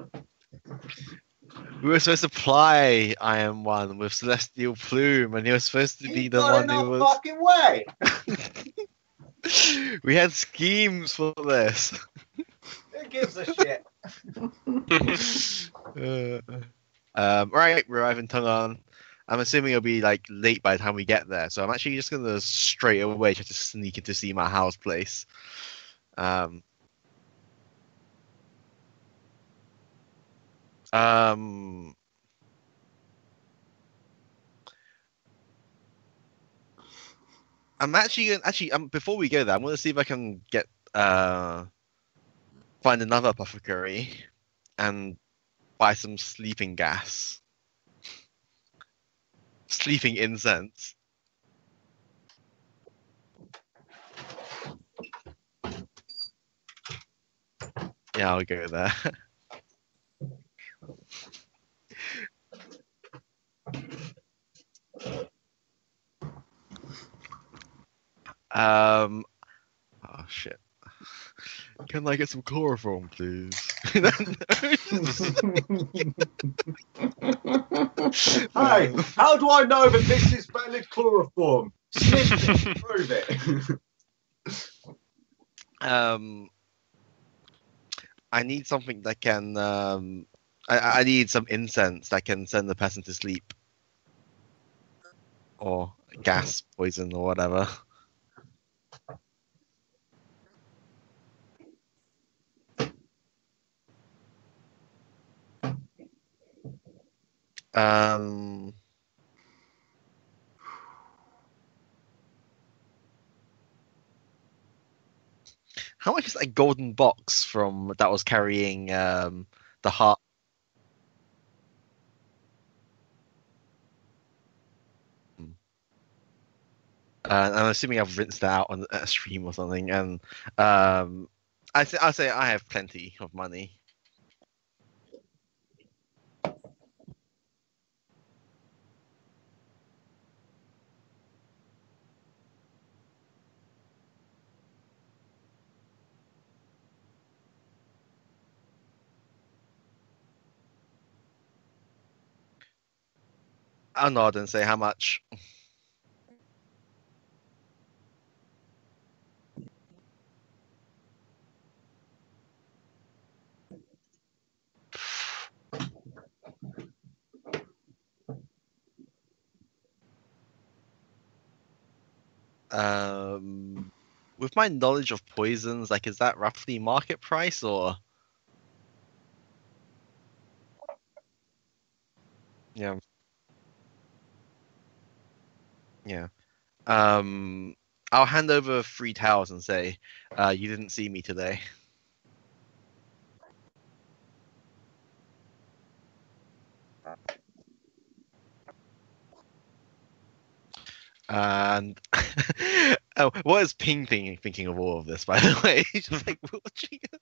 We were supposed to fly Iron One with Celestial Plume, and he was supposed to be You the got one in who our was. fucking way. We had schemes for this. Who gives a shit? Right, we're arriving Tongan. I'm assuming it'll be like late by the time we get there, so I'm actually just gonna straight away try to sneak in to see my house place. Um, I'm actually before we go there, I'm gonna see if I can get find another apothecary and buy some sleeping gas, sleeping incense. Yeah, I'll go there. Oh shit. Can I get some chloroform, please? Hi, how do I know that this is valid chloroform? Sniff it, prove it. I need something that can. I need some incense that can send the person to sleep, or gas poison or whatever. Um. How much is that golden box from that was carrying the heart? I'm assuming I've rinsed that out on a stream or something, and I'll say I have plenty of money. I'll nod and say how much. With my knowledge of poisons, like, is that roughly market price or? Yeah. Yeah. I'll hand over 3 towels and say, you didn't see me today. And oh, what is Ping thinking of all of this, by the way? He's just like watching us.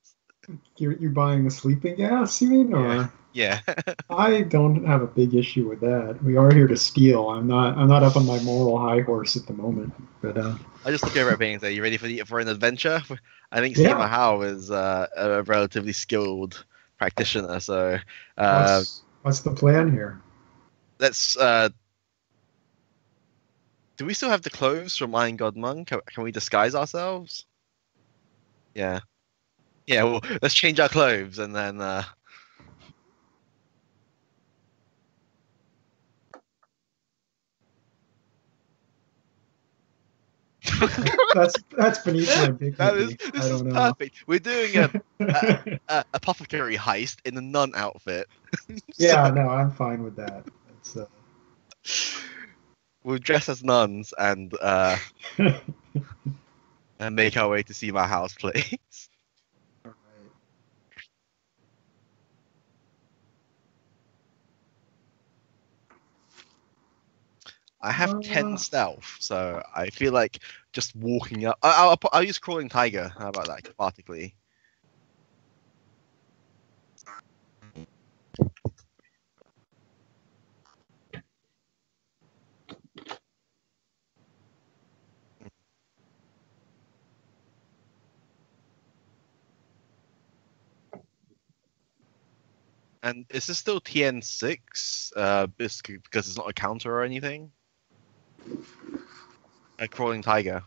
You're buying the sleeping gas, you mean? Or Yeah. I don't have a big issue with that. We are here to steal. I'm not up on my moral high horse at the moment. But I just look over at Ping and say, "You ready for an adventure?" I think Yeah. Sima Hao is a relatively skilled practitioner, so what's the plan here? let's. Do we still have the clothes from Iron God Monk? Can we disguise ourselves? Yeah. Yeah, well, let's change our clothes and then. That's beneath my dignity. This I is don't know. perfect. We're doing a apothecary heist in a nun outfit. Yeah, no, I'm fine with that. We'll dress as nuns and make our way to see my house, please. I have 10 stealth, so I feel like just walking up. I'll use crawling tiger. How about that? Cathartically. And is this still TN6? Because it's not a counter or anything? A crawling tiger.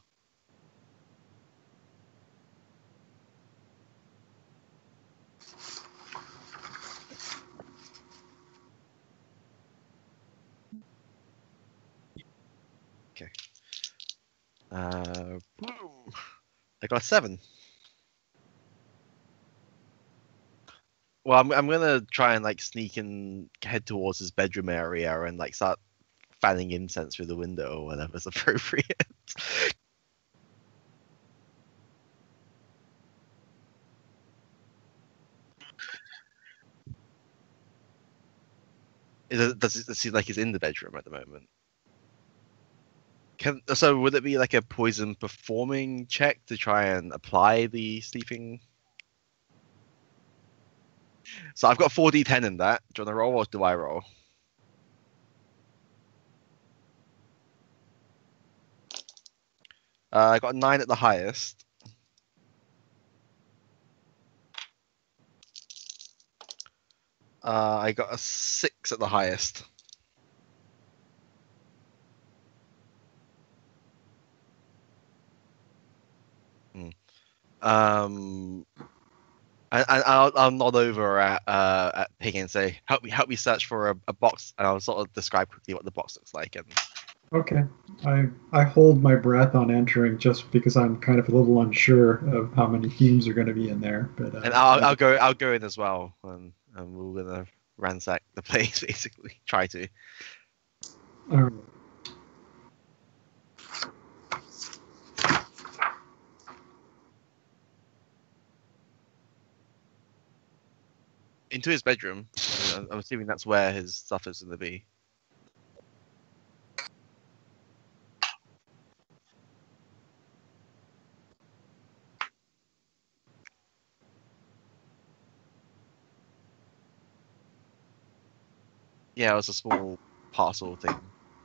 Okay. Boom. I got 7. Well, I'm gonna try and like sneak and head towards his bedroom area and like start fanning incense through the window or whatever's appropriate. Does it seem like he's in the bedroom at the moment? So would it be like a poison performing check to try and apply the sleeping? So I've got 4d10 in that. Do you want to roll or do I roll? I got a 9 at the highest. I got a 6 at the highest. I'll nod over at Pig and say, help me search for a box, and I'll sort of describe quickly what the box looks like. And Okay. I hold my breath on entering just because I'm kind of a little unsure of how many fumes are going to be in there. But and I'll go in as well, and we're gonna ransack the place basically. Try to. all right. Into his bedroom. I'm assuming that's where his stuff is going to be. Yeah, it was a small parcel thing.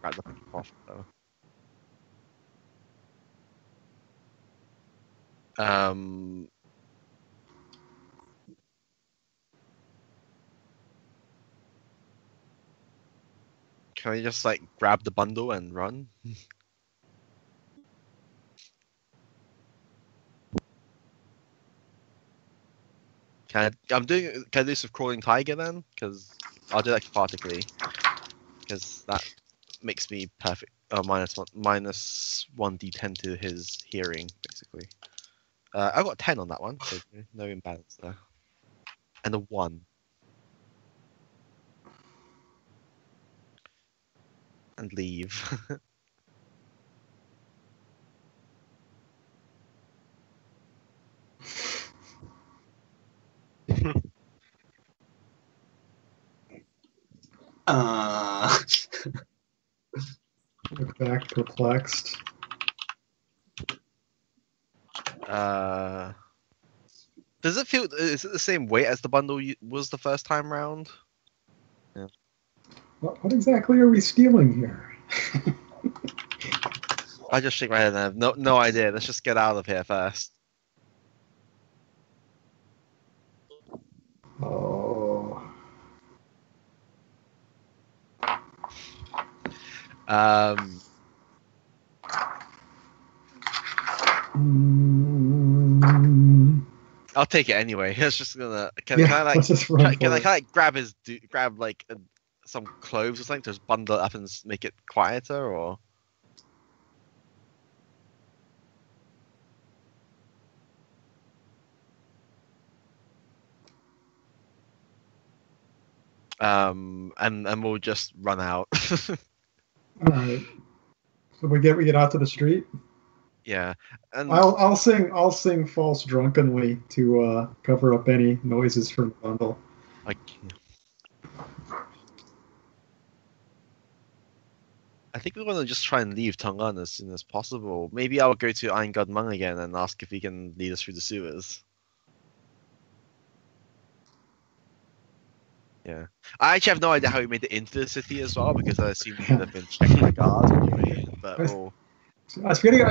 Right, nothing off though. Can I just like grab the bundle and run? Can I do some crawling tiger then? Because I'll do that particularly. Because that makes me perfect. Minus 1d10 to his hearing, basically. I got 10 on that one, so no imbalance there. And a 1. And leave. Look back perplexed. Does it feel? Is it the same weight as the bundle was the first time round? Yeah. What exactly are we stealing here? I just shake my head and I have no idea. Let's just get out of here first. Oh. I'll take it anyway. It's just gonna. Can Yeah, I like? let's just run Can for I it. like grab like some clothes or something to just bundle it up and make it quieter, or? And we'll just run out. All right. So we get out to the street. Yeah, and I'll sing false drunkenly to cover up any noises from the bundle. like, I think we want to just try and leave Tongan as soon as possible. Maybe I'll go to Iron God Mung again and ask if he can lead us through the sewers. Yeah, I actually have no idea how he made it into the city as well, because I assume he would have been checking the guards on the way in. But I was getting